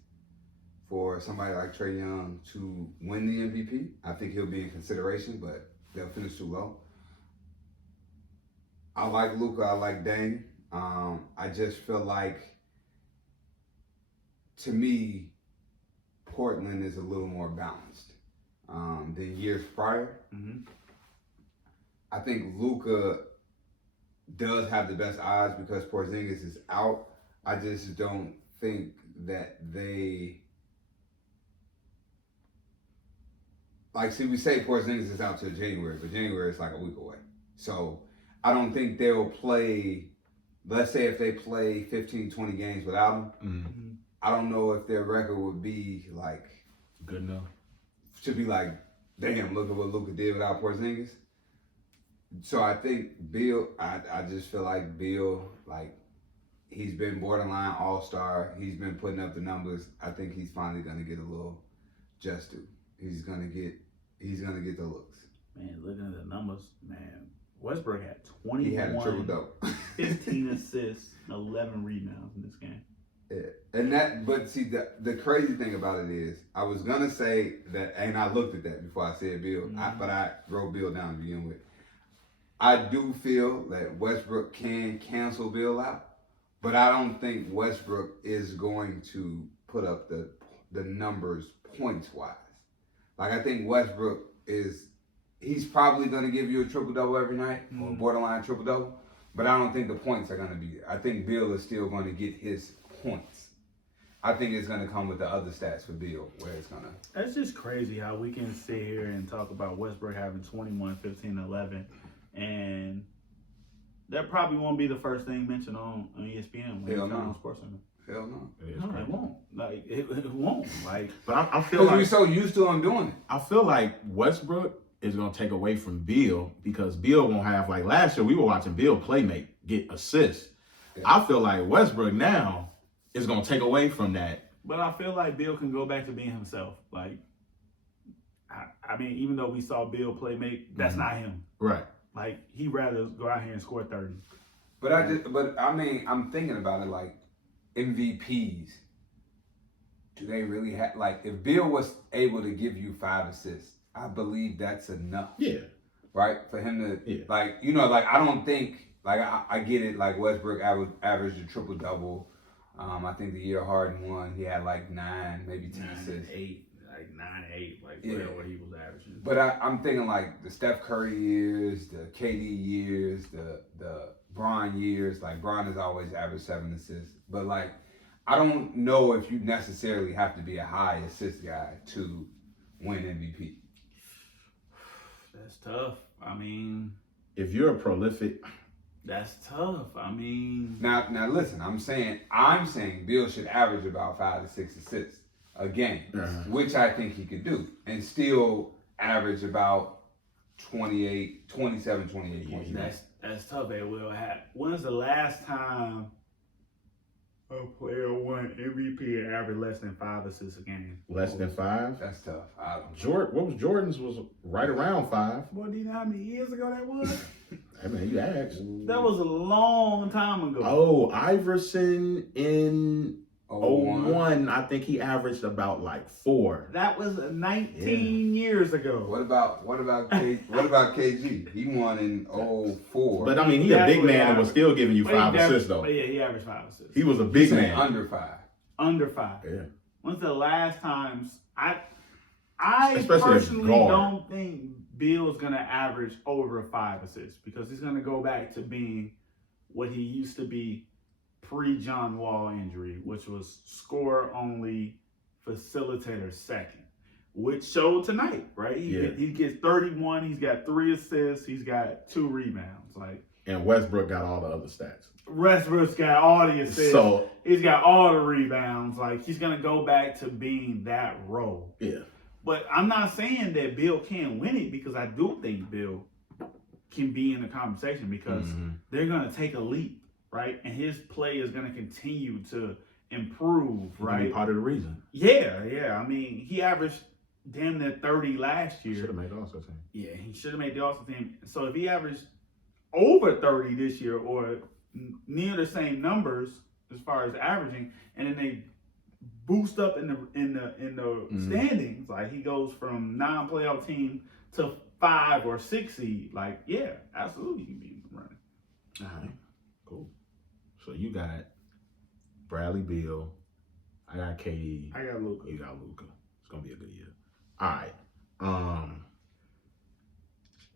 for somebody like Trae Young to win the MVP. I think he'll be in consideration, but they'll finish too low. I like Luka. I like Dame. I just feel like, to me, Portland is a little more balanced than years prior. Mm-hmm. I think Luka does have the best odds because Porzingis is out. I just don't think that they like. See, we say Porzingis is out till January, but January is like a week away. So I don't think they'll play. Let's say if they play 15, 20 games without him, Mm-hmm. I don't know if their record would be like Good enough. to be like, damn, look at what Luka did without Porzingis. So I think Bill, I just feel like Bill, like, he's been borderline all-star. He's been putting up the numbers. I think he's finally gonna get a little just due. He's gonna get the looks. Man, looking at the numbers, man, Westbrook had 21, He had a triple-double. 15 assists, 11 rebounds in this game. Yeah. But see, the crazy thing about it is, I was gonna say that, and I looked at that before I said Bill, but I wrote Bill down to begin with. I do feel that Westbrook can cancel Bill out, but I don't think Westbrook is going to put up the numbers points-wise. Like, I think Westbrook he's probably going to give you a triple-double every night, or borderline triple-double, but I don't think the points are going to be there. I think Bill is still going to get his points. I think it's going to come with the other stats for Bill, where it's going to... That's just crazy how we can sit here and talk about Westbrook having 21, 15, 11, and that probably won't be the first thing mentioned on ESPN when Hell it's no. on SportsCenter. Hell no. No, it won't. Like it won't. Like, But I feel Because like we're so used to him doing it. I feel like Westbrook is gonna take away from Bill because Bill won't have, like last year we were watching Bill get assists. Yeah. I feel like Westbrook now is gonna take away from that. but I feel like Bill can go back to being himself. Like, I mean, even though we saw Bill that's not him. Right. Like, he'd rather go out here and score 30. But I'm thinking about it like MVPs. Do they really have, like, if Bill was able to give you 5 assists, I believe that's enough. Yeah. Right? For him to, Yeah. like, you know, like, I don't think, like, I get it, like, Westbrook averaged a triple-double. I think the year Harden won, he had like 9, maybe 10 assists. 8, like 9, 8, like Yeah. whatever he was averaging. But I'm thinking like the Steph Curry years, the KD years, the Bron years. Like, Bron has always averaged 7 assists. But like, I don't know if you necessarily have to be a high assist guy to win MVP. That's tough. I mean, If you're a prolific, that's tough. I mean, Now listen, I'm saying Bill should average about 5 to 6 assists a game, which I think he could do, and still average about 27, 28 points. that's tough. It will happen. When's the last time a player won MVP and averaged less than 5 assists a game? less than 5. That's tough. What was Jordan's was right around 5. Boy, do you know how many years ago that was? I mean, you asked. That was a long time ago. Oh, Iverson in 01. 01, I think he averaged about like 4. That was 19 years ago. What about KG? He won in 04. But I mean, he a big man and was still giving you 5 assists though. But yeah, he averaged 5 assists. He was a big man. Under 5. Under 5. Yeah. When's the last times I Especially as personally guard. don't think Bill's gonna average over 5 assists because he's gonna go back to being what he used to be pre-John Wall injury, which was score only, facilitator second, which showed tonight, right? He gets 31, he's got 3 assists, he's got 2 rebounds. Like, And Westbrook got all the other stats. Westbrook's got all the assists. So He's got all the rebounds. Like, he's going to go back to being that role. yeah. But I'm not saying that Bill can't win it because I do think Bill can be in the conversation because they're going to take a leap, right? And his play is going to continue to improve, right? Be part of the reason. Yeah. I mean, he averaged damn near 30 last year. Should have made the All-Star team. Yeah, he should have made the All-Star team. So if he averaged over 30 this year or near the same numbers as far as averaging, and then they boost up in the standings, like he goes from non-playoff team to 5 or 6 seed, like, yeah, absolutely he can be running. All right, cool. So you got Bradley Beal, I got KD, I got Luka. you got Luka. It's gonna be a good year. All right.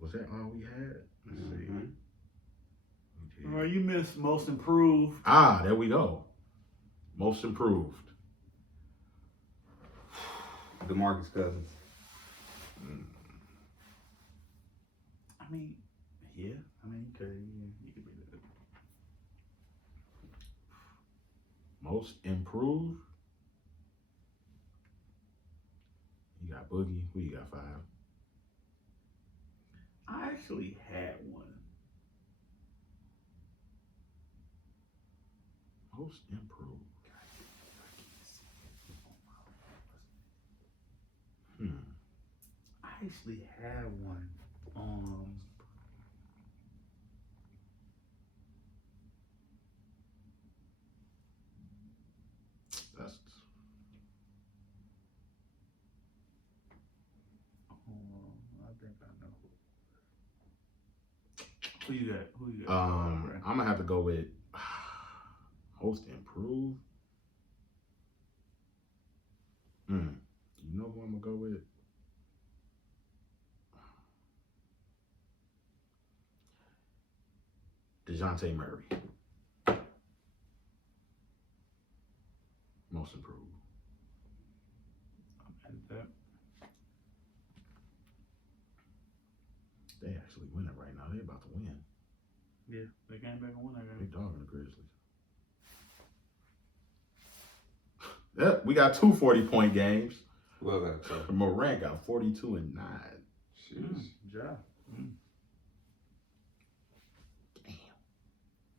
Was that all we had? Let's see. Oh, you missed most improved. There we go. Most improved. DeMarcus Cousins. I mean, yeah. I mean, you could be that. Most improved. You got Boogie. Who you got 5? I actually had one. Most improved. I actually had one. That's I think I know. Who you got? I'm gonna have to go with most improved. You know who I'm gonna go with? DeJounte Murray. Most improved. They actually winning right now. They about to win. Yeah, they came back and won that Big game. dog in the Grizzlies. Yeah, we got 2 40-point games. Well, that's so. Morant got 42 and 9. Ja. Damn.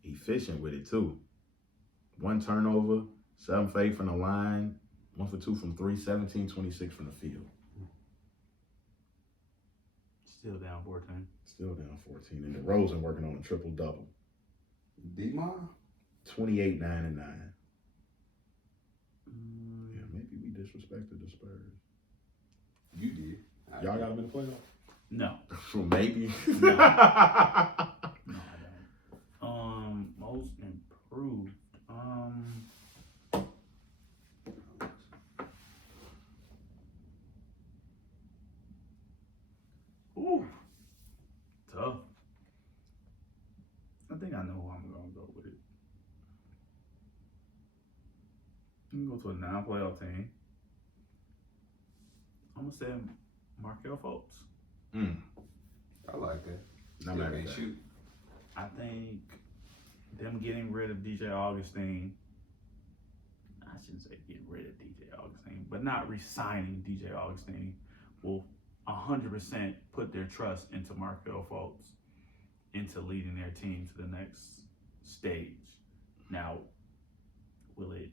Efficient with it too. 1 turnover, 7 for 8 from the line, 1 for 2 from 3, 17-26 from the field. Still down 14. Still down 14. And DeRozan working on a triple-double. D-Mon? 28, 9, and 9. Yeah, maybe we disrespected the Spurs. You did. Y'all got them in the playoffs? No. So maybe. No. No, I don't. Most improved. Ooh. Tough. I think I know who I'm gonna go with it. I'm gonna go to a non-playoff team. I'm gonna say Markelle Fultz. I like that. Not mad at that. Shoot. I think them getting rid of DJ Augustine, I shouldn't say getting rid of DJ Augustine, but not re-signing DJ Augustine will 100% put their trust into Markelle Fultz, into leading their team to the next stage. Now, will it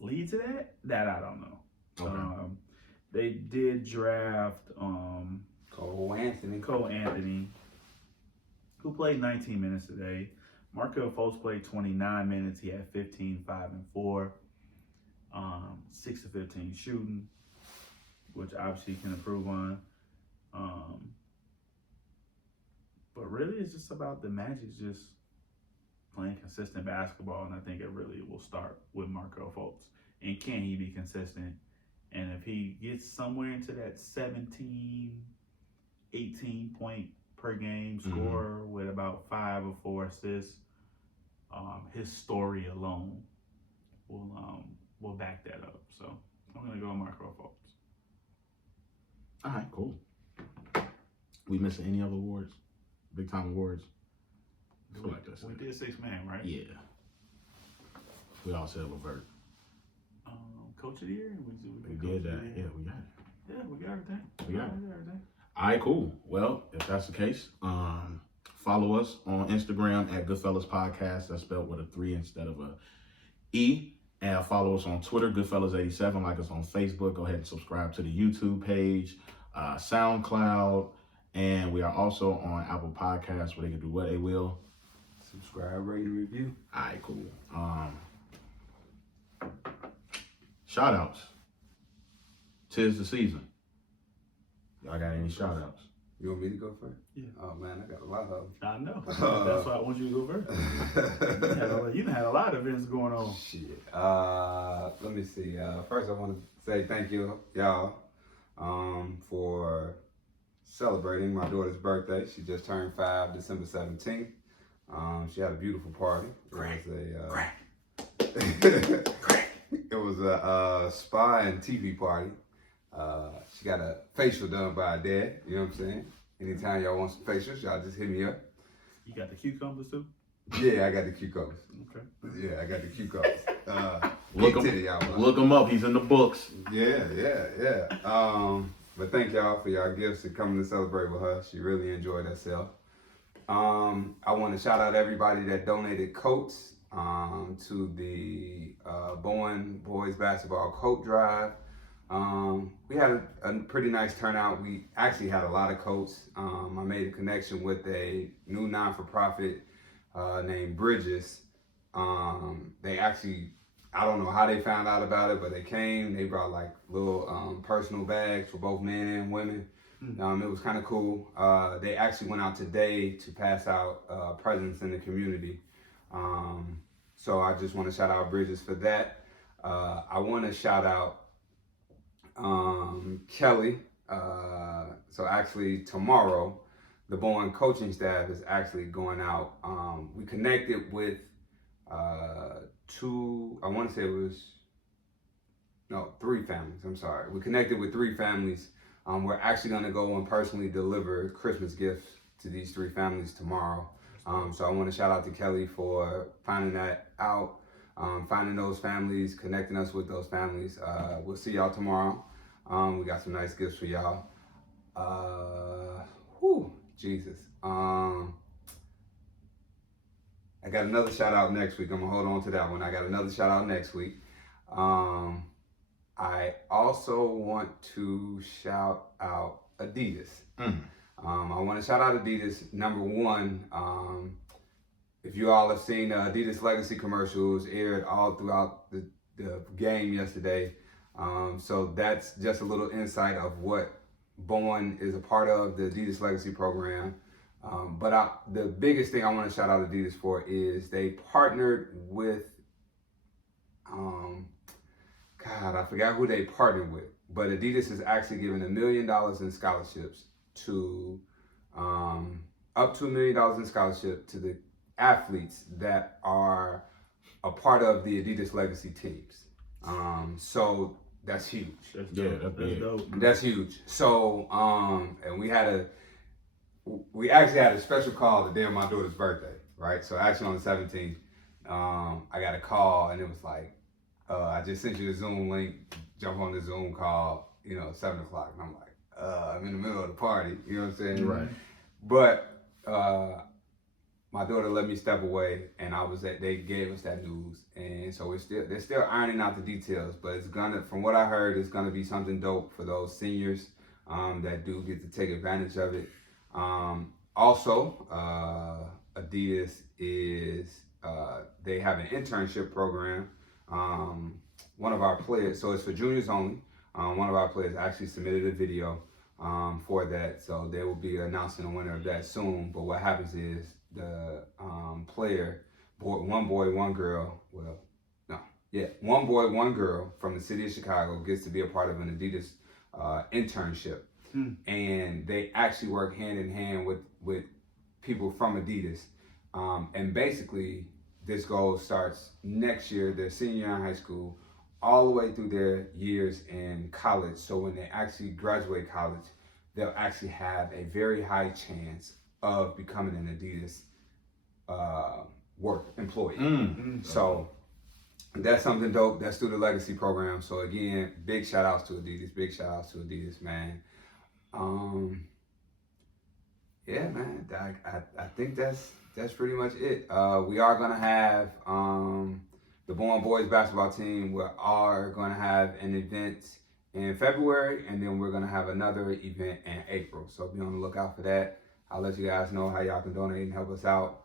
lead to that? That I don't know. Okay. They did draft Cole Anthony, who played 19 minutes today. Markelle Fultz played 29 minutes. He had 15, 5, and 4. 6 of 15 shooting, which obviously he can improve on. But really, it's just about the Magic just playing consistent basketball, and I think it really will start with Markelle Fultz. And can he be consistent? And if he gets somewhere into that 17, 18 point per game score with about 5 or 4 assists, his story alone will back that up. So I'm gonna go with Markelle Fultz. All right, cool. We missing any other awards? Big time awards? I feel like that's We it. did 6-man, right? Yeah. We all said Levert. Coach of the year. We did that. Yeah, we got it. Yeah, we got everything. We got it. everything. All right, cool. Well, if that's the case, follow us on Instagram at Goodfellas Podcast. That's spelled with a 3 instead of a E. And follow us on Twitter, Goodfellas87. Like us on Facebook. Go ahead and subscribe to the YouTube page, SoundCloud, and we are also on Apple Podcasts where they can do what they will. Subscribe, rate, and review. All right, cool. Shout outs. 'Tis the season. Y'all got any shout outs? You want me to go first? Yeah. Oh man, I got a lot of them. I know. That's why I want you to go first. You done had a lot of events going on. Shit. Let me see. First, I want to say thank you, y'all, for celebrating my daughter's birthday. She just turned 5, December 17th. She had a beautiful party. It was a spa and TV party. She got a facial done by her dad. You know what I'm saying? Anytime y'all want some facials, y'all just hit me up. You got the cucumbers too? Yeah, I got the cucumbers. Okay. Yeah, I got the cucumbers. Look him up. He's in the books. Yeah. But thank y'all for y'all gifts and coming to celebrate with her. She really enjoyed herself. I want to shout out everybody that donated coats to the Bowen Boys Basketball Coat Drive. We had a pretty nice turnout. We actually had a lot of coats. I made a connection with a new non-for-profit named Bridges. They actually, I don't know how they found out about it, but they came. They brought like little personal bags for both men and women. It was kind of cool. They actually went out today to pass out presents in the community. So I just want to shout out Bridges for that. I want to shout out Kelly. So actually tomorrow, the Bowen coaching staff is actually going out. We connected with three families. I'm sorry. We connected with three families. We're actually going to go and personally deliver Christmas gifts to these three families tomorrow. So I want to shout out to Kelly for finding that out, finding those families, connecting us with those families. We'll see y'all tomorrow. We got some nice gifts for y'all. Jesus. I got another shout out next week. I'm going to hold on to that one. I got another shout out next week. I also want to shout out Adidas. I want to shout out Adidas. Number one, if you all have seen Adidas Legacy commercials aired all throughout the game yesterday. So that's just a little insight of what Bowen is a part of, the Adidas Legacy program. But the biggest thing I want to shout out Adidas for is they partnered with, I forgot who they partnered with, but Adidas is actually giving $1 million in scholarships to, up to $1 million in scholarship to the athletes that are a part of the Adidas Legacy teams. So that's huge. That's dope. That's huge. So, and we actually had a special call the day of my daughter's birthday, right? So actually on the 17th, I got a call and it was like, I just sent you the Zoom link, jump on the Zoom call, 7 o'clock. And I'm like, I'm in the middle of the party, you know what I'm saying? Right. But my daughter let me step away and they gave us that news. And so they're still ironing out the details, but from what I heard, it's gonna be something dope for those seniors that do get to take advantage of it. Also, Adidas they have an internship program. One of our players, so it's for juniors only. One of our players actually submitted a video for that, so they will be announcing the winner of that soon. But what happens is the player, one boy, one girl, one boy, one girl from the city of Chicago gets to be a part of an Adidas internship. And they actually work hand in hand with people from Adidas. And basically, this goal starts next year, their senior year in high school, all the way through their years in college. So when they actually graduate college, they'll actually have a very high chance of becoming an Adidas employee. So that's something dope. That's through the Legacy program. So again, big shout outs to Adidas, man. Yeah, man, I think that's pretty much it. We are gonna have the Bowen Boys basketball team. We are gonna have an event in February, and then we're gonna have another event in April. So be on the lookout for that. I'll let you guys know how y'all can donate and help us out.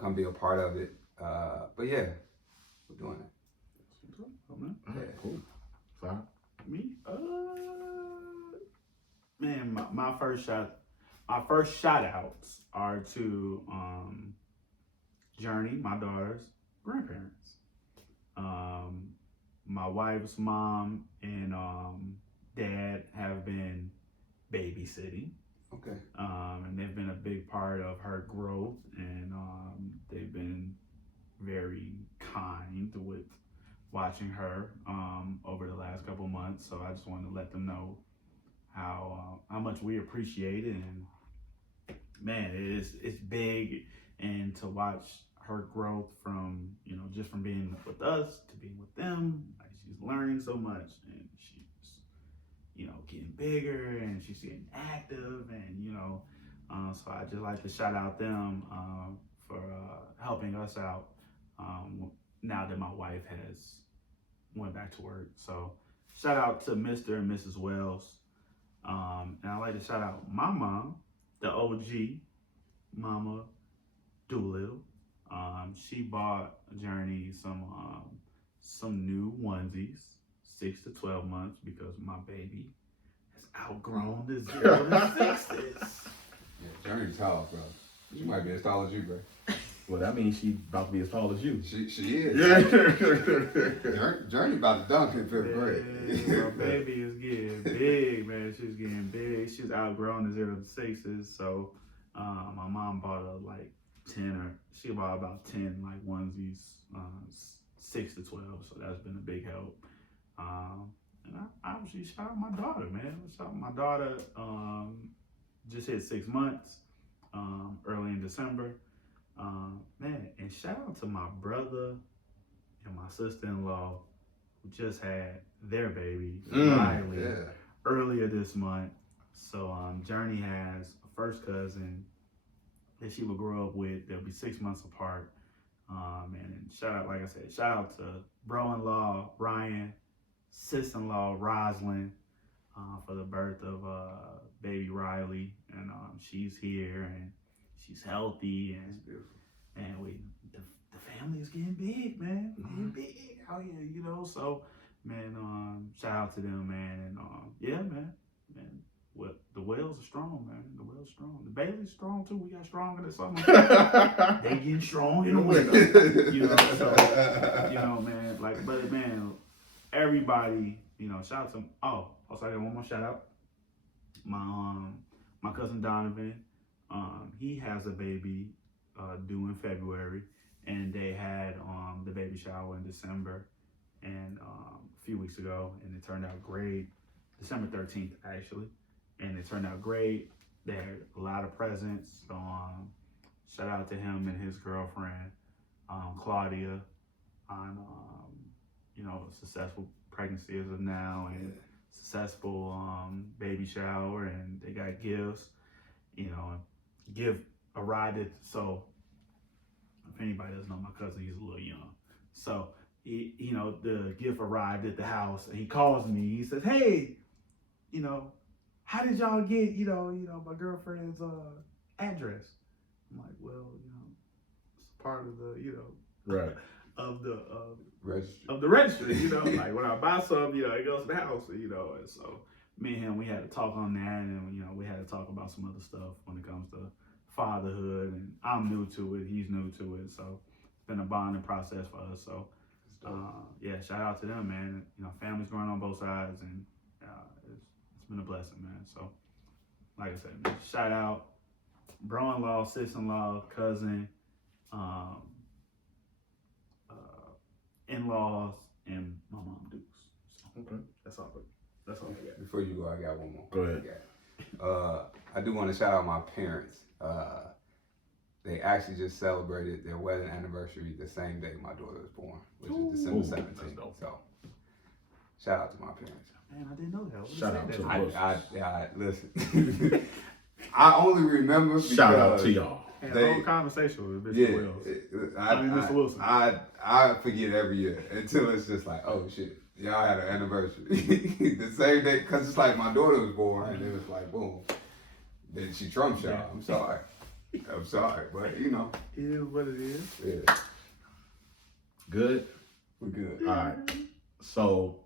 Come be a part of it. But yeah, we're doing it. Yeah, cool. Fine. Me? Man, my first shout outs are to Journey, my daughter's grandparents. My wife's mom and dad have been babysitting. Okay. And they've been a big part of her growth, and they've been very kind with watching her over the last couple months. So I just wanted to let them know how much we appreciate it, and man, it's big, and to watch her growth from just from being with us to being with them, like she's learning so much, and she's getting bigger, and she's getting active, and so I just like to shout out them for helping us out now that my wife has went back to work. So shout out to Mr. and Mrs. Wells. And I like to shout out my mom, the OG, Mama Doolittle. She bought Journey some new onesies, 6 to 12 months, because my baby has outgrown the 0 to 6s. Yeah, Journey tall, bro. She might be as tall as you, bro. Well, that means she's about to be as tall as you. She is. Yeah. Journey about to dunk in 5th grade. My baby is getting big, man. She's getting big. She's outgrown the 0 to 6s. So my mom bought her like 10, she bought about 10 like onesies, 6 to 12. So that's been a big help. And I obviously shout out my daughter, man. Shout out my daughter. Just hit 6 months early in December. Man, and shout out to my brother and my sister-in-law who just had their baby, Riley, earlier this month. So Journey has a first cousin that she will grow up with. They'll be 6 months apart. And shout out, like I said, shout out to bro-in-law Ryan, sis-in-law Roslyn for the birth of baby Riley. And she's here, and she's healthy, and the family is getting big, man. Getting big out here, So, man, shout out to them, man. And yeah, man. What the Wells are strong, man. The Wells strong. The Bailey's strong too. We got strong in the summer. They getting strong in the winter. So, man. But man, everybody, shout out to them. Oh, also I got one more shout out. My cousin Donovan. He has a baby due in February, and they had the baby shower in December, and a few weeks ago, and it turned out great. December 13th, actually, and it turned out great. They had a lot of presents. So shout out to him and his girlfriend, Claudia, on a successful pregnancy as of now, and successful baby shower, and they got gifts. Give a ride. So if anybody doesn't know my cousin, he's a little young. So he, the gift arrived at the house, and he calls me. He says, "Hey, how did y'all get, my girlfriend's address?" I'm like, "Well, it's part of the, right, of the registry. Of the registry, like when I buy something, it goes to the house, and so me and him, we had to talk on that, and we had to talk about some other stuff when it comes to fatherhood, and I'm new to it, he's new to it, so it's been a bonding process for us. So yeah, shout out to them, man. Family's growing on both sides, and it's been a blessing, man. So like I said, man, shout out bro-in-law, sis-in-law, cousin, in-laws, and my mom Dukes. So, okay, that's all I got. Before you go, I got one more. Go ahead. I do want to shout out my parents. They actually just celebrated their wedding anniversary the same day my daughter was born, which is December 17th. So, shout out to my parents. Man, I didn't know that. Shout out to them. I listen. I only remember because shout out to y'all. And the whole conversation with Mr. Wills. Mr. Wilson. I forget every year until it's just like, oh shit, y'all had an anniversary the same day, because it's like my daughter was born, and it was like boom. Then she trumped y'all. I'm sorry, but It is what it is. Yeah, Good. we're good. All right. So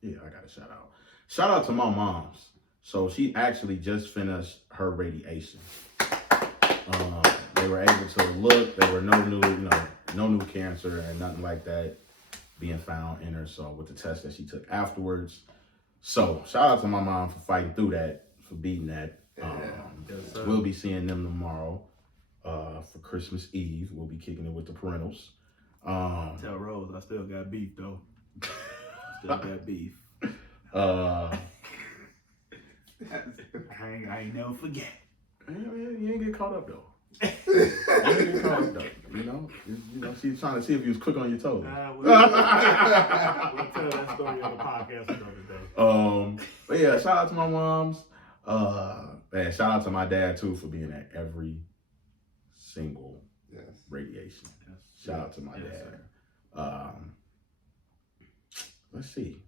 yeah, I got a shout out. Shout out to my moms. So she actually just finished her radiation. They were able to look. There were no new cancer and nothing like that being found in her. So with the test that she took afterwards. So shout out to my mom for fighting through that, for beating that. We'll be seeing them tomorrow for Christmas Eve. We'll be kicking it with the parentals. Tell Rose I still got beef though. Still got beef. Uh, I ain't never forget. you ain't get caught up though. You ain't get caught up though. You know, she's trying to see if you was quick on your toes. We'll tell that story on the podcast another day. But yeah, shout out to my moms. Man, shout out to my dad too for being at every single radiation. Yes. Shout out to my dad. Let's see.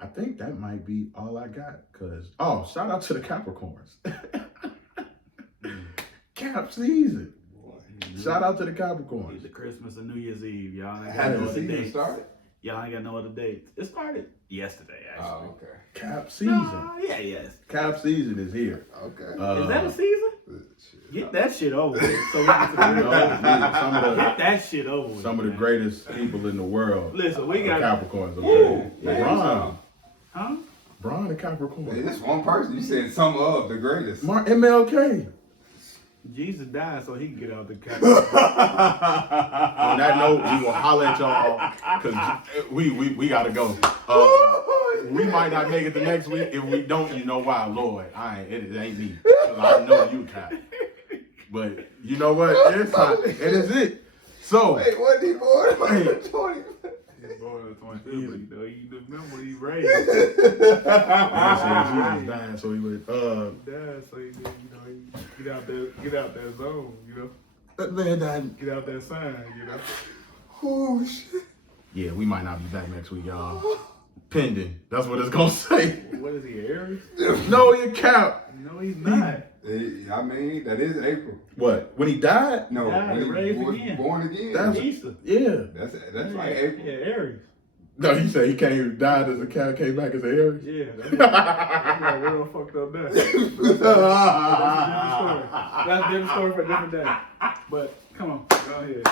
I think that might be all I got. Shout out to the Capricorns. Cap season. Shout out to the Capricorns. Either Christmas or New Year's Eve. Y'all ain't got Has no the other season dates. started? Y'all ain't got no other dates. It started yesterday, actually. Oh, okay. Cap season. Yes. Cap season is here. Okay. Is that a season? Get that shit over with. So we can get that shit over with. Some of the greatest people in the world. Listen, we got Capricorns. Ooh, Bron. Huh? Bron the Capricorn. Hey, this one person, you said some of the greatest. MLK. Jesus died so he can get out the car. On that note, we will holler at y'all because we gotta go. We might not make it the next week. If we don't, you know why, Lord. It ain't me. 'Cause I know you, Cap. But you know what? It's time. It is it. So. Wait, what did he born on the 20? He's born on the 25th, but you remember he raised. Jesus died, so he would. Died so he did, he get out that zone, That man died. get out that sign, Oh, shit. Yeah, we might not be back next week, y'all. Pending. That's what it's gonna say. What is he, Aries? No, you Cap. No, he's not. I mean, that is April. What? When he died? No, Died, when he raised was again. born again. That's- Easter. Yeah. That's like April. Yeah, Aries. No, he said he came, died as a cat, came back as an Aries. Yeah, that's like real fucked up there. That's a different story for a different day. But come on, go ahead.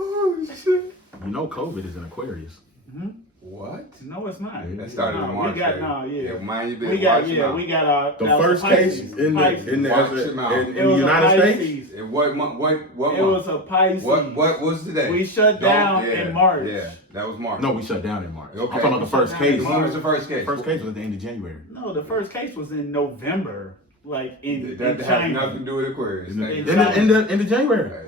Oh, shit. You know COVID is an Aquarius. Mm-hmm. What? No, it's not. That started in March. We got right? Mind you, been we got watching out. we got our The that was first Pisces. case in the Watch your mouth. in It the was a United States. Pisces. And what month? What It month? was a Pisces. What was today? We shut down in March. Yeah, that was March. No, we shut down in March. Okay. I'm talking about the first Shut down in case. When was the first case? First case was at the end of January. No, the first case was in November, like in That has China. nothing to do with Aquarius. In Thank the you. end of January. Hey,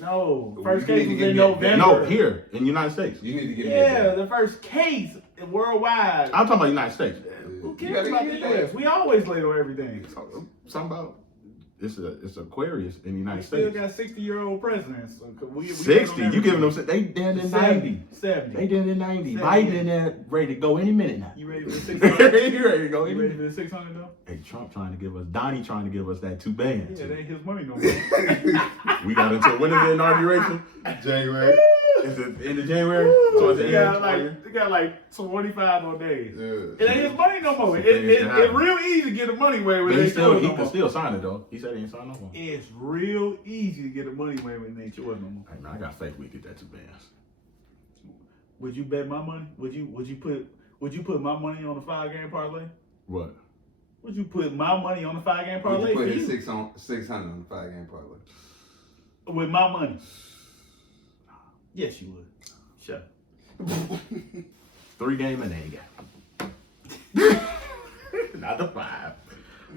No, You first need case to was get in me a- November. No, here in the United States. You need to get me Yeah, that. the first case worldwide. I'm talking about the United States. Who You cares gotta about get the me that. U.S.? We always late on everything. Something about it's Aquarius in the We United still States. got 60-year-old presidents. So we 60. You giving them? They down in 90. 70. They down in 90. 70. Biden in there ready to go any minute now. You ready for the He 600? ready to go You any ready minute. for the 600 though? Hey, Trump trying to give us, Donnie trying to give us that 2 bands. Yeah, that ain't his money no more. We got until when is the inauguration? January. Is it end of January? Towards the They end? got like 25 more days. Yeah. It ain't his money no more. Some things can It's happen. real easy to get the money away with. But he ain't yours he no can more. still sign it though. He said he ain't signed no one. It's real easy to get the money away when it ain't yours no more. Hey man, I got faith we get that 2 bands. Would you bet my money? Would you put my money on the 5-game parlay? What? Would you put my money on the 5-game Would parlay you for put his you? 600 on the 5-game parlay? With my money? Yes, you would. Shut up. 3 game and they ain't got. Not the 5.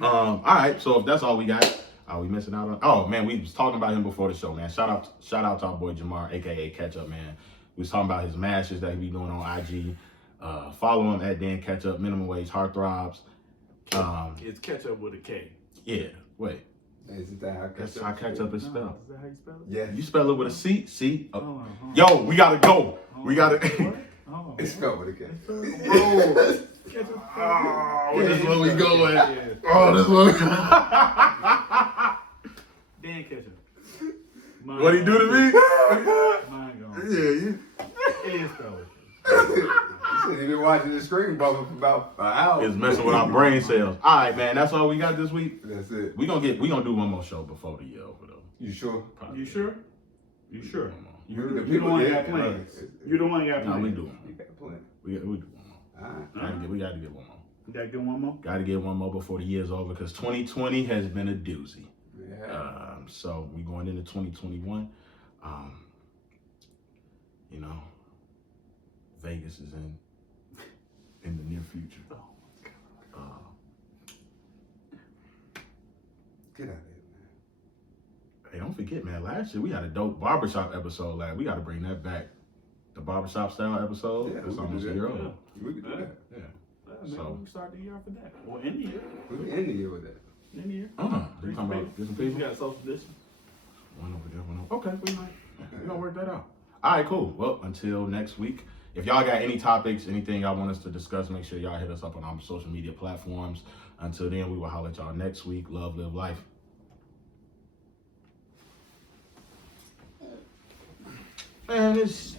All right. So if that's all we got, are we missing out on? Oh man, we was talking about him before the show, man. Shout out to our boy Jamar, aka Ketchup, man. We was talking about his matches that he be doing on IG. Follow him at Dan Ketchup, minimum wage heartthrobs. It's ketchup with a K. Yeah. Wait. Isn't that how That's how Ketchup is No, spelled. is that how you spell it? Yeah. You spell it with a C. C. Hold on, hold on. Yo, we gotta go. We gotta. What? Hold on. It's spelled with a K. Bro. Ketchup. Oh, Yeah, this is where we yeah. going. Yeah. Oh, this is where we going. Dan Ketchup. What he do to me? Mine gone. Yeah, you. It is spelled. You said he been watching the screen bubble for about an hour. It's messing with our brain cells. All right, man. That's all we got this week. That's it. We gonna do one more show before the year over though. You sure? You sure? You sure? One more. You the one that got plans. You the one that got No, plans. we do one You more. got plenty. We do one more. All right. We gotta get one more. You gotta get one more? Gotta get one more before the year's over because 2020 has been a doozy. Yeah. So we going into 2021. you know, Vegas is in the near future. Get out of here, man. Hey, don't forget, man. Last year we had a dope barbershop episode. We got to bring that back. The barbershop style episode. Yeah, It's we almost can a do year that. old. We can do that. Yeah. Maybe So- we can start the year off with that. Or end the year. We can end the year with that. End the year. You talking about different You people? got social distance. One over there, one over. Okay, we gonna work that out. All right, cool. Well, until next week. If y'all got any topics, anything y'all want us to discuss, make sure y'all hit us up on our social media platforms. Until then, we will holler at y'all next week. Love, live life. Man, it's